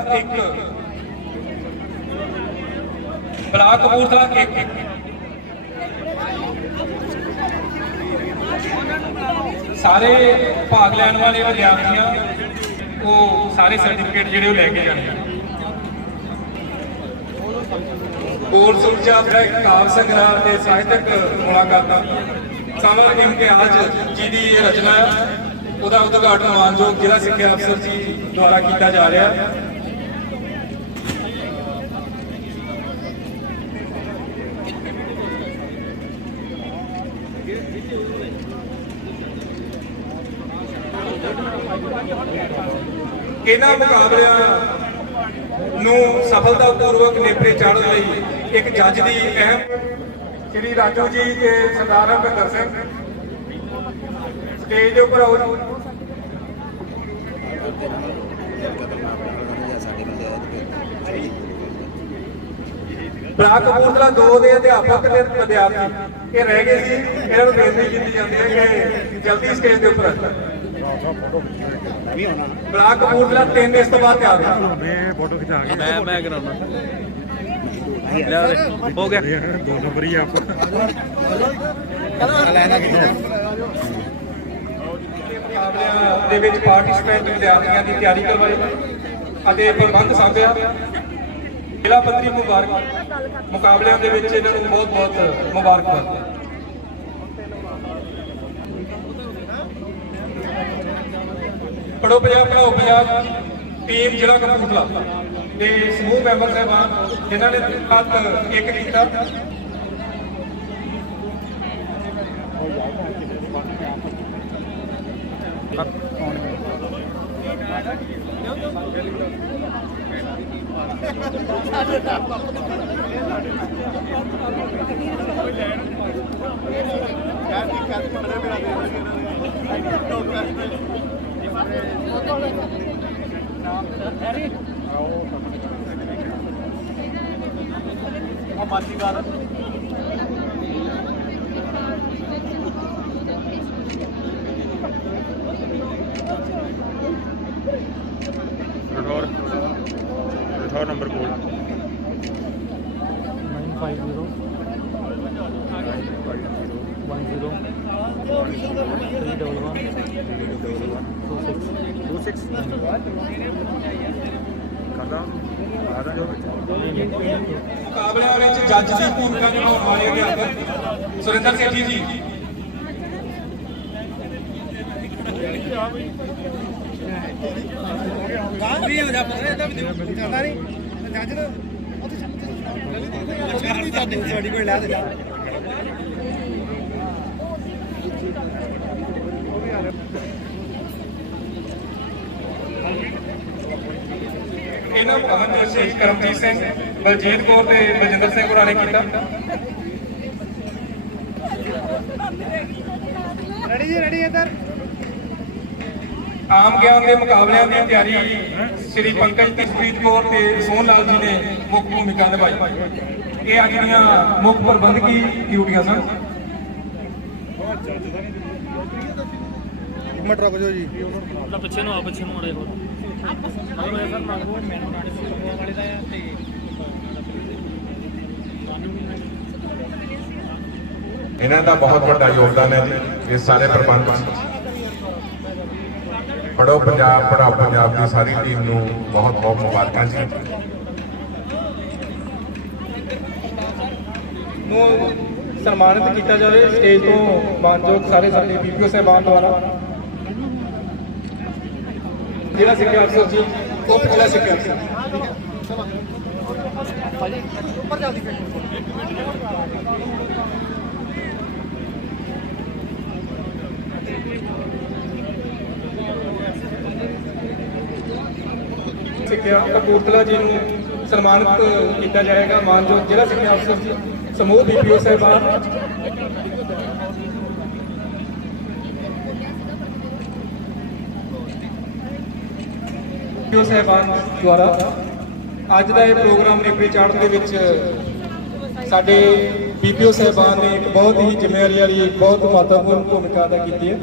1 ਸਾਰੇ ਭਾਗ ਲੈਣ ਵਾਲੇ ਵਿਦਿਆਰਥੀਆਂ ਉਹ ਸਾਰੇ ਸਰਟੀਫਿਕੇਟ ਜਿਹੜੇ ਉਹ ਲੈ ਕੇ ਜਾਣੇ ਆ। ਕੋਰਸ ਊਰਜਾ ਕਾਵ ਸੰਗ੍ਰਹਿ ਤੇ ਸਾਹਿਤਕ ਮੁਲਾਕਾਤਾਂ ਸਮਾਂ ਇਮਤਿਆਜ਼ ਜੀ ਦੀ ਇਹ ਰਚਨਾ ਹੈ। ਉਹਦਾ ਉਦਘਾਟਨ ਮਾਨਯੋਗ ਜ਼ਿਲ੍ਹਾ ਸਿੱਖਿਆ ਅਫਸਰ ਜੀ ਦੁਆਰਾ ਕੀਤਾ ਜਾ ਰਿਹਾ ਹੈ। ਇਹਨਾਂ ਮੁਕਾਬਲਿਆਂ ਨੂੰ ਸਫਲਤਾਪੂਰਵਕ ਨੇਪਰੇ ਚਾੜ੍ਹਨ ਲਈ ਇੱਕ ਜੱਜ ਦੀ ਅਹਿਮ ਸ਼੍ਰੀ ਰਾਜੂ ਜੀ ਤੇ ਸਰਦਾਰ ਭਿੰਦਰ ਸਿੰਘ ਸਟੇਜ ਦੇ ਉੱਪਰ ਆਓ। ਬਲਾਕ ਕਪੂਰਥਲਾ 2 ਦੇ ਅਧਿਆਪਕ ਤੇ ਵਿਦਿਆਰਥੀ ਇਹ ਰਹਿ ਗਏ ਸੀ। ਇਹਨਾਂ ਨੂੰ ਬੇਨਤੀ ਕੀਤੀ ਜਾਂਦੀ ਹੈ ਕਿ ਜਲਦੀ ਸਟੇਜ ਦੇ ਉੱਪਰ ਬਲਾਕ ਕਪੂਰਥਲਾ 3 ਇਸ ਤੋਂ ਬਾਅਦ ਤਿਆਰ ਹੈ। ਫੋਟੋ ਖਿਚਾ ਕੇ ਮੈਂ ਕਰਾਉਣਾ ਹੋ ਗਿਆ 2 ਨੰਬਰ ਹੀ ਆਪ ਮੁਕਾਬਲਿਆਂ ਦੇ ਵਿੱਚ ਪਾਰਟਿਸਪੈਂਟ ਵਿਦਿਆਰਥੀਆਂ ਦੀ ਤਿਆਰੀ ਕਰਵਾਈ ਅਤੇ ਪ੍ਰਬੰਧ ਸਾਂਭਿਆ। ਜ਼ਿਲ੍ਹਾ ਪੱਧਰੀ ਮੁਕਾਬਲਿਆਂ ਦੇ ਵਿੱਚ ਇਹਨਾਂ ਨੂੰ ਬਹੁਤ ਬਹੁਤ ਮੁਬਾਰਕਬਾਦ। ਪੜੋ ਪੰਜਾਬ ਪੜਾਓ ਪੰਜਾਬ ਟੀਮ ਜ਼ਿਲ੍ਹਾ ਕਪੂਰਥਲਾ ਦੇ ਸਮੂਹ ਮੈਂਬਰ ਸਾਹਿਬਾਨ ਜਿਨ੍ਹਾਂ ਨੇ ਹੱਥ ਇੱਕ ਕੀਤਾ। रठौर नंबर कोड 950 10 ਮੁਕਾਬਲਿਆਂ ਵਿੱਚ ਜੱਜ ਦੀ ਭੂਮਿਕਾ ਨਿਭਾਉਣ ਵਾਲੇ ਅਧਿਆਪਕ ਸੁਰਿੰਦਰ ਸੇਠੀ ਜੀ। ਇਹਨਾਂ ਮੁਕਾਬਲਿਆਂ ਵਿੱਚ ਸ਼੍ਰੀ ਕਰਮਜੀਤ ਸਿੰਘ, ਬਲਜੀਤ ਕੌਰ ਤੇ ਬਲਜਿੰਦਰ ਸਿੰਘ ਹੋਰਾਂ ਨੇ ਕੀਤਾ। ਆਮ ਗਿਆਨ ਦੇ ਮੁਕਾਬਲਿਆਂ ਦੀ ਤਿਆਰੀ ਸ਼੍ਰੀ ਪੰਕਜ ਤਸਪ੍ਰੀਤ ਕੌਰ ਤੇ ਸੋਹਣ ਲਾਲ ਜੀ ਨੇ ਮੁੱਖ ਭੂਮਿਕਾ ਨਿਭਾਈ। ਇਹ ਅੱਜ ਦੀਆਂ ਮੁੱਖ ਪ੍ਰਬੰਧਕੀ ਡਿਊਟੀਆਂ ਸਨ। ਮਿੰਟ ਰੁਕ ਜਾਓ ਜੀ, ਪਿੱਛੇ ਨੂੰ ਆ, ਪਿੱਛੇ ਨੂੰ ਮੜੇ ਹੋਰ ਇਹਨਾਂ ਦਾ ਬਹੁਤ ਵੱਡਾ ਯੋਗਦਾਨ ਹੈ ਜੀ ਇਸ ਸਾਰੇ ਪ੍ਰਬੰਧ ਵਿੱਚ। ਪੜ੍ਹੋ ਪੰਜਾਬ ਪੜ੍ਹਾਓ ਪੰਜਾਬ ਦੀ ਸਾਰੀ ਟੀਮ ਨੂੰ ਬਹੁਤ ਬਹੁਤ ਮੁਬਾਰਕਾਂ ਜੀ। ਨੂੰ ਸਨਮਾਨਿਤ ਕੀਤਾ ਜਾਵੇ ਸਟੇਜ ਤੋਂ ਮਾਨਯੋਗ ਸਾਰੇ ਸਾਡੇ ਬੀਪੀਓ ਸਾਹਿਬਾਨ ਦੁਆਰਾ। ਜ਼ਿਲ੍ਹਾ ਸਿੱਖਿਆ ਅਫਸਰ ਜੀ, ਉਪ ਜ਼ਿਲ੍ਹਾ ਸਿੱਖਿਆ ਅਫਸਰ ਸਿੱਖਿਆ ਕਪੂਰਥਲਾ ਜੀ ਨੂੰ ਸਨਮਾਨਿਤ ਕੀਤਾ ਜਾਏਗਾ। ਮਾਨਯੋਗ ਜ਼ਿਲ੍ਹਾ ਸਿੱਖਿਆ ਅਫਸਰ ਜੀ, ਸਮੂਹ ਬੀਪੀਓ ਸਾਹਿਬਾਨ, ਬੀਪੀਓ ਸਾਹਿਬਾਨ ਦੁਆਰਾ ਅੱਜ ਦਾ ਇਹ ਪ੍ਰੋਗਰਾਮ ਨੇਪਰੇ ਚਾੜ੍ਹਨ ਦੇ ਵਿੱਚ ਸਾਡੇ ਬੀਪੀਓ ਸਾਹਿਬਾਨ ਨੇ ਇੱਕ ਬਹੁਤ ਹੀ ਜ਼ਿੰਮੇਵਾਰੀ ਵਾਲੀ ਇੱਕ ਬਹੁਤ ਮਹੱਤਵਪੂਰਨ ਭੂਮਿਕਾ ਅਦਾ ਕੀਤੀ ਹੈ।